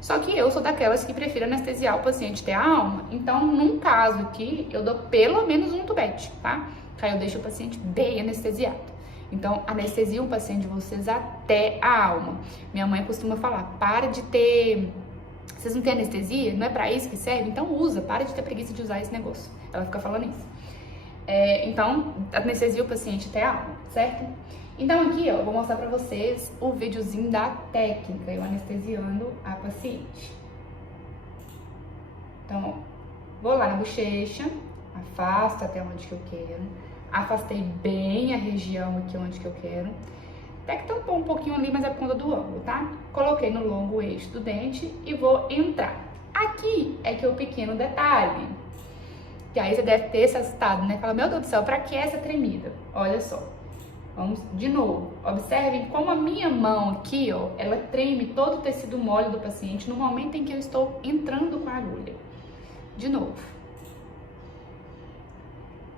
Só que eu sou daquelas que prefiro anestesiar o paciente até a alma. Então, num caso aqui, eu dou pelo menos um tubete, tá? Aí eu deixo o paciente bem anestesiado. Então, anestesia o paciente de vocês até a alma. Minha mãe costuma falar, para de ter... Vocês não têm anestesia? Não é pra isso que serve? Então usa, para de ter preguiça de usar esse negócio. Ela fica falando isso. Então, anestesia o paciente até a alma, certo? Então aqui, ó, eu vou mostrar pra vocês o videozinho da técnica, eu anestesiando a paciente. Então, ó, vou lá na bochecha, afasto até onde que eu quero. Afastei bem a região aqui onde que eu quero. Até que tampou um pouquinho ali, mas é por conta do ângulo, tá? Coloquei no longo eixo do dente e vou entrar. Aqui é que é o pequeno detalhe. Que aí você deve ter se assustado, né? Fala, meu Deus do céu, pra que essa tremida? Olha só. Vamos de novo. Observem como a minha mão aqui, ó, ela treme todo o tecido mole do paciente no momento em que eu estou entrando com a agulha. De novo.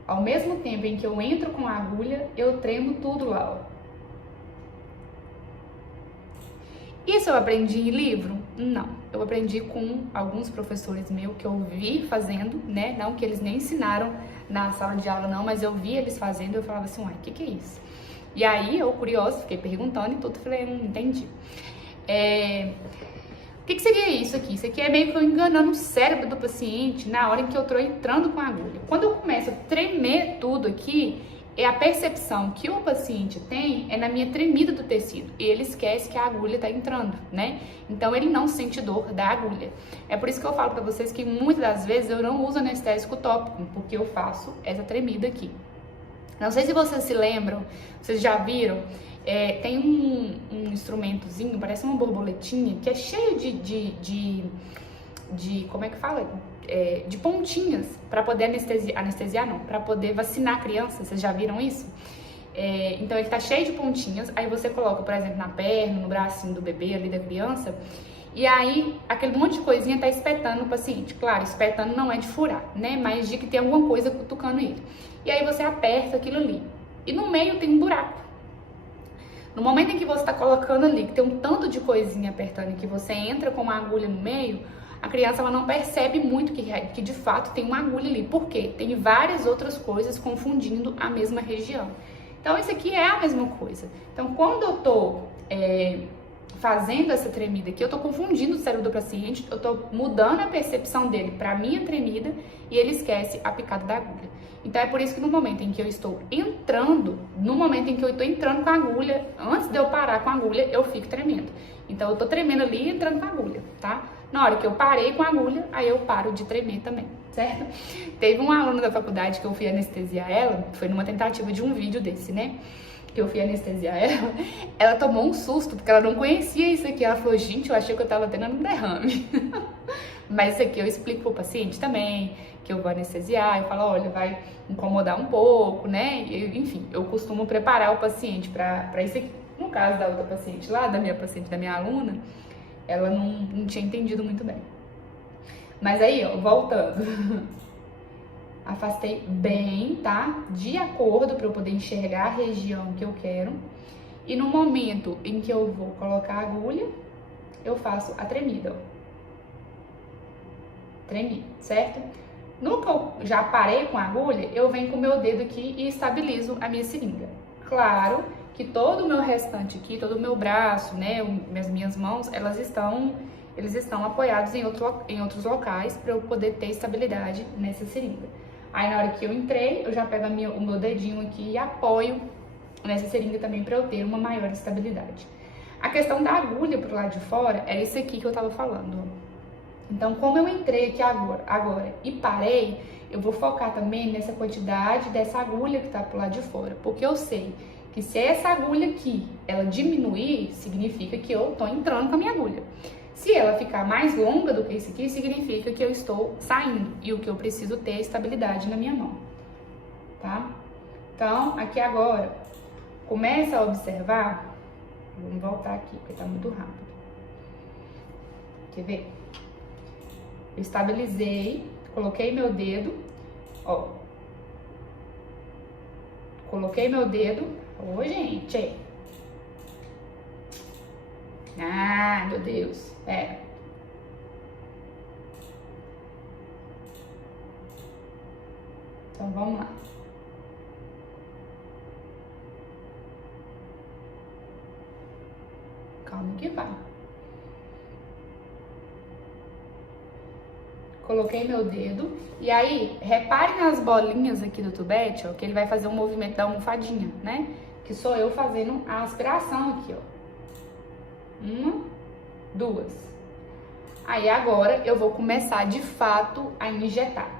Ao mesmo tempo em que eu entro com a agulha, eu tremo tudo lá, ó. Isso eu aprendi em livro? Não. Eu aprendi com alguns professores meus que eu vi fazendo, né? Não que eles nem ensinaram na sala de aula, não, mas eu vi eles fazendo e eu falava assim, uai, o que é isso? E aí, eu, curiosa, fiquei perguntando e tudo, falei, não entendi. O que seria isso aqui? Isso aqui é meio que eu enganando o cérebro do paciente na hora em que eu tô entrando com a agulha. Quando eu começo a tremer tudo aqui, a percepção que o paciente tem é na minha tremida do tecido. E ele esquece que a agulha tá entrando, né? Então, ele não sente dor da agulha. É por isso que eu falo pra vocês que muitas das vezes eu não uso anestésico tópico, porque eu faço essa tremida aqui. Não sei se vocês se lembram, vocês já viram, tem um instrumentozinho, parece uma borboletinha, que é cheio de como é que fala? De pontinhas, para poder anestesiar não, para poder vacinar a criança, vocês já viram isso? Então ele tá cheio de pontinhas, aí você coloca, por exemplo, na perna, no bracinho do bebê ali da criança, e aí aquele monte de coisinha tá espetando o paciente. Claro, espetando não é de furar, né? Mas de que tem alguma coisa cutucando ele. E aí você aperta aquilo ali. E no meio tem um buraco. No momento em que você tá colocando ali, que tem um tanto de coisinha apertando e que você entra com uma agulha no meio, a criança ela não percebe muito que de fato tem uma agulha ali. Por quê? Tem várias outras coisas confundindo a mesma região. Então, isso aqui é a mesma coisa. Então, quando eu tô fazendo essa tremida aqui, eu tô confundindo o cérebro do paciente, eu tô mudando a percepção dele para minha tremida e ele esquece a picada da agulha. Então, é por isso que no momento em que eu estou entrando, com a agulha, antes de eu parar com a agulha, eu fico tremendo. Então, eu tô tremendo ali e entrando com a agulha, tá? Na hora que eu parei com a agulha, aí eu paro de tremer também, certo? Teve uma aluna da faculdade que eu fui anestesiar ela, foi numa tentativa de um vídeo desse, né? Que eu fui anestesiar ela tomou um susto, porque ela não conhecia isso aqui. Ela falou, gente, eu achei que eu tava tendo um derrame. Mas isso aqui eu explico pro paciente também, que eu vou anestesiar, eu falo, olha, vai incomodar um pouco, né? Enfim, eu costumo preparar o paciente pra isso aqui. No caso da outra paciente lá, da minha aluna, ela não tinha entendido muito bem. Mas aí, ó, voltando. Afastei bem, tá? De acordo para eu poder enxergar a região que eu quero. E no momento em que eu vou colocar a agulha, eu faço a tremida, ó. Tremi, certo? No que eu já parei com a agulha, eu venho com o meu dedo aqui e estabilizo a minha seringa. Claro que todo o meu restante aqui, todo o meu braço, né, as minhas mãos, eles estão apoiados em outros locais para eu poder ter estabilidade nessa seringa. Aí na hora que eu entrei, eu já pego o meu dedinho aqui e apoio nessa seringa também para eu ter uma maior estabilidade. A questão da agulha pro lado de fora é isso aqui que eu tava falando. Então, como eu entrei aqui agora e parei, eu vou focar também nessa quantidade dessa agulha que tá pro lado de fora, porque eu sei que se essa agulha aqui, ela diminuir, significa que eu tô entrando com a minha agulha. Se ela ficar mais longa do que isso aqui, significa que eu estou saindo e o que eu preciso ter é estabilidade na minha mão, tá? Então, aqui agora, começa a observar, vamos voltar aqui, porque tá muito rápido. Quer ver? Eu estabilizei, coloquei meu dedo, ó. Coloquei meu dedo, ô gente, ah, meu Deus, Então, vamos lá. Calma que vai. Coloquei meu dedo. E aí, repare nas bolinhas aqui do tubete, ó, que ele vai fazer um movimento da almofadinha, né? Que sou eu fazendo a aspiração aqui, ó. 1, 2. Aí agora eu vou começar de fato a injetar.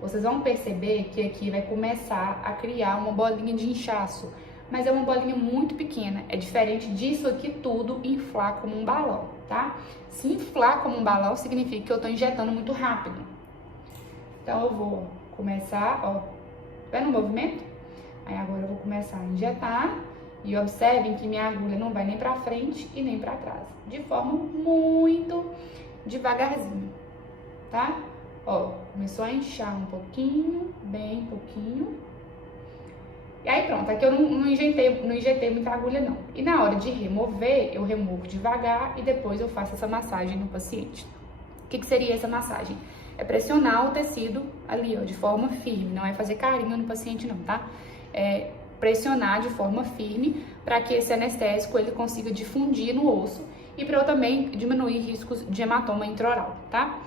Vocês vão perceber que aqui vai começar a criar uma bolinha de inchaço, mas é uma bolinha muito pequena. É diferente disso aqui tudo inflar como um balão, tá? Se inflar como um balão significa que eu tô injetando muito rápido. Então eu vou começar, ó, vendo o movimento? Aí agora eu vou começar a injetar. E observem que minha agulha não vai nem pra frente e nem pra trás, de forma muito devagarzinho, tá? Ó, começou a inchar um pouquinho, bem pouquinho. E aí pronto, aqui eu não injetei muita agulha não. E na hora de remover, eu removo devagar e depois eu faço essa massagem no paciente. O que seria essa massagem? É pressionar o tecido ali, ó, de forma firme, não é fazer carinho no paciente não, tá? É pressionar de forma firme para que esse anestésico ele consiga difundir no osso e para eu também diminuir riscos de hematoma intraoral, tá?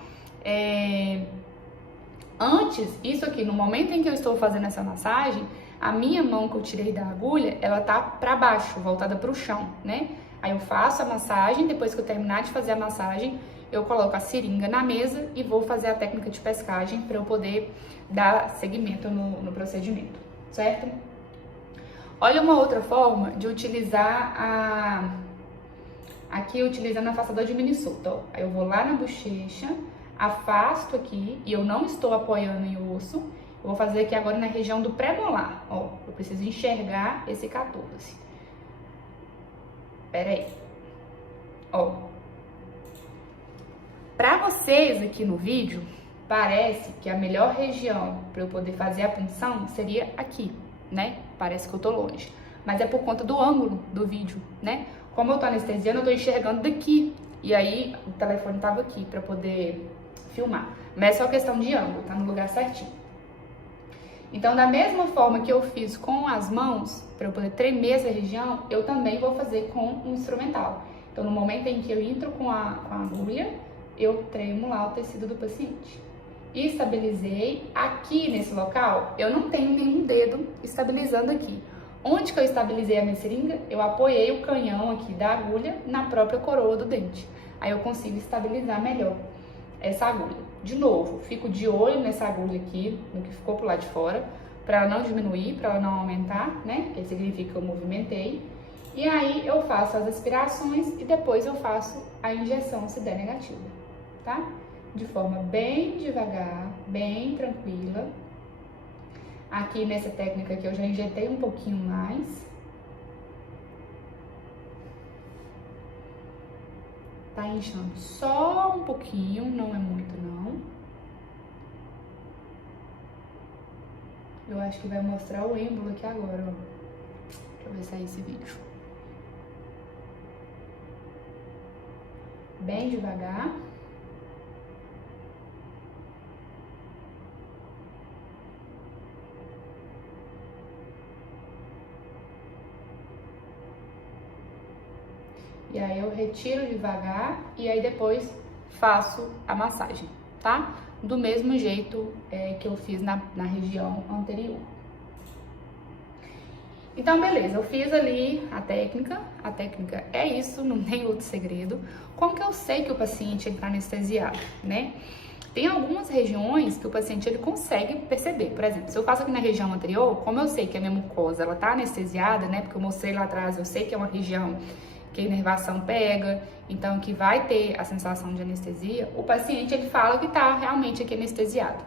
Antes, isso aqui, no momento em que eu estou fazendo essa massagem, a minha mão que eu tirei da agulha, ela tá para baixo, voltada para o chão, né? Aí eu faço a massagem, depois que eu terminar de fazer a massagem, eu coloco a seringa na mesa e vou fazer a técnica de pescagem para eu poder dar seguimento no procedimento, certo? Olha uma outra forma de utilizar aqui utilizando o afastador de Minnesota, ó. Aí eu vou lá na bochecha, afasto aqui e eu não estou apoiando em osso. Eu vou fazer aqui agora na região do pré-molar, ó. Eu preciso enxergar esse 14. Pera aí. Ó. Pra vocês aqui no vídeo, parece que a melhor região para eu poder fazer a punção seria aqui, né? Parece que eu tô longe. Mas é por conta do ângulo do vídeo, né? Como eu tô anestesiando, eu tô enxergando daqui. E aí, o telefone tava aqui pra poder filmar. Mas é só questão de ângulo, tá no lugar certinho. Então, da mesma forma que eu fiz com as mãos, pra eu poder tremer essa região, eu também vou fazer com o instrumental. Então, no momento em que eu entro com a agulha, eu tremo lá o tecido do paciente. E estabilizei aqui nesse local, eu não tenho nenhum dedo estabilizando aqui. Onde que eu estabilizei a minha seringa? Eu apoiei o canhão aqui da agulha na própria coroa do dente. Aí eu consigo estabilizar melhor essa agulha. De novo, fico de olho nessa agulha aqui, no que ficou pro lado de fora, para ela não diminuir, para ela não aumentar, né? Que significa que eu movimentei. E aí eu faço as aspirações e depois eu faço a injeção se der negativa, tá? De forma bem devagar, bem tranquila. Aqui nessa técnica aqui eu já injetei um pouquinho mais. Tá inchando só um pouquinho, não é muito não. Eu acho que vai mostrar o êmbolo aqui agora, ó. Deixa eu ver se é esse vídeo. Bem devagar. E aí eu retiro devagar e aí depois faço a massagem, tá? Do mesmo jeito que eu fiz na região anterior. Então, beleza, eu fiz ali a técnica é isso, não tem outro segredo. Como que eu sei que o paciente está anestesiado, né? Tem algumas regiões que o paciente ele consegue perceber. Por exemplo, se eu faço aqui na região anterior, como eu sei que a minha mucosa ela tá anestesiada, né? Porque eu mostrei lá atrás, eu sei que é uma região que a inervação pega, então que vai ter a sensação de anestesia, o paciente ele fala que tá realmente aqui anestesiado.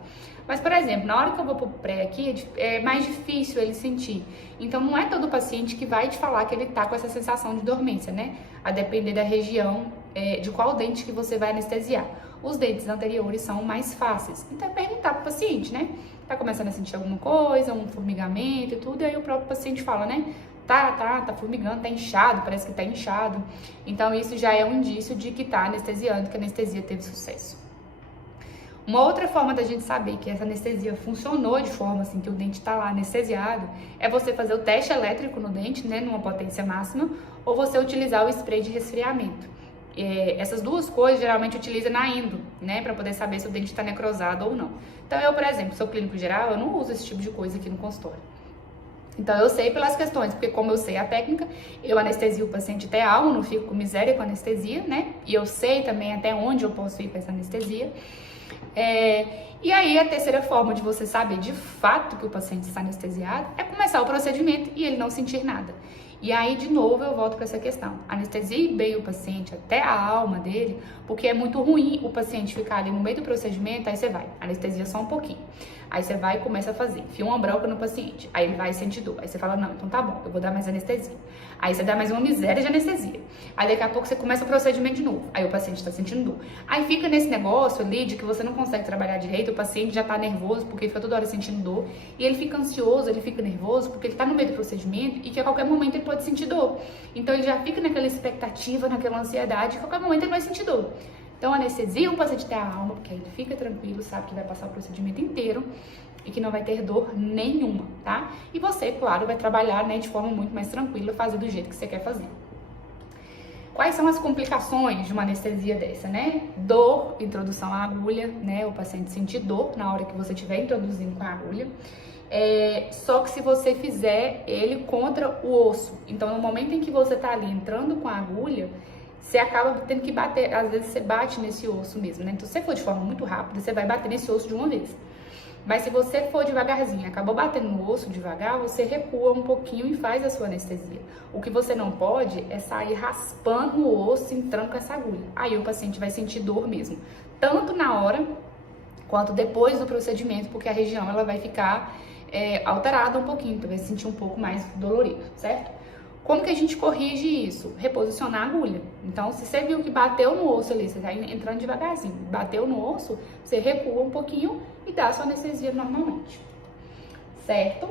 Mas, por exemplo, na hora que eu vou pro pré aqui, é mais difícil ele sentir. Então, não é todo paciente que vai te falar que ele tá com essa sensação de dormência, né? A depender da região, de qual dente que você vai anestesiar. Os dentes anteriores são mais fáceis. Então, é perguntar pro paciente, né? Tá começando a sentir alguma coisa, um formigamento e tudo, e aí o próprio paciente fala, né? Tá formigando, tá inchado, parece que tá inchado. Então, isso já é um indício de que tá anestesiando, que a anestesia teve sucesso. Uma outra forma da gente saber que essa anestesia funcionou de forma assim, que o dente tá lá anestesiado, é você fazer o teste elétrico no dente, né, numa potência máxima, ou você utilizar o spray de resfriamento. Essas duas coisas geralmente utiliza na endo, né, para poder saber se o dente tá necrosado ou não. Então, eu, por exemplo, sou clínico geral, eu não uso esse tipo de coisa aqui no consultório. Então, eu sei pelas questões, porque como eu sei a técnica, eu anestesio o paciente até a alma, não fico com miséria com anestesia, né? E eu sei também até onde eu posso ir com essa anestesia. E aí, a terceira forma de você saber de fato que o paciente está anestesiado é começar o procedimento e ele não sentir nada. E aí, de novo, eu volto para essa questão. Anestesie bem o paciente até a alma dele, porque é muito ruim o paciente ficar ali no meio do procedimento, aí você vai, anestesia só um pouquinho. Aí você vai e começa a fazer, enfia uma broca no paciente, aí ele vai sentir dor. Aí você fala, não, então tá bom, eu vou dar mais anestesia. Aí você dá mais uma miséria de anestesia. Aí daqui a pouco você começa o procedimento de novo, aí o paciente tá sentindo dor. Aí fica nesse negócio ali de que você não consegue trabalhar direito, o paciente já tá nervoso porque fica toda hora sentindo dor, e ele fica ansioso, ele fica nervoso porque ele tá no meio do procedimento e que a qualquer momento ele pode sentir dor. Então ele já fica naquela expectativa, naquela ansiedade, que a qualquer momento ele vai sentir dor. Então anestesia o paciente até a alma, porque aí ele fica tranquilo, sabe que vai passar o procedimento inteiro e que não vai ter dor nenhuma, tá? E você, claro, vai trabalhar, né, de forma muito mais tranquila, fazer do jeito que você quer fazer. Quais são as complicações de uma anestesia dessa, né? Dor, introdução à agulha, né? O paciente sentir dor na hora que você estiver introduzindo com a agulha. Só que se você fizer ele contra o osso. Então, no momento em que você tá ali entrando com a agulha, você acaba tendo que bater, às vezes você bate nesse osso mesmo, né? Então, se você for de forma muito rápida, você vai bater nesse osso de uma vez. Mas se você for devagarzinho, acabou batendo no osso devagar, você recua um pouquinho e faz a sua anestesia. O que você não pode é sair raspando o osso, entrando com essa agulha. Aí o paciente vai sentir dor mesmo, tanto na hora quanto depois do procedimento, porque a região ela vai ficar alterada um pouquinho, então vai se sentir um pouco mais dolorido, certo? Como que a gente corrige isso? Reposicionar a agulha. Então, se você viu que bateu no osso ali, você tá entrando devagarzinho, bateu no osso, você recua um pouquinho e dá a sua anestesia normalmente, certo?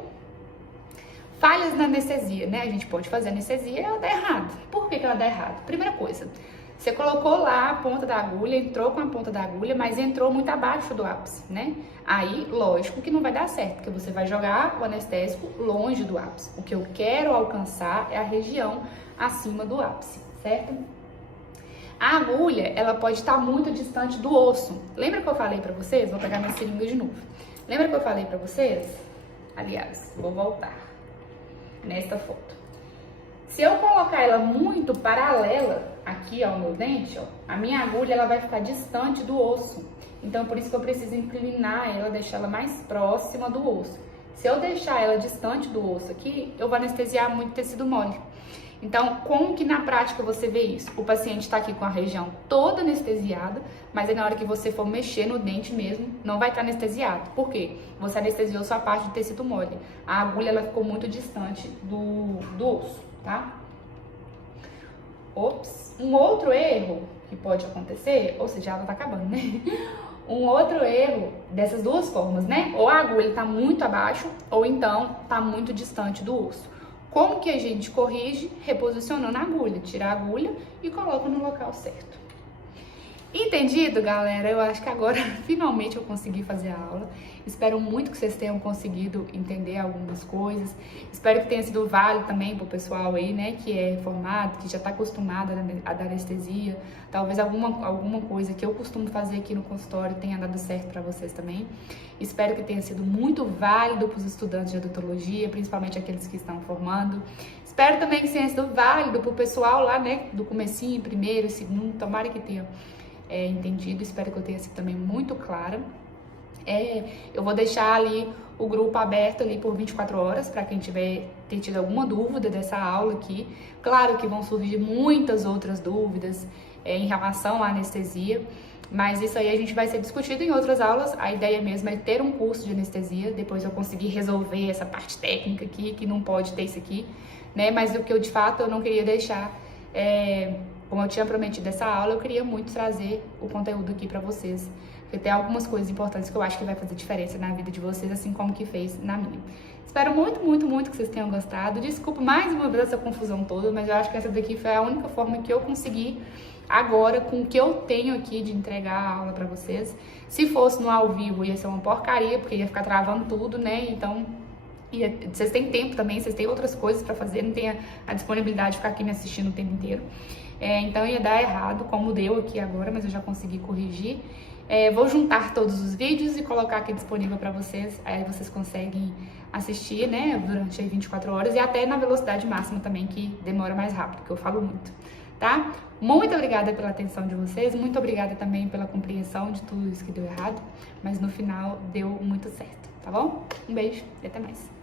Falhas na anestesia, né? A gente pode fazer anestesia e ela dá errado. Por que ela dá errado? Primeira coisa, você colocou lá a ponta da agulha, entrou com a ponta da agulha, mas entrou muito abaixo do ápice, né? Aí, lógico que não vai dar certo, porque você vai jogar o anestésico longe do ápice. O que eu quero alcançar é a região acima do ápice, certo? A agulha, ela pode estar muito distante do osso. Lembra que eu falei pra vocês? Vou pegar minha seringa de novo. Lembra que eu falei pra vocês? Aliás, vou voltar nesta foto. Se eu colocar ela muito paralela aqui ao meu dente, ó, a minha agulha ela vai ficar distante do osso. Então, por isso que eu preciso inclinar ela, deixar ela mais próxima do osso. Se eu deixar ela distante do osso aqui, eu vou anestesiar muito tecido mole. Então, como que na prática você vê isso? O paciente está aqui com a região toda anestesiada, mas aí na hora que você for mexer no dente mesmo, não vai estar anestesiado. Por quê? Você anestesiou só a parte do tecido mole. A agulha ela ficou muito distante do osso, tá? Ops. Um outro erro que pode acontecer, ou seja, ela tá acabando, né? Um outro erro dessas duas formas, né? Ou a agulha tá muito abaixo, ou então tá muito distante do osso. Como que a gente corrige? Reposicionando a agulha. Tira a agulha e coloca no local certo. Entendido, galera? Eu acho que agora finalmente eu consegui fazer a aula. Espero muito que vocês tenham conseguido entender algumas coisas. Espero que tenha sido válido também pro pessoal aí, né, que é formado, que já tá acostumado a dar anestesia. Talvez alguma coisa que eu costumo fazer aqui no consultório tenha dado certo para vocês também. Espero que tenha sido muito válido para os estudantes de odontologia, principalmente aqueles que estão formando. Espero também que tenha sido válido pro pessoal lá, né, do comecinho, primeiro, segundo. Tomara que tenha entendido. Espero que eu tenha sido também muito clara. Eu vou deixar ali o grupo aberto ali por 24 horas para quem ter tido alguma dúvida dessa aula aqui. Claro que vão surgir muitas outras dúvidas em relação à anestesia, mas isso aí a gente vai ser discutido em outras aulas. A ideia mesmo é ter um curso de anestesia, depois eu conseguir resolver essa parte técnica aqui, que não pode ter isso aqui, né? Mas o que eu de fato eu não queria deixar, como eu tinha prometido essa aula, eu queria muito trazer o conteúdo aqui para vocês. Porque tem algumas coisas importantes que eu acho que vai fazer diferença na vida de vocês, assim como que fez na minha. Espero muito, muito, muito que vocês tenham gostado. Desculpa mais uma vez essa confusão toda, mas eu acho que essa daqui foi a única forma que eu consegui agora, com o que eu tenho aqui, de entregar a aula pra vocês. Se fosse no ao vivo, ia ser uma porcaria, porque ia ficar travando tudo, né? Então, vocês têm tempo também, vocês têm outras coisas pra fazer, não tem a disponibilidade de ficar aqui me assistindo o tempo inteiro. Então ia dar errado, como deu aqui agora, mas eu já consegui corrigir. Vou juntar todos os vídeos e colocar aqui disponível para vocês, aí vocês conseguem assistir, né, durante aí 24 horas e até na velocidade máxima também, que demora mais rápido, porque eu falo muito, tá? Muito obrigada pela atenção de vocês, muito obrigada também pela compreensão de tudo isso que deu errado, mas no final deu muito certo, tá bom? Um beijo e até mais.